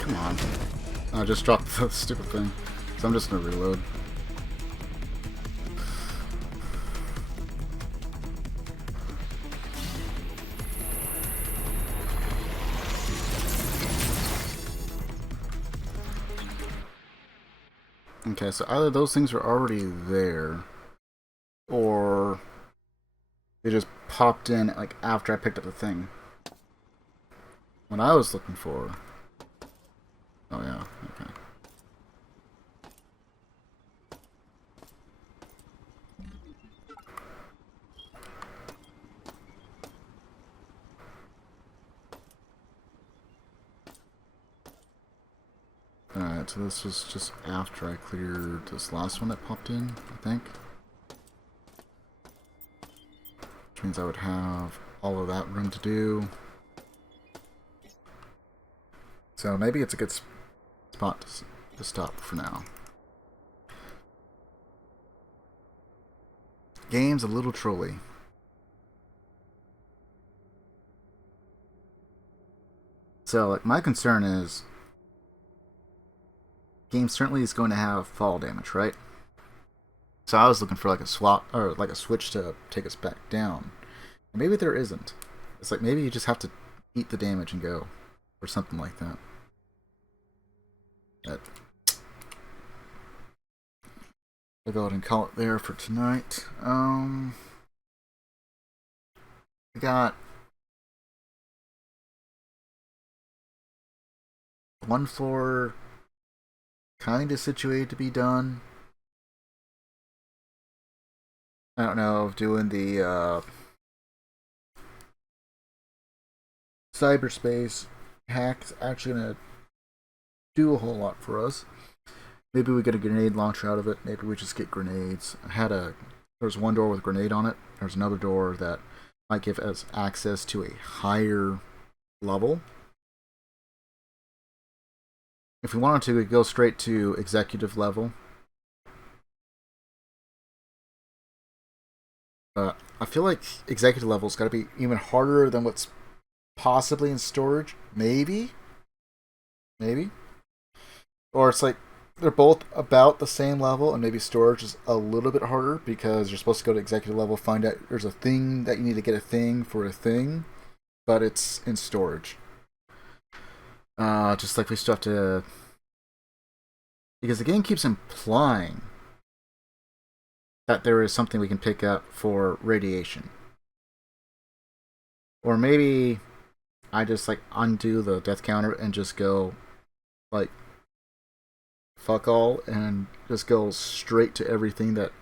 Come on. I just dropped the stupid thing. So I'm just gonna reload. Okay, so either those things were already there, or they just popped in like after I picked up the thing. What I was looking for... Oh yeah, okay. Alright, so this was just after I cleared this last one that popped in, I think. Which means I would have all of that room to do. So maybe it's a good spot to stop for now. Game's a little trolly. So, like, my concern is game certainly is going to have fall damage, right? So I was looking for like a swap or like a switch to take us back down. Maybe there isn't. It's like maybe you just have to eat the damage and go, or something like that. But I'll go ahead and call it there for tonight. I got one floor kind of situated to be done. I don't know if doing the cyberspace hack is actually going to do a whole lot for us. Maybe we get a grenade launcher out of it. Maybe we just get grenades. There's one door with a grenade on it. There's another door that might give us access to a higher level. If we wanted to, we could go straight to executive level. I feel like executive level's got to be even harder than what's possibly in storage. Maybe? Or it's like they're both about the same level, and maybe storage is a little bit harder because you're supposed to go to executive level, find out there's a thing that you need to get a thing for a thing, but it's in storage. Just like we still have to... Because the game keeps implying that there is something we can pick up for radiation. Or maybe I just like undo the death counter and just go like fuck all and just go straight to everything that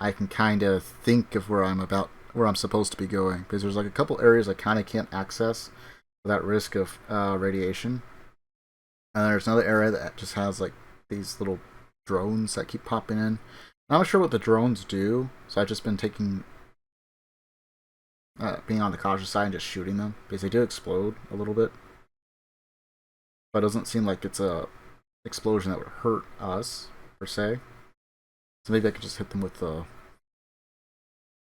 I can kind of think of where I'm supposed to be going, because there's like a couple areas I kind of can't access without risk of radiation, and there's another area that just has like these little drones that keep popping in. I'm not sure what the drones do, so I've just been being on the cautious side and just shooting them, because they do explode a little bit, but it doesn't seem like it's a explosion that would hurt us, per se. So maybe I could just hit them with the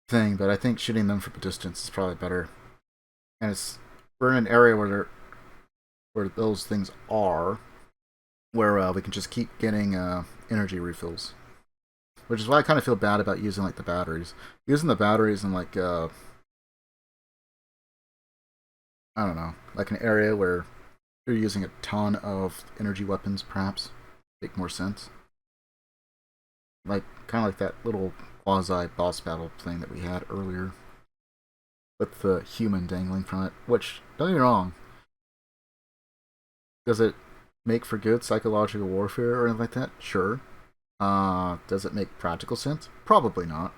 thing, but I think shooting them from a distance is probably better. And we're in an area where those things are, where we can just keep getting energy refills. Which is why I kind of feel bad about using like the batteries. Using the batteries in like I don't know, like an area where you're using a ton of energy weapons, perhaps make more sense. Like kind of like that little quasi boss battle thing that we had earlier, with the human dangling from it. Which, don't get me wrong, does it make for good psychological warfare or anything like that? Sure. Does it make practical sense? Probably not.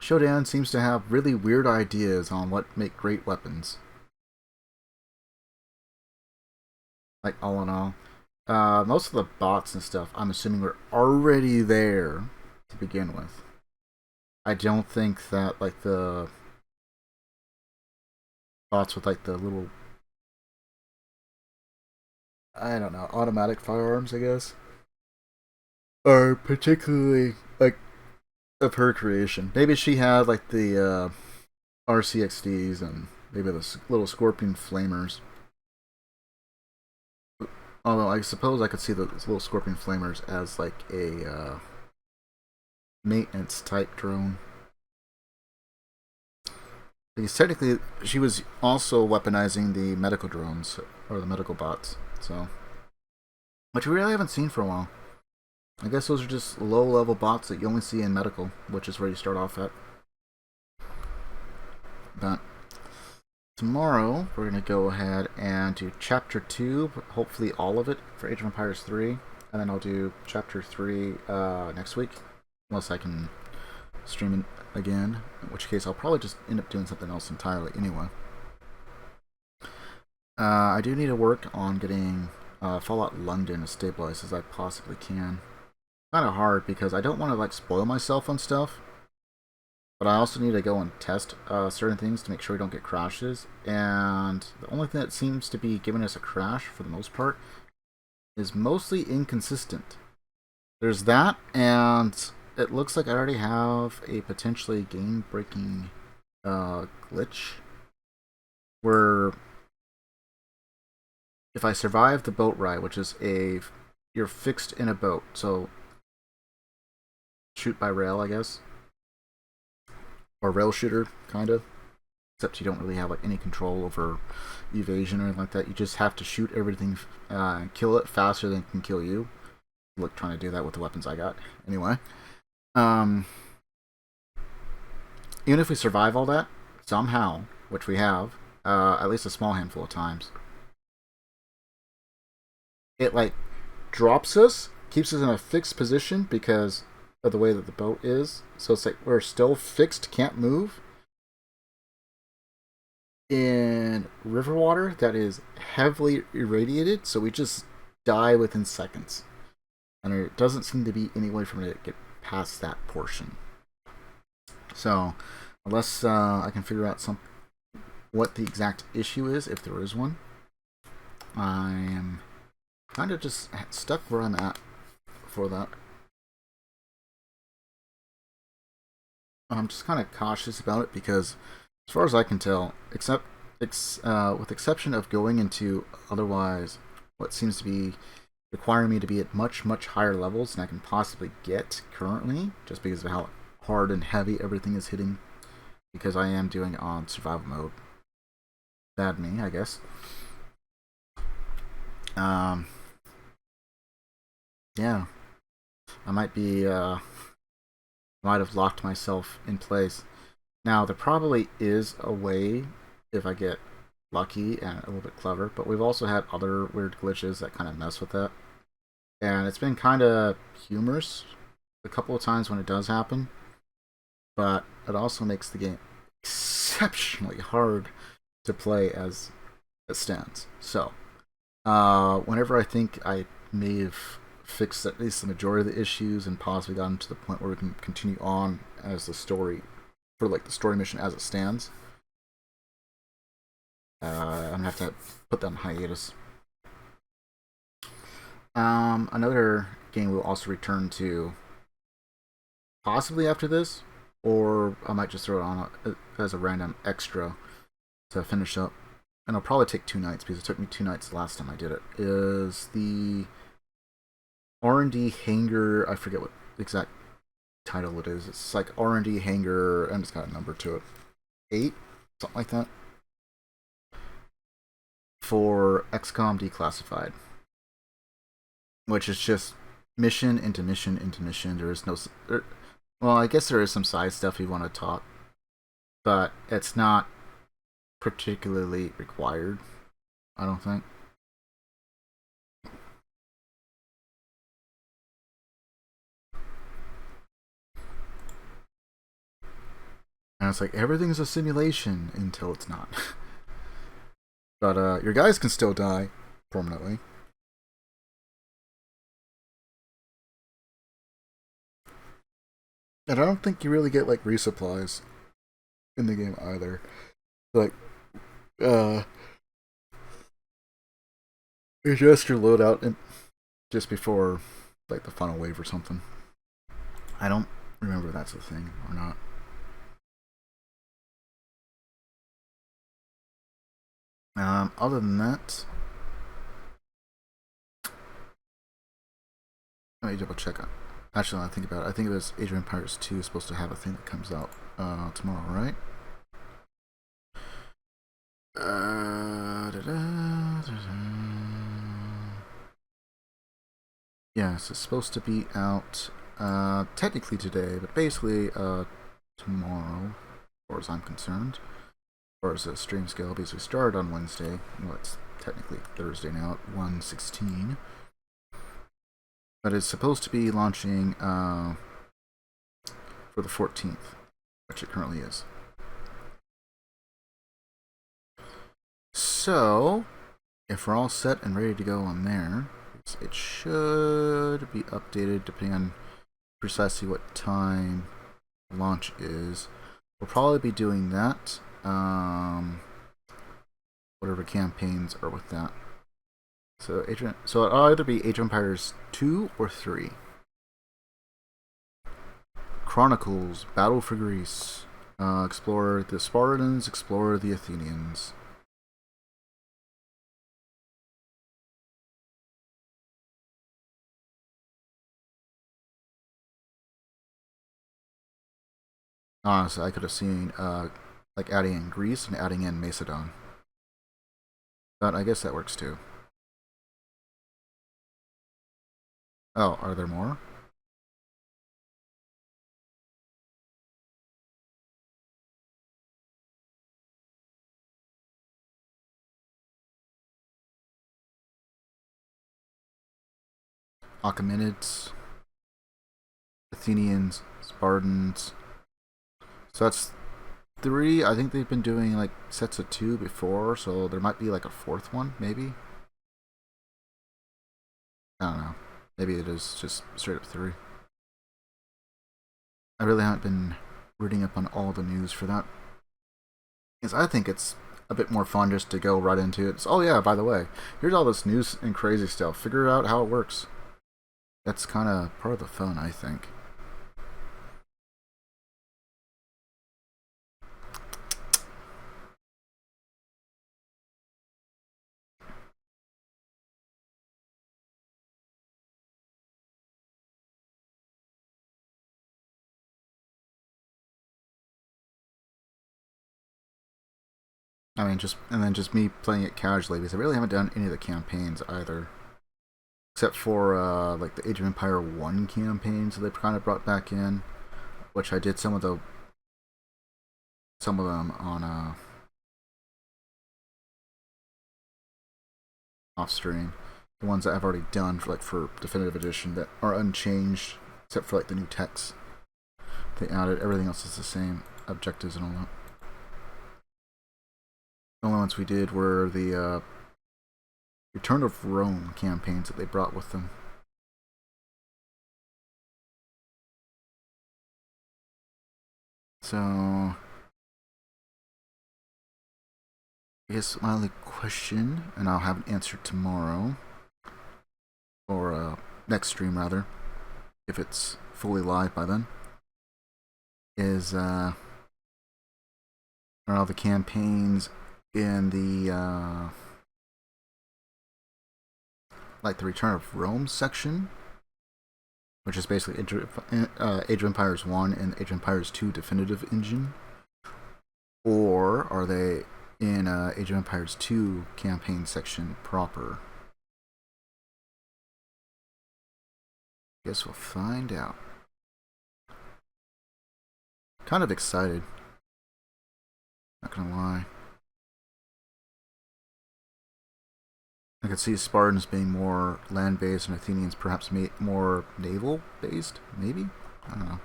Shodan seems to have really weird ideas on what make great weapons. Like, all in all. Most of the bots and stuff, I'm assuming, were already there to begin with. I don't think that, like, the bots with, like, the little, I don't know, automatic firearms, I guess, are particularly, like, of her creation. Maybe she had, like, the RCXDs and maybe the little scorpion flamers. Although I suppose I could see the little scorpion flamers as like a maintenance type drone. Because technically, she was also weaponizing the medical drones or the medical bots. So, which we really haven't seen for a while. I guess those are just low-level bots that you only see in medical, which is where you start off at. But tomorrow, we're going to go ahead and do Chapter 2, hopefully all of it, for Age of Empires 3. And then I'll do Chapter 3 next week, unless I can stream it again, in which case I'll probably just end up doing something else entirely anyway. I do need to work on getting Fallout London as stabilized as I possibly can. Kind of hard, because I don't want to like spoil myself on stuff. But I also need to go and test certain things to make sure we don't get crashes. And the only thing that seems to be giving us a crash, for the most part, is mostly inconsistent. There's that, and it looks like I already have a potentially game-breaking glitch. Where if I survive the boat ride, which is you're fixed in a boat, so shoot by rail, I guess. Or rail shooter, kind of. Except you don't really have like any control over evasion or anything like that. You just have to shoot everything and kill it faster than it can kill you. Look, trying to do that with the weapons I got. Anyway. Even if we survive all that, somehow, which we have, at least a small handful of times, it like drops us, keeps us in a fixed position because of the way that the boat is. So it's like we're still fixed, can't move. In river water that is heavily irradiated, so we just die within seconds. And there doesn't seem to be any way for me to get past that portion. So, unless I can figure out what the exact issue is, if there is one, I am kind of just stuck where I'm at for that. I'm just kind of cautious about it because, as far as I can tell, with exception of going into otherwise what seems to be requiring me to be at much, much higher levels than I can possibly get currently, just because of how hard and heavy everything is hitting, because I am doing it on survival mode. Bad me, I guess. Yeah. I might have locked myself in place. Now, there probably is a way if I get lucky and a little bit clever, but we've also had other weird glitches that kind of mess with that. And it's been kind of humorous a couple of times when it does happen, but it also makes the game exceptionally hard to play as it stands. So, whenever I think I may have fixed at least the majority of the issues and possibly gotten to the point where we can continue on as the story, for like the story mission as it stands, I'm gonna have to put that on hiatus. Another game we'll also return to possibly after this, or I might just throw it on as a random extra to finish up. And it'll probably take 2 nights because it took me 2 nights the last time I did it. Is the R&D Hangar? I forget what exact title it is. It's like R&D Hangar, and it's got a number to it, 8, something like that, for XCOM Declassified, which is just mission into mission into mission. There is no, well, I guess there is some side stuff you want to talk, but it's not particularly required, I don't think. And it's like everything's a simulation until it's not. But your guys can still die permanently. And I don't think you really get like resupplies in the game either. Like, you adjust your loadout in just before like the final wave or something. I don't remember if that's a thing or not. Other than that, let me double check on. Actually, I think about it. I think it was Age of Empires 2 is supposed to have a thing that comes out tomorrow, right? Yes, it's supposed to be out technically today, but basically tomorrow, as far as I'm concerned. As far as the stream scale, because we started on Wednesday. Well, it's technically Thursday now at 1:16. But it's supposed to be launching for the 14th, which it currently is. So, if we're all set and ready to go on there, it should be updated depending on precisely what time launch is. We'll probably be doing that. Whatever campaigns are with that. So it'll either be Age of Empires 2 or 3. Chronicles, Battle for Greece. Explore the Spartans, explore the Athenians. Honestly, I could have seen like adding in Greece and adding in Macedon. But I guess that works too. Oh, are there more? Achaemenids, Athenians, Spartans. So that's 3. I think they've been doing like sets of 2 before, so there might be like a 4th one, maybe. I don't know. Maybe it is just straight up 3. I really haven't been reading up on all the news for that, because I think it's a bit more fun just to go right into it. It's, oh yeah, by the way, here's all this news and crazy stuff. Figure out how it works. That's kind of part of the fun, I think. I mean, just me playing it casually, because I really haven't done any of the campaigns either, except for like the Age of Empire 1 campaigns that they've kind of brought back in, which I did some of them on off stream. The ones that I've already done for Definitive Edition that are unchanged, except for like the new text they added. Everything else is the same, objectives and all that. The only ones we did were the Return of Rome campaigns that they brought with them. So, I guess my only question, and I'll have an answer tomorrow, or next stream rather, if it's fully live by then, is are all the campaigns in the like the Return of Rome section, which is basically Age of Empires 1 and Age of Empires 2 Definitive Engine, or are they in Age of Empires 2 campaign section proper? Guess we'll find out. Kind of excited. Not gonna lie. I could see Spartans being more land-based and Athenians perhaps more naval-based, maybe? I don't know.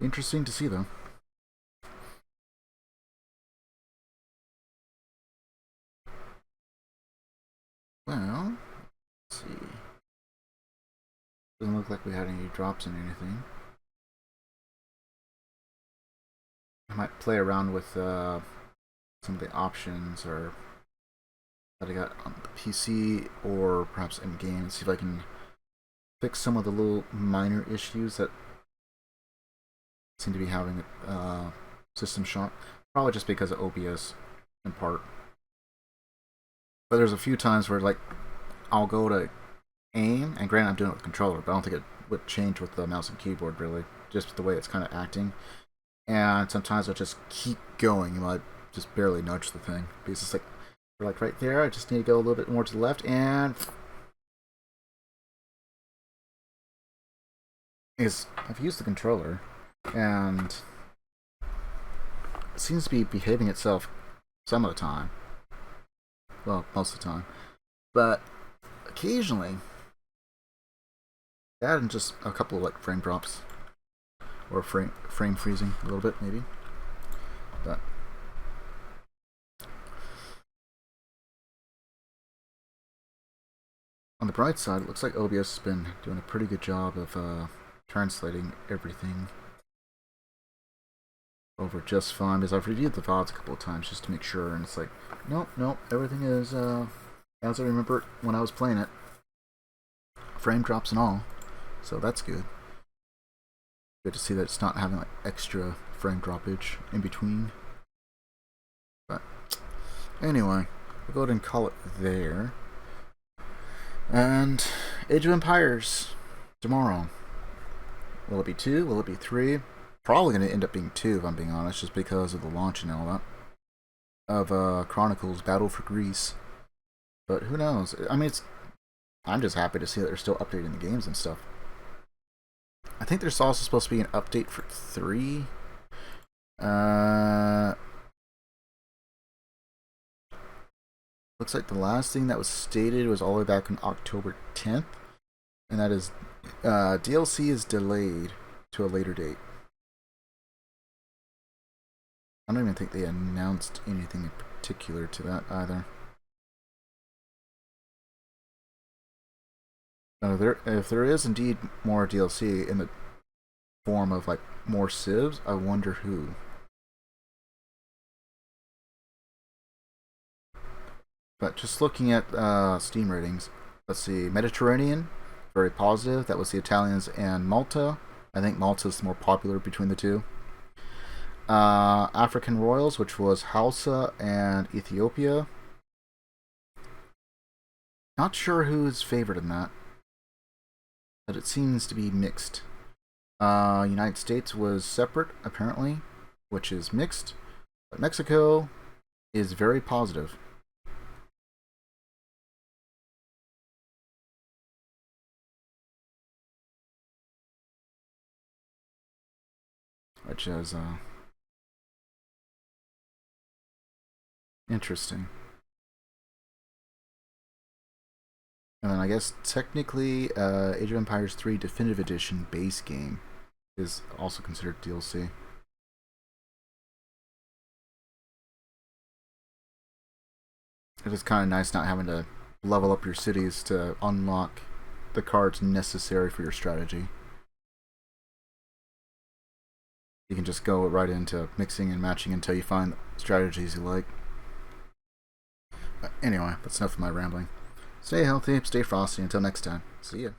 Interesting to see, though. Well, let's see. Doesn't look like we had any drops in anything. I might play around with some of the options or that I got on the PC or perhaps in game and see if I can fix some of the little minor issues that seem to be having system shock. Probably just because of OBS in part. But there's a few times where like I'll go to aim, and granted I'm doing it with the controller, but I don't think it would change with the mouse and keyboard really, just the way it's kind of acting. And sometimes I'll just keep going and I just barely nudge the thing because it's like right there, I just need to go a little bit more to the left, and I've used the controller and it seems to be behaving itself some of the time. Well, most of the time. But occasionally, that and just a couple of like frame drops or frame freezing a little bit maybe. But on the bright side, it looks like OBS has been doing a pretty good job of translating everything over just fine, because I've reviewed the VODs a couple of times just to make sure, and it's like, nope, everything is as I remember it when I was playing it. Frame drops and all, so that's good. Good to see that it's not having like extra frame droppage in between. But anyway, we'll go ahead and call it there. And Age of Empires tomorrow. Will it be 2? Will it be 3? Probably going to end up being 2, if I'm being honest, just because of the launch and all that. Of Chronicles Battle for Greece. But who knows? I mean, I'm just happy to see that they're still updating the games and stuff. I think there's also supposed to be an update for 3. Looks like the last thing that was stated was all the way back on October 10th. And that is, DLC is delayed to a later date. I don't even think they announced anything in particular to that either. If there is indeed more DLC in the form of like more civs, I wonder who. But just looking at Steam ratings, let's see, Mediterranean, very positive. That was the Italians and Malta. I think Malta's the more popular between the two. African Royals, which was Hausa and Ethiopia. Not sure who's favored in that, but it seems to be mixed. United States was separate, apparently, which is mixed. But Mexico is very positive. Which is interesting. And then I guess technically Age of Empires 3 Definitive Edition base game is also considered DLC. It is kind of nice not having to level up your cities to unlock the cards necessary for your strategy. You can just go right into mixing and matching until you find strategies you like. Anyway, that's enough of my rambling. Stay healthy, stay frosty. Until next time. See ya.